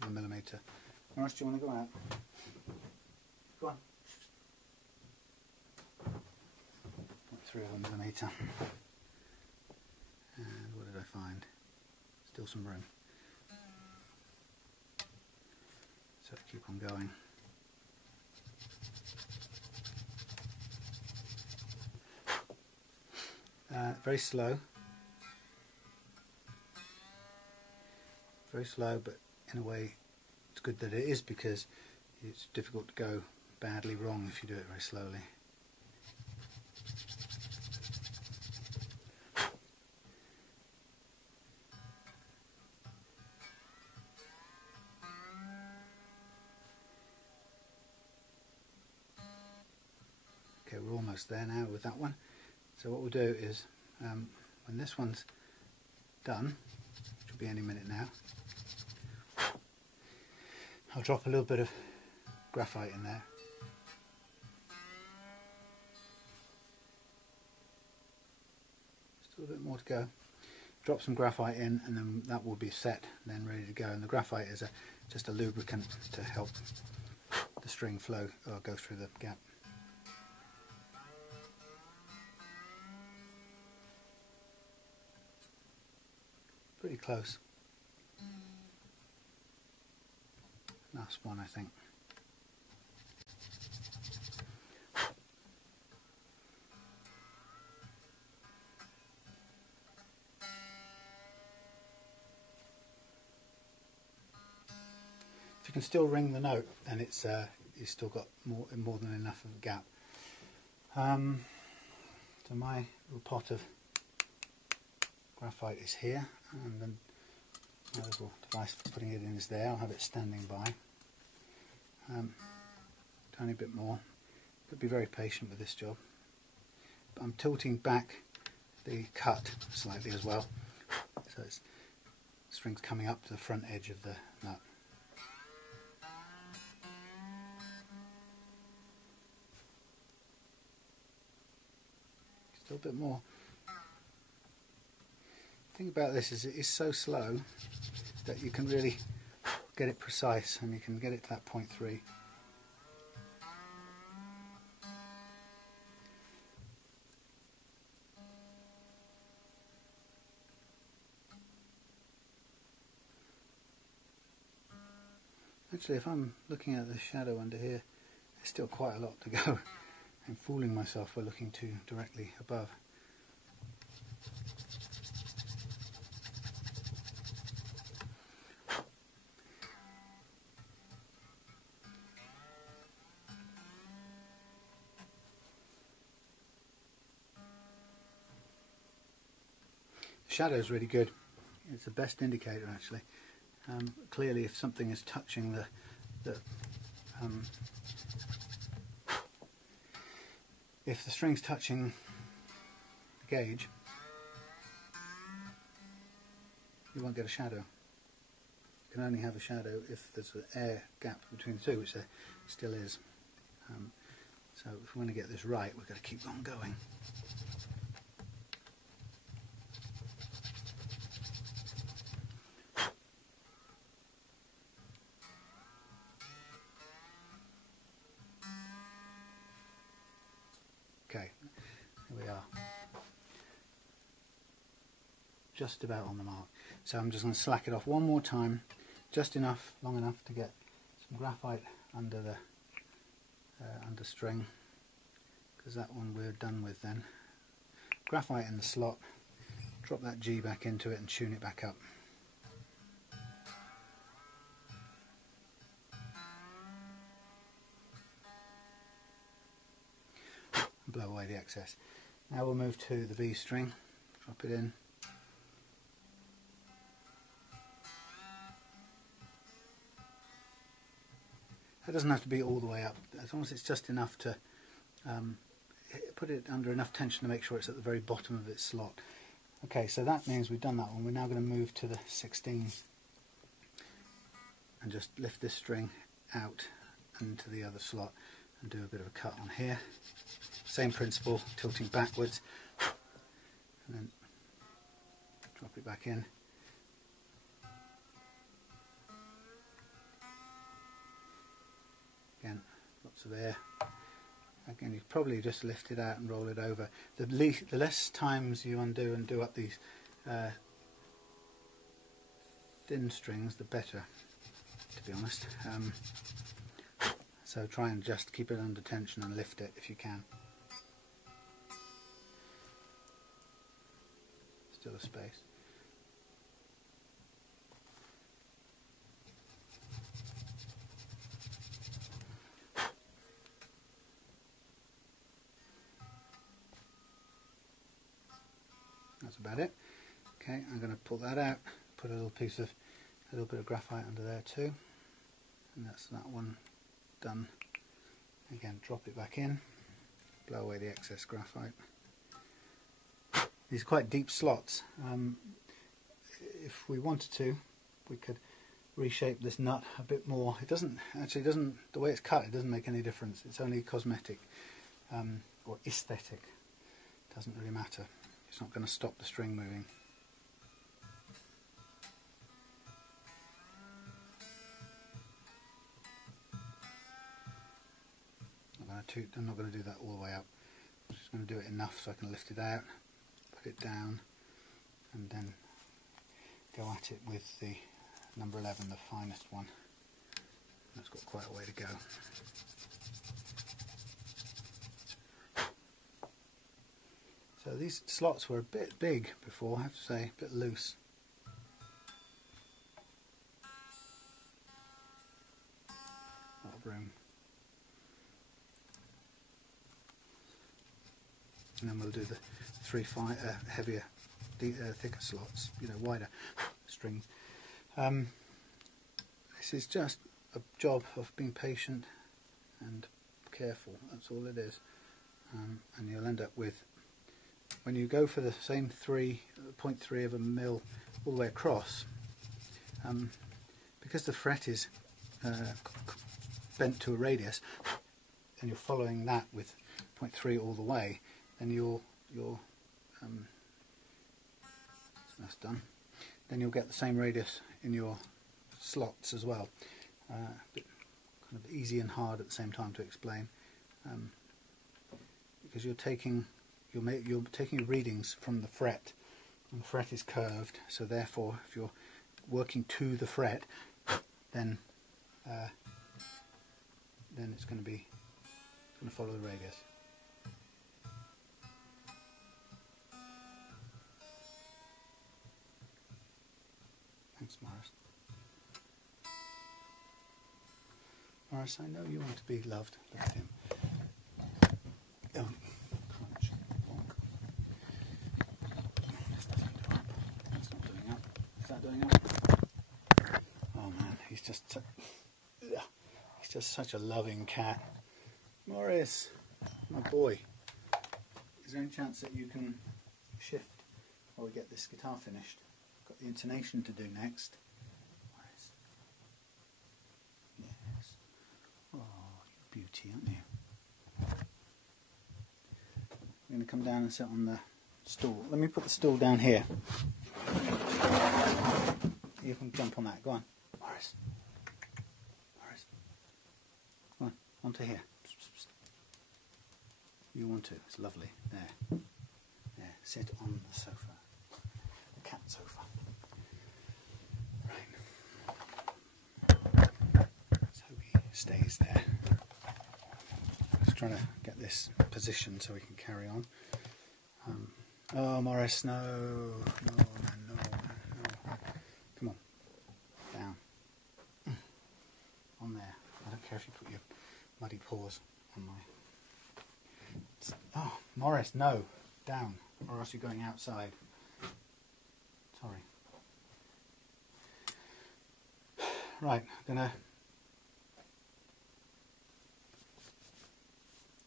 of a millimetre. Morris, do you want to go out? Go on. 0.3 of a millimetre. And what did I find? Still some room. So keep on going. Very slow. Very slow, but in a way it's good that it is, because it's difficult to go badly wrong if you do it very slowly. Okay, we're almost there now with that one. So what we'll do is, when this one's done, which will be any minute now, I'll drop a little bit of graphite in there. Still a bit more to go. Drop some graphite in, and then that will be set, then ready to go. And the graphite is just a lubricant to help the string flow or go through the gap. Pretty close. Last one, I think. If you can still ring the note, and it's you've still got more than enough of a gap. So my little pot of graphite is here, and then my little device for putting it in is there. I'll have it standing by. tiny bit more. Got to be very patient with this job. But I'm tilting back the cut slightly as well, so it's string's coming up to the front edge of the nut. Still a bit more. The thing about this is it is so slow that you can really get it precise, and you can get it to that 0.3. Actually, if I'm looking at the shadow under here, there's still quite a lot to go. I'm fooling myself by looking too directly above. The shadow is really good. It's the best indicator, actually. Clearly, if something is touching if the string's touching the gauge, you won't get a shadow. You can only have a shadow if there's an air gap between the two, which there still is. So if we want to get this right, we've got to keep on going. Okay, here we are. Just about on the mark. So I'm just going to slack it off one more time, just enough, long enough to get some graphite under the string, because that one we're done with then. Graphite in the slot, drop that G back into it and tune it back up. Blow away the excess. Now we'll move to the B string, drop it in. That doesn't have to be all the way up, as long as it's just enough to put it under enough tension to make sure it's at the very bottom of its slot. Okay, so that means we've done that one. We're now going to move to the 16 and just lift this string out into the other slot and do a bit of a cut on here. Same principle, tilting backwards, and then drop it back in. Again, lots of air. Again, you probably just lift it out and roll it over. The less times you undo and do up these thin strings, the better, to be honest. So try and just keep it under tension and lift it if you can. Still a space. That's about it. Okay, I'm going to pull that out, put a little bit of graphite under there too, and that's that one done. Again, drop it back in, blow away the excess graphite. These are quite deep slots. If we wanted to, we could reshape this nut a bit more. It doesn't, the way it's cut, it doesn't make any difference. It's only cosmetic or aesthetic. It doesn't really matter. It's not going to stop the string moving. I'm not going to do that all the way up. I'm just going to do it enough so I can lift it out, put it down, and then go at it with the number 11, the finest one. That's got quite a way to go. So these slots were a bit big before, I have to say, a bit loose. A lot of room. And then we'll do the heavier, thicker slots, wider strings. This is just a job of being patient and careful. That's all it is. And you'll end up with, when you go for the same 0.3 of a mil all the way across, because the fret is bent to a radius, and you're following that with 0.3 all the way, then that's done. Then you'll get the same radius in your slots as well. Bit kind of easy and hard at the same time to explain, because you're taking readings from the fret, and the fret is curved. So therefore, if you're working to the fret, then it's going to follow the radius. Thanks, Morris. Morris, I know you want to be loved. Look at him. Oh, crunch. Bonk. This doesn't do up. That's not doing up. Is that doing up? Oh man, he's just such a loving cat. Morris, my boy. Is there any chance that you can shift while we get this guitar finished? Got the intonation to do next. Morris. Yes. Oh, you beauty, aren't you? I'm going to come down and sit on the stool. Let me put the stool down here. You can jump on that. Go on. Morris. Morris. Come on, onto here. You want to. It's lovely. There. There. Sit on the sofa. The cat sofa. Right. Let's hope he stays there. Just trying to get this position so we can carry on. Oh, Morris, no. No, man, no, man, no. Come on. Down. On there. I don't care if you put your muddy paws on my... Oh, Morris, no. Down. Or else you're going outside. Sorry. Right, gonna...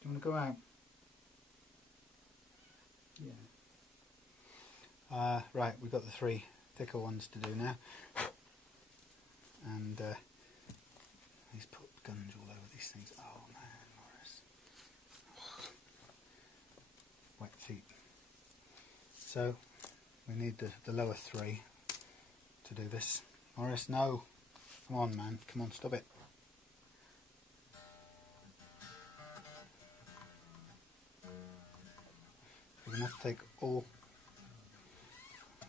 Do you want to go out? Yeah. Right, we've got the 3 thicker ones to do now. And he's put gunge all over these things. Oh man, Morris. Wet feet. So we need the lower 3 to do this. Morris, no. Come on, man. Come on, stop it. We're going to have to take all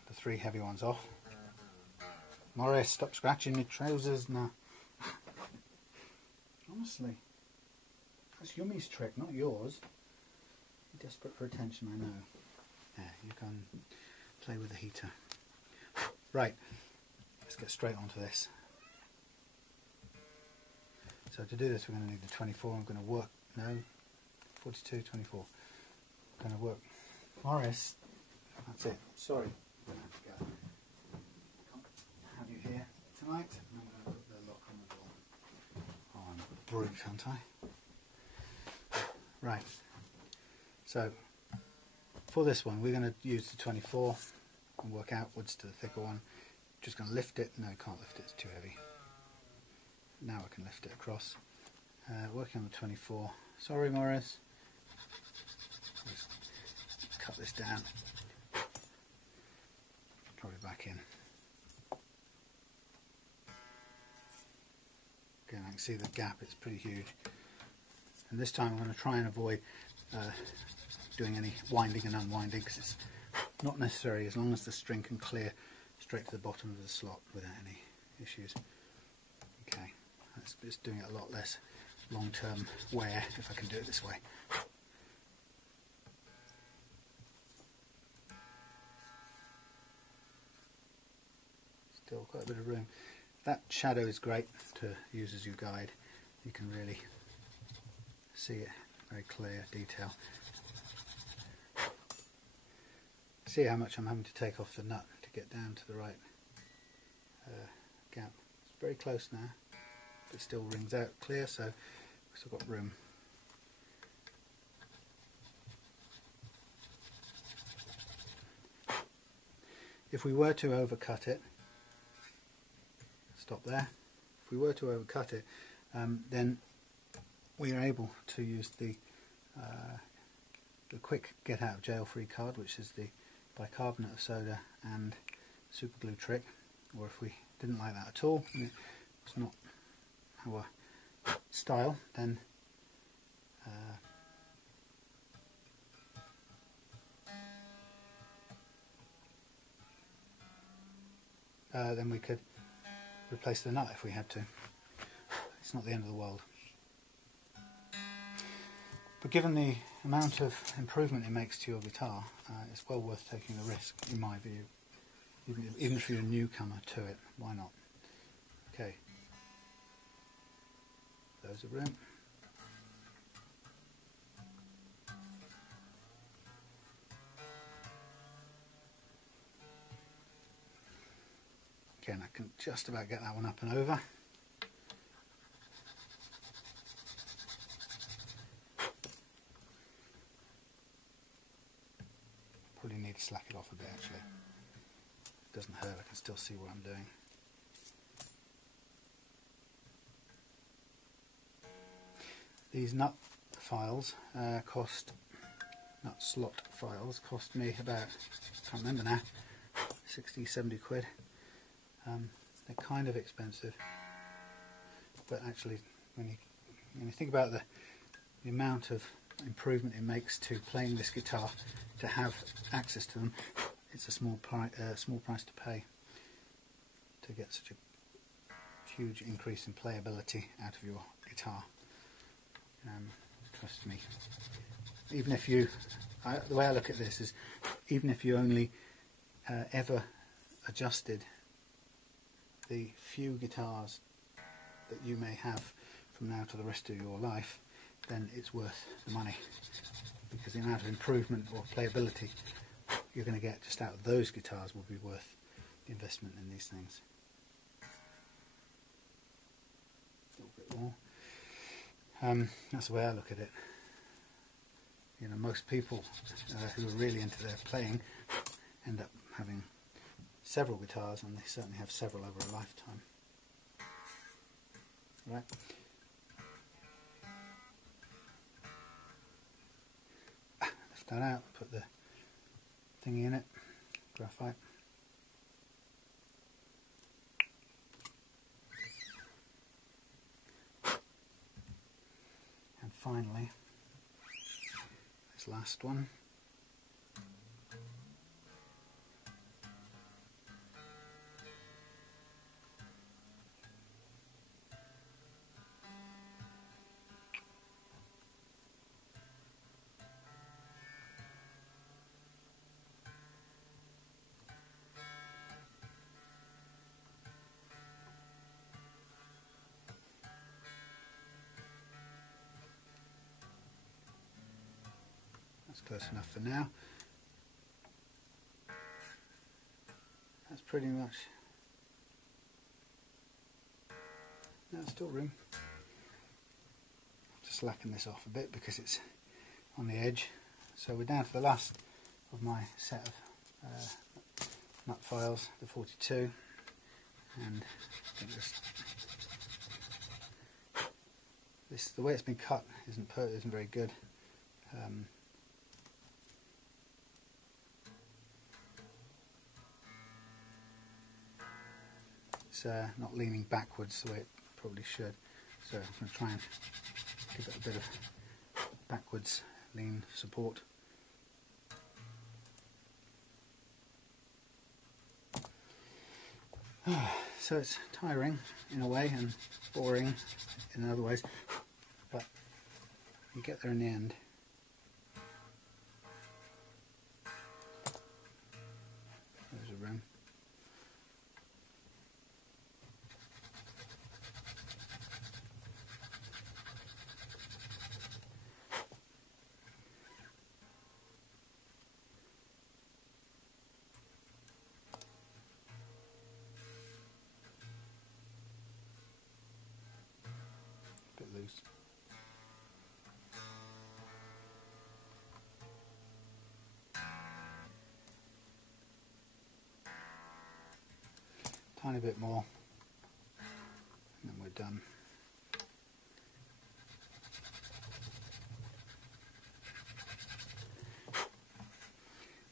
the 3 heavy ones off. Morris, stop scratching your trousers now. Honestly, that's Yummy's trick, not yours. You're desperate for attention, I know. There, you can play with the heater. Right, let's get straight onto this. So to do this, we're going to need the 24. I'm going to work, no, 42, 24. I'm going to work. Morris, that's it. Sorry, I'm going to have to go. I can't have you here tonight. I'm going to put the lock on the door. Oh, I'm a brute, aren't I? Right. So for this one, we're going to use the 24 and work outwards to the thicker one. Just going to lift it. No, I can't lift it. It's too heavy. Now I can lift it across. Working on the 24. Sorry, Morris. Cut this down, drop it back in. Again, I can see the gap, it's pretty huge. And this time I'm going to try and avoid doing any winding and unwinding, because it's not necessary as long as the string can clear straight to the bottom of the slot without any issues. Okay, it's doing it a lot less long-term wear if I can do it this way. Still quite a bit of room. That shadow is great to use as your guide. You can really see it, very clear detail. See how much I'm having to take off the nut to get down to the right gap. It's very close now. it still rings out clear, so we've still got room. If we were to overcut it, stop there. If we were to overcut it, then we are able to use the quick get out of jail free card, which is the bicarbonate of soda and super glue trick. Or if we didn't like that at all, and it's not our style, then then we could replace the nut if we had to. It's not the end of the world. But given the amount of improvement it makes to your guitar, it's well worth taking the risk, in my view. Even if you're a newcomer to it, why not? Okay. There's a room. Again, I can just about get that one up and over. Probably need to slack it off a bit actually. It doesn't hurt, I can still see what I'm doing. These nut files nut slot files cost me about, I can't remember now, 60, 70 quid. They're kind of expensive, but actually when you think about the amount of improvement it makes to playing this guitar, to have access to them, it's a small price to pay to get such a huge increase in playability out of your guitar. Trust me. Even if you, the way I look at this is, even if you only ever adjusted the few guitars that you may have from now to the rest of your life, then it's worth the money, because the amount of improvement or playability you're going to get just out of those guitars will be worth the investment in these things. A little bit more. That's the way I look at it. You know, most people who are really into their playing end up having several guitars, and they certainly have several over a lifetime. Right. Lift that out, put the thingy in it, graphite. And finally, this last one. That's close enough for now. That's pretty much. No, there's still room. Just slacken this off a bit because it's on the edge. So we're down to the last of my set of nut files, the 42, and I think this the way it's been cut isn't very good. It's not leaning backwards the way it probably should, so I'm going to try and give it a bit of backwards lean support. So it's tiring in a way and boring in other ways, but you get there in the end. There's a room. loose. Tiny bit more, and then we're done.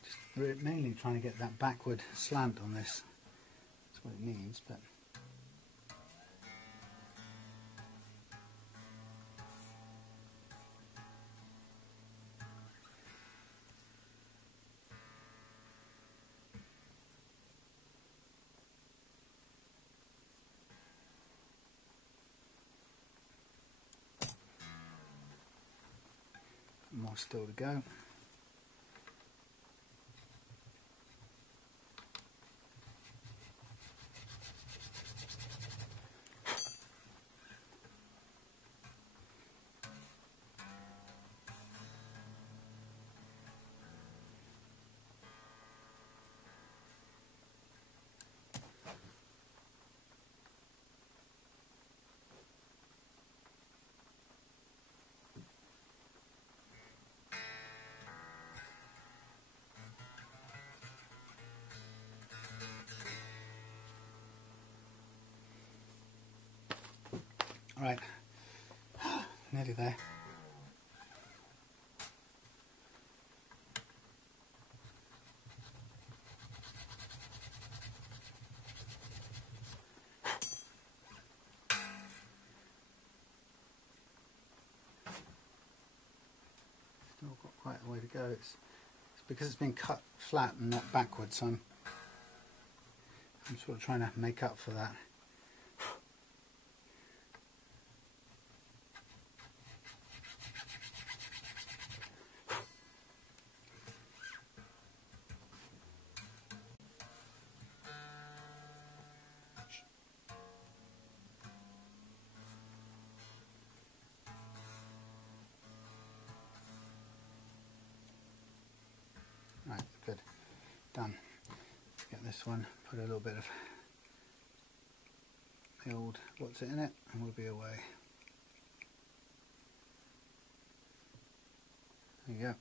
Just mainly trying to get that backward slant on this. That's what it needs, but more still to go. Right, nearly there. Still got quite a way to go. It's because it's been cut flat and not backwards, so I'm sort of trying to make up for that. Right, good. Done. Get this one, put a little bit of the old what's it in it, and we'll be away. There you go.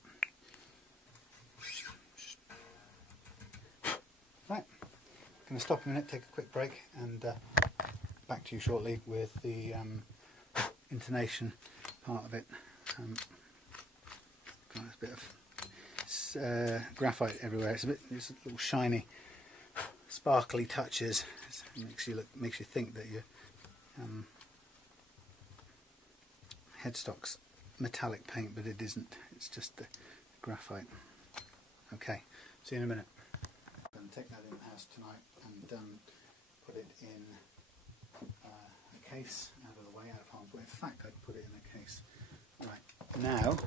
Right, going to stop a minute, take a quick break, and back to you shortly with the intonation part of it. Got a bit of graphite everywhere. It's a little shiny, sparkly touches. It makes you think that your headstock's metallic paint, but it isn't. It's just the graphite. Okay, see you in a minute. I'm going to take that in the house tonight and put it in a case out of the way, out of harm's way. In fact, I'd put it in a case. Right, now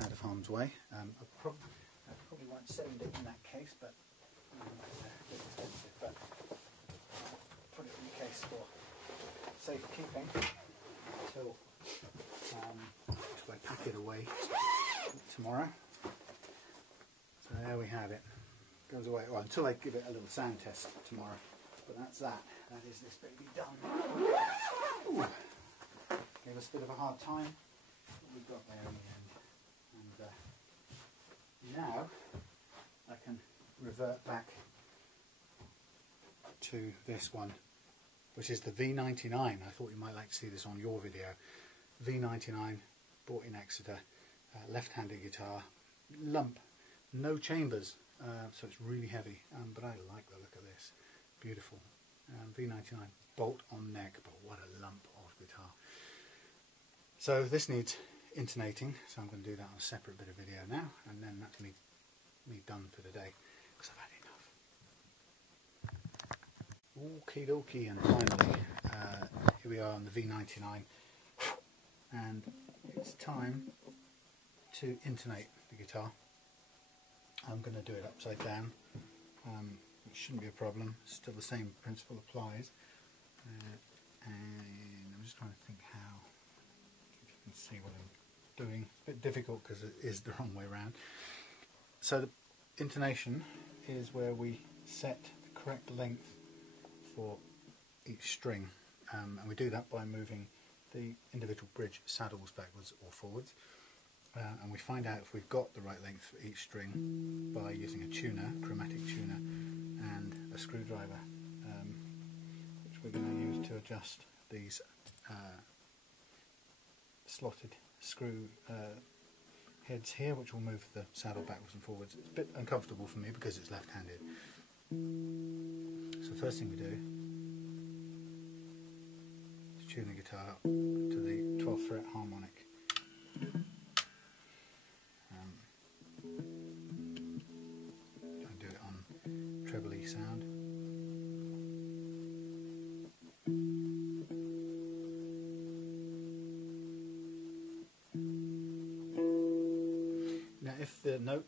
out of harm's way. I probably won't send it in that case, but it's a bit expensive. But I'll put it in the case for safekeeping until I pack it away tomorrow. So there we have it. Goes away. Well, until I give it a little sound test tomorrow. But that's that. That is this baby done. Ooh. Gave us a bit of a hard time, but we got there in the end. And now I can revert back to this one, which is the V99. I thought you might like to see this on your video. V99, bought in Exeter, left-handed guitar, lump, no chambers, so it's really heavy, but I like the look of this. Beautiful. V99, bolt on neck, but what a lump of guitar. So this needs intonating, so I'm going to do that on a separate bit of video now, and then that's me done for today, because I've had enough. Okie dokie, and finally, here we are on the V99, and it's time to intonate the guitar. I'm going to do it upside down, which shouldn't be a problem. Still the same principle applies, and I'm just trying to think how, if you can see what I'm doing. It's a bit difficult because it is the wrong way around. So the intonation is where we set the correct length for each string, and we do that by moving the individual bridge saddles backwards or forwards, and we find out if we've got the right length for each string by using a tuner, chromatic tuner, and a screwdriver, which we're going to use to adjust these slotted screw heads here, which will move the saddle backwards and forwards. It's a bit uncomfortable for me because it's left-handed. So the first thing we do is tune the guitar up to the 12th fret harmonic. I do it on treble-y sound. Now if the note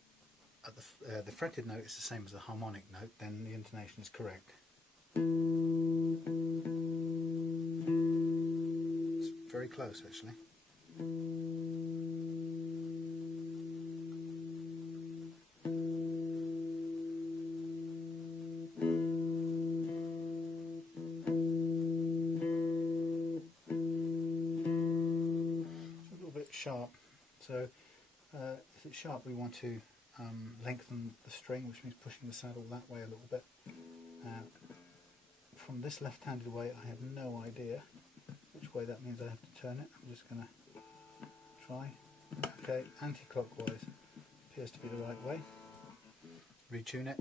at the fretted note is the same as the harmonic note, then the intonation is correct. It's very close actually. It's a little bit sharp, so if it's sharp we want to lengthen the string, which means pushing the saddle that way a little bit. From this left-handed way I have no idea which way that means I have to turn it. I'm just going to try. Okay, anti-clockwise appears to be the right way. Retune it.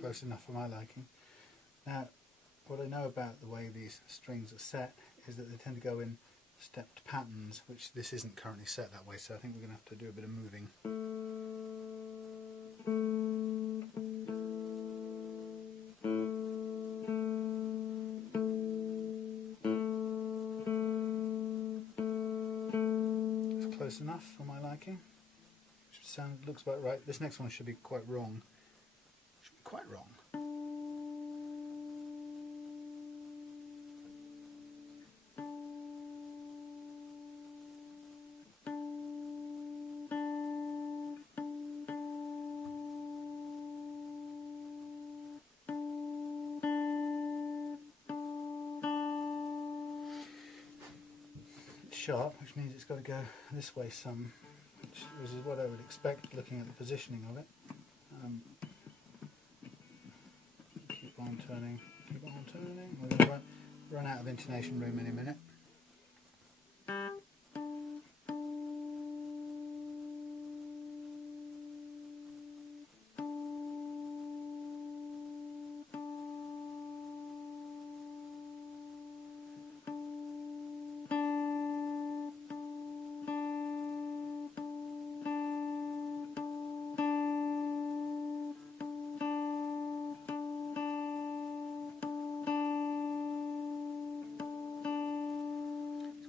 Close enough for my liking. Now, what I know about the way these strings are set is that they tend to go in stepped patterns, which this isn't currently set that way, so I think we're going to have to do a bit of moving. It's close enough for my liking. Looks about right. This next one should be quite wrong. Should be quite wrong. Sharp, which means it's got to go this way some, which is what I would expect looking at the positioning of it. Keep on turning, keep on turning. We're going to run out of intonation room in a minute.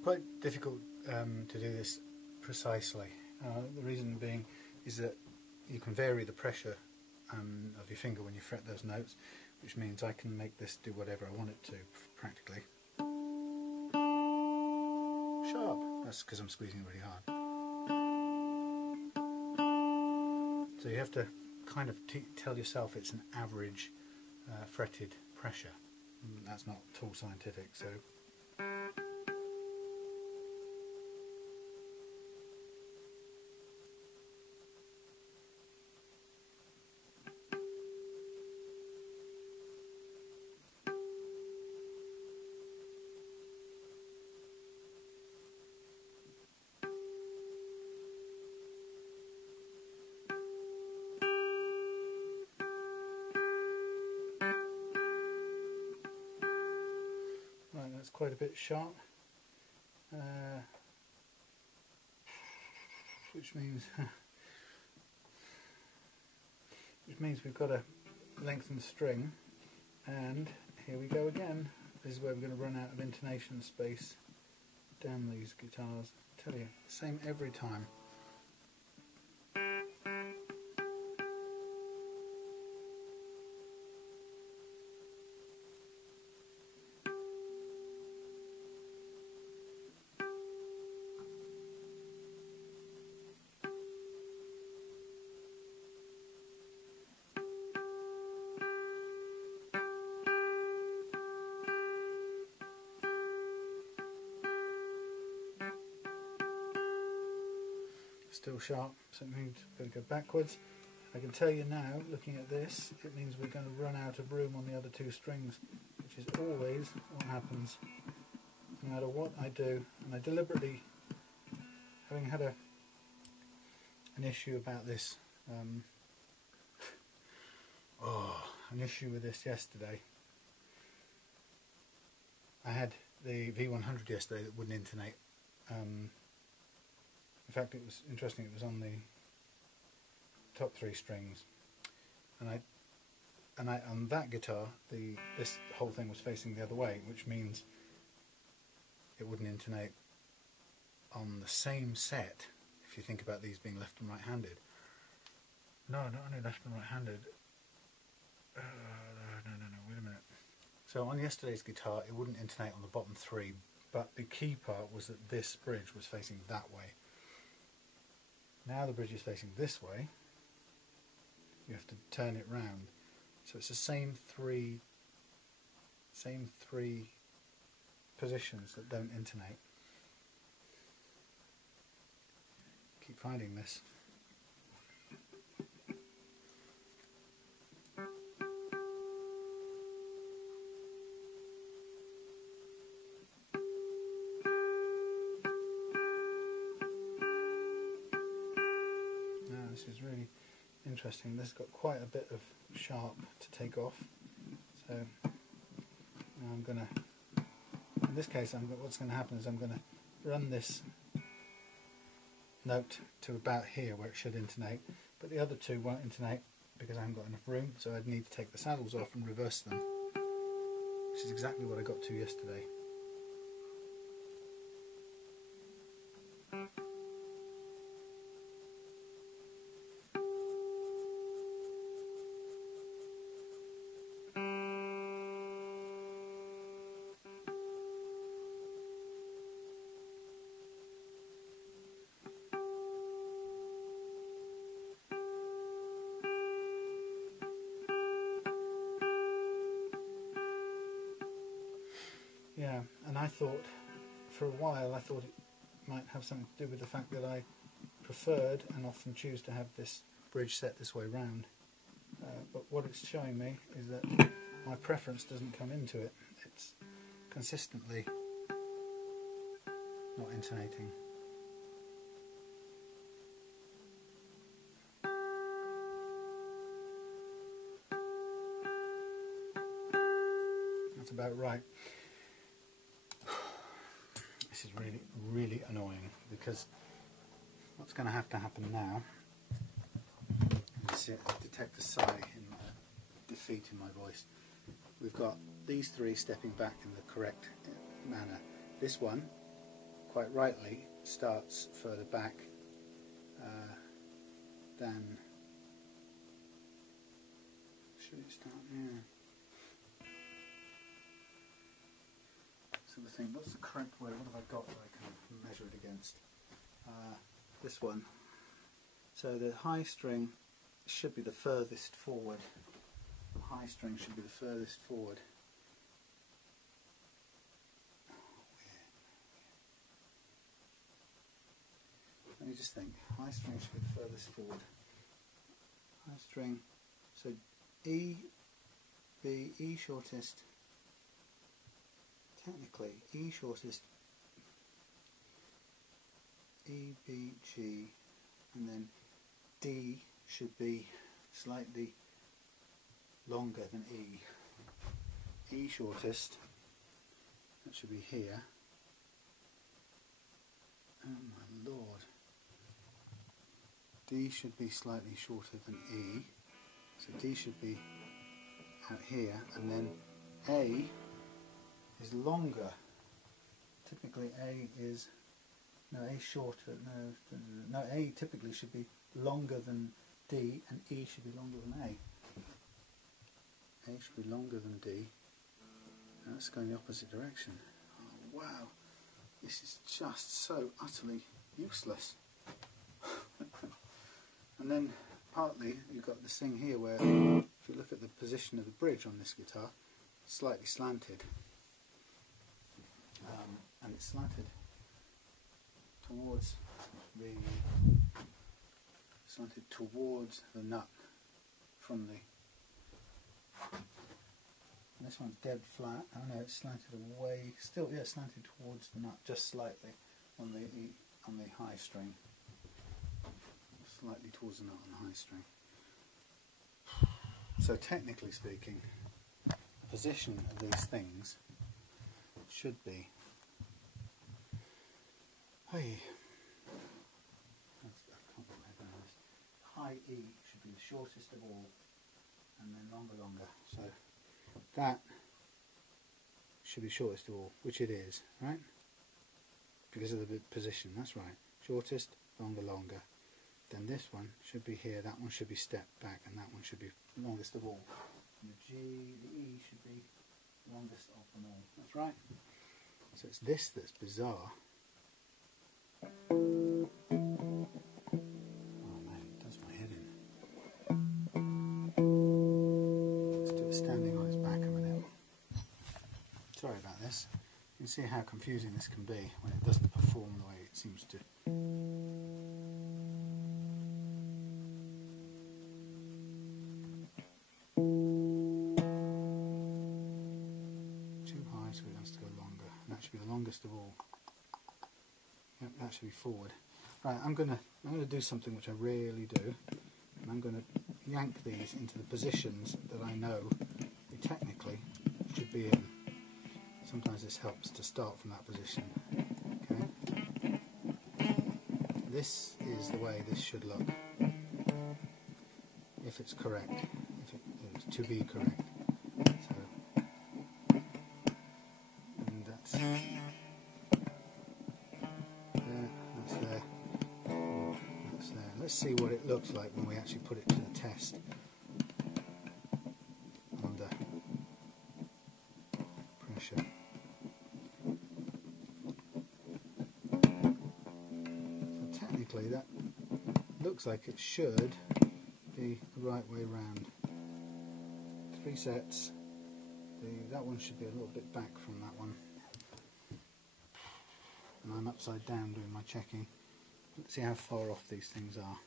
Quite difficult to do this precisely. The reason being is that you can vary the pressure of your finger when you fret those notes, which means I can make this do whatever I want it to practically. Sharp. That's because I'm squeezing really hard. So you have to kind of tell yourself it's an average fretted pressure. That's not at all scientific. So. That's quite a bit sharp, which means we've got to lengthen the string, and here we go again. This is where we're going to run out of intonation space. Damn these guitars, I tell you, same every time. still sharp, so it means we're going to go backwards. I can tell you now, looking at this, it means we're going to run out of room on the other two strings, which is always what happens no matter what I do. And I deliberately, having had an issue about this, an issue with this yesterday. I had the V100 yesterday that wouldn't intonate. In fact, it was interesting, it was on the top 3 strings, and on that guitar this whole thing was facing the other way, which means it wouldn't intonate on the same set. If you think about these being left and right handed, no, not only left and right handed, no, wait a minute. So on yesterday's guitar it wouldn't intonate on the bottom 3, but the key part was that this bridge was facing that way. Now the bridge is facing this way, you have to turn it round. So it's the same three positions that don't intonate. Keep finding this. This is really interesting. This has got quite a bit of sharp to take off. So now I'm going to, in this case, what's going to happen is I'm going to run this note to about here where it should intonate, but the other two won't intonate because I haven't got enough room, so I'd need to take the saddles off and reverse them, which is exactly what I got to yesterday. Yeah, and I thought, for a while, I thought it might have something to do with the fact that I preferred and often choose to have this bridge set this way round. But what it's showing me is that my preference doesn't come into it. It's consistently not intonating. That's about right. This is really, really annoying, because what's going to happen now, I detect a sigh in my defeat in my voice. We've got these 3 stepping back in the correct manner. This one, quite rightly, starts further back than, should it start? Yeah. So the thing, what's the correct way? What have I got that I can measure it against? This one. So the high string should be the furthest forward. The high string should be the furthest forward. Let me just think. High string should be the furthest forward. High string. So E, B, E shortest. Technically, E shortest, E, B, G, and then D should be slightly longer than E. E shortest, that should be here. Oh my lord. D should be slightly shorter than E, so D should be out here, and then A is longer. Typically A is, no, A shorter, no, A typically should be longer than D, and E should be longer than A. A should be longer than D, and that's going the opposite direction. Oh wow, this is just so utterly useless. And then partly you've got this thing here where, if you look at the position of the bridge on this guitar, it's slightly slanted. And it's slanted towards the slanted towards the nut from the. And this one's dead flat. Oh no, it's slanted away. Still, yeah, slanted towards the nut just slightly on the high string. Slightly towards the nut on the high string. So technically speaking, the position of these things should be. Hey. High E should be the shortest of all, and then longer. So that should be shortest of all, which it is, right? Because of the position, that's right. Shortest, longer. Then this one should be here, that one should be stepped back, and that one should be longest of all. And the E should be longest of them all. That's right. So it's this that's bizarre. Standing on its back a minute. Sorry about this. You can see how confusing this can be when it doesn't perform the way it seems to. Too high, so it has to go longer. And that should be the longest of all. Yep, that should be forward. Right, I'm gonna do something which I rarely do, and I'm gonna yank these into the positions that I know they technically should be in. Sometimes this helps to start from that position. Okay. This is the way this should look, if it's correct, if it's to be correct. So, and that's there, that's there. That's there. Let's see what it looks like when we actually put it to the test under pressure. So technically that looks like it should be the right way round. 3 sets. That one should be a little bit back from that one. And I'm upside down doing my checking. Let's see how far off these things are.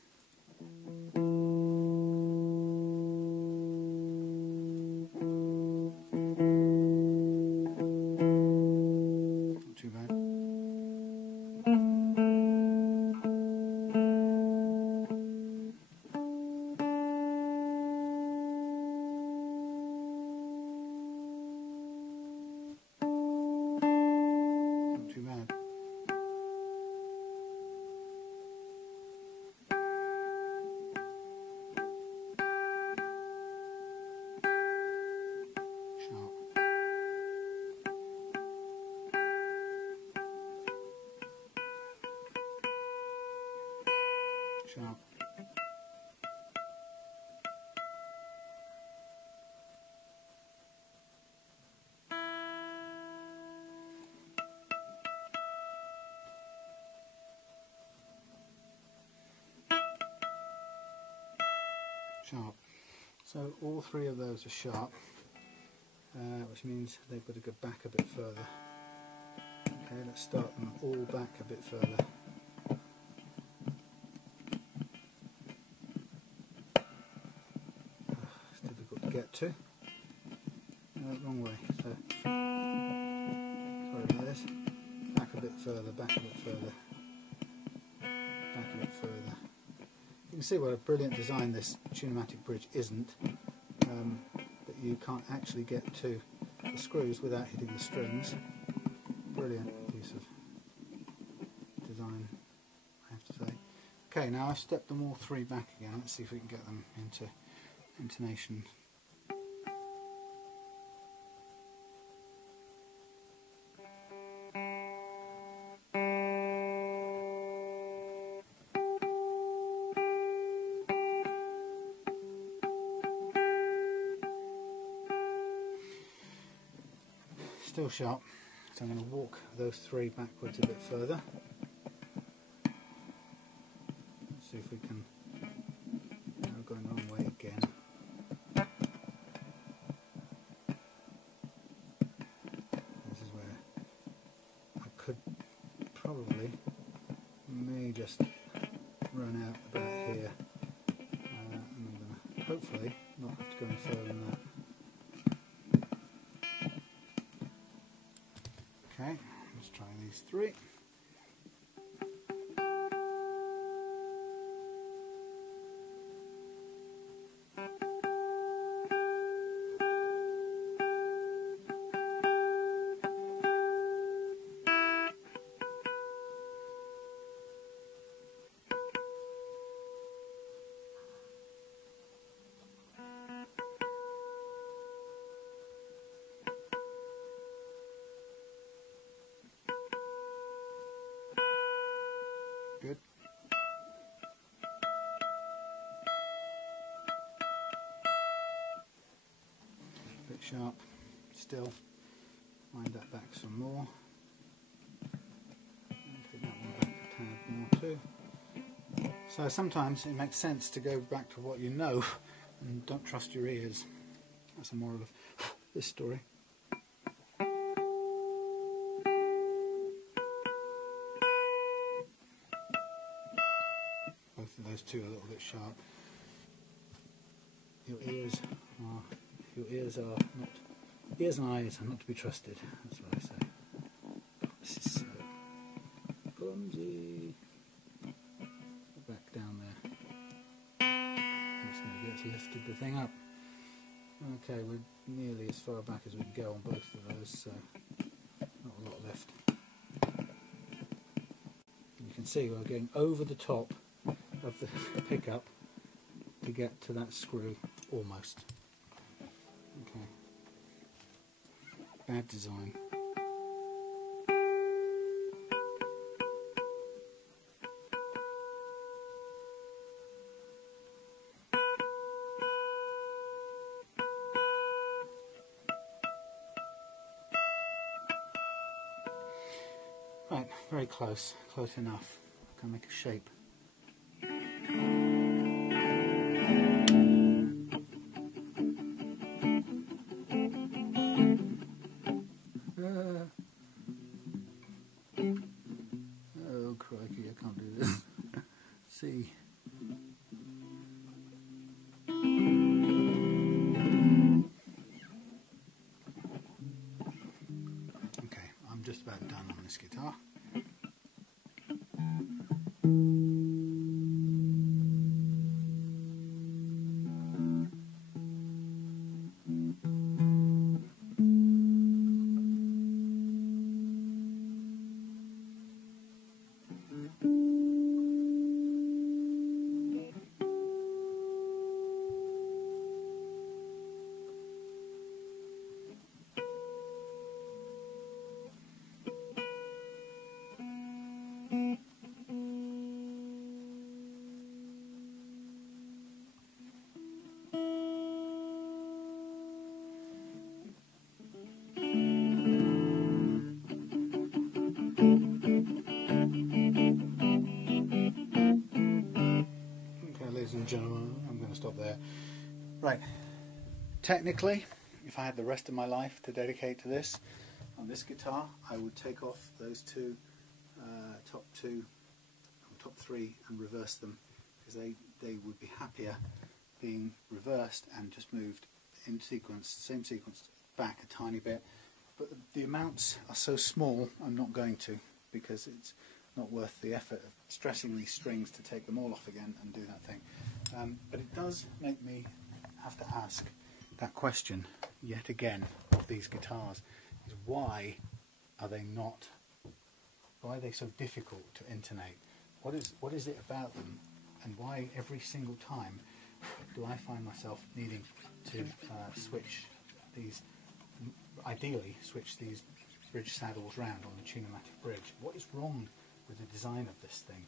Not too bad. Not too bad. Sharp. Sharp. So all 3 of those are sharp, which means they've got to go back a bit further. Okay, let's start them all back a bit further. It's difficult to get to. Wrong way. So sorry about this. Back a bit further, back a bit further, back a bit further. You can see what a brilliant design this Tune-o-matic bridge isn't, that you can't actually get to the screws without hitting the strings. Brilliant piece of design, I have to say. Okay, now I've stepped them all 3 back again. Let's see if we can get them into intonation. Still sharp, so I'm going to walk those 3 backwards a bit further. Let's see if we can. Now we're going the wrong way again. This is where I could probably may just run out about here. hopefully not have to go any further than that. Okay, let's try these three. Good. A bit sharp still. Wind that back some more. And take that one back a tad more too. So sometimes it makes sense to go back to what you know and don't trust your ears. That's the moral of this story. Both of those two are a little bit sharp. Your ears are not, ears and eyes are not to be trusted. That's what I say. This is so clumsy. Back down there. Let's lifted the thing up. Okay, we're nearly as far back as we can go on both of those, so not a lot left. You can see we're going over the top of the pickup to get to that screw, almost. Okay. Bad design. Right, very close, close enough. Can make a shape. Oh crikey, I can't do this. See. Okay, I'm just about done on this guitar. Ladies and gentlemen, I'm going to stop there. Right, technically, if I had the rest of my life to dedicate to this, on this guitar, I would take off those two, top three, and reverse them, because they would be happier being reversed and just moved in sequence, same sequence, back a tiny bit. But the amounts are so small, I'm not going to, because it's not worth the effort of stressing these strings to take them all off again and do that thing. But it does make me have to ask that question yet again of these guitars, is why are they so difficult to intonate? What is it about them, and why every single time do I find myself needing to ideally switch these bridge saddles round on the Tunematic bridge? What is wrong with the design of this thing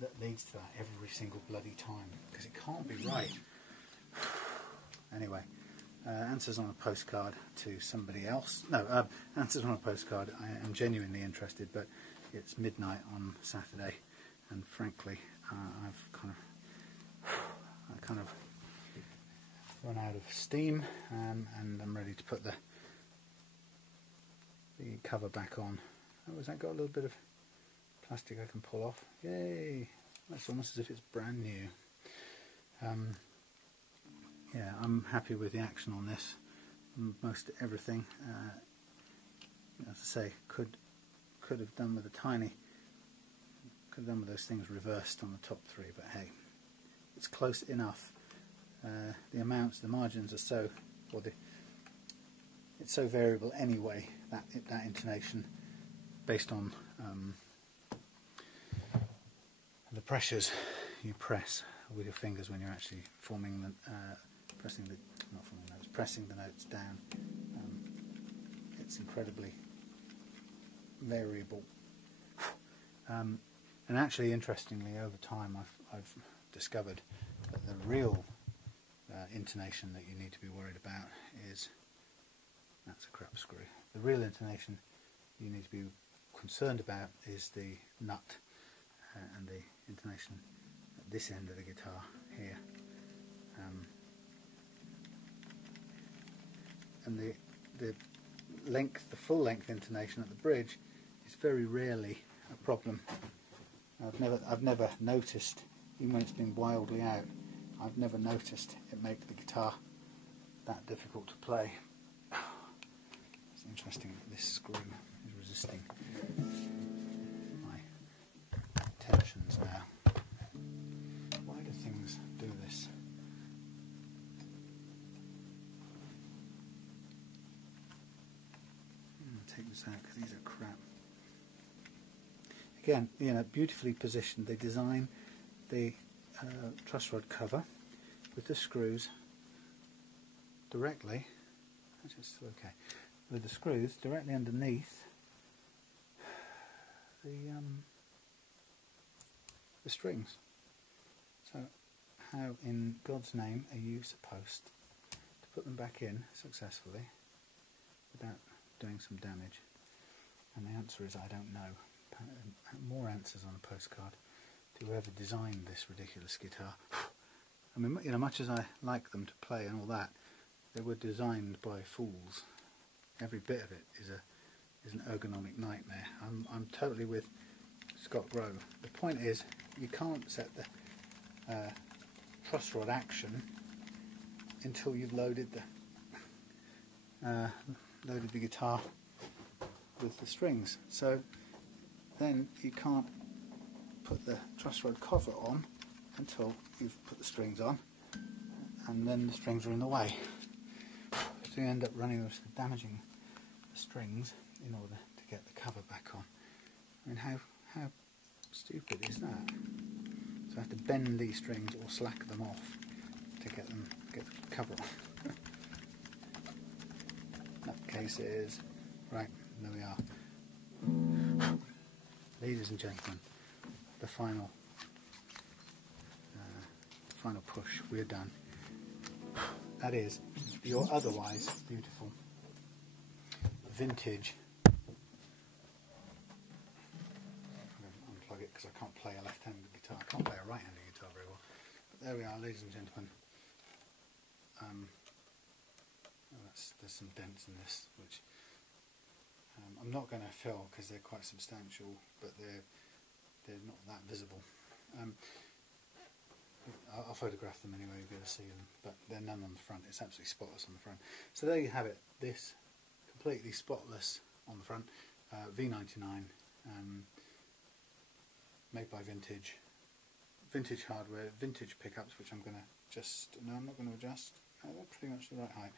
that leads to that every single bloody time? Because it can't be right. Anyway, answers on a postcard to somebody else. No, answers on a postcard. I am genuinely interested, but it's midnight on Saturday, and frankly, I've kind of run out of steam, and I'm ready to put the cover back on. Oh, has that got a little bit of plastic I can pull off? Yay! That's almost as if it's brand new. yeah, I'm happy with the action on this. Most everything, as I say, could have done with could have done with those things reversed on the top three, but hey, it's close enough. The amounts, the margins are so, it's so variable anyway, that intonation, based on the pressures you press with your fingers when you're actually forming the, pressing the notes down. It's incredibly variable. And actually, interestingly, over time, I've discovered that the real intonation that you need to be worried about is, that's a crap screw. The real intonation you need to be concerned about is the nut and the intonation at this end of the guitar here. And the length, the full length intonation at the bridge is very rarely a problem. I've never noticed, even when it's been wildly out, I've never noticed it make the guitar that difficult to play. It's interesting that this screw is resisting my tensions now. Why do things do this? I'm going to take this out because these are crap. Again, you know, beautifully positioned. They design the truss rod cover with the screws directly, okay, with the screws directly underneath the strings. So how in God's name are you supposed to put them back in successfully without doing some damage? And the answer is I don't know. More answers on a postcard to whoever designed this ridiculous guitar. I mean, you know, much as I like them to play and all that, they were designed by fools. Every bit of it is an ergonomic nightmare. I'm totally with Scott Grove. The point is, you can't set the truss rod action until you've loaded the guitar with the strings. So then you can't put the truss rod cover on until you've put the strings on, and then the strings are in the way. So you end up running the risk of damaging the strings in order to get the cover back on. I mean, how stupid is that? So I have to bend these strings or slack them off to get the cover on. Nutcases. Right, there we are. Ladies and gentlemen, the final push. We're done. That is your otherwise beautiful vintage. I'm going to unplug it because I can't play a left-handed guitar. I can't play a right-handed guitar very well. But there we are, ladies and gentlemen. There's some dents in this, which I'm not going to fill because they're quite substantial, but they're not that visible. I'll photograph them anyway, you'll be able to see them, but they're none on the front. It's absolutely spotless on the front. So there you have it, this completely spotless on the front, V99, made by Vintage hardware, vintage pickups, which I'm going to just, no, I'm not going to adjust, they're pretty much the right height,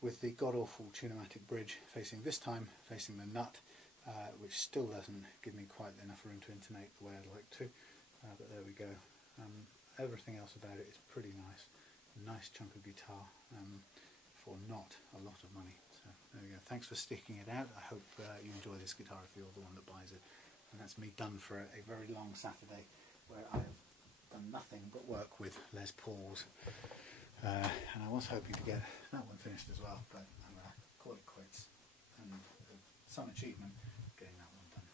with the god-awful tunematic bridge facing, this time facing the nut, which still doesn't give me quite enough room to intonate the way I'd like to, but there we go. Everything else about it is pretty nice. A nice chunk of guitar for not a lot of money. So there we go. Thanks for sticking it out. I hope you enjoy this guitar if you're the one that buys it. And that's me done for a very long Saturday where I've done nothing but work with Les Pauls. And I was hoping to get that one finished as well, but I'm going to call it quits. And some achievement getting that one done.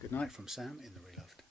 Good night from Sam in the Reloft.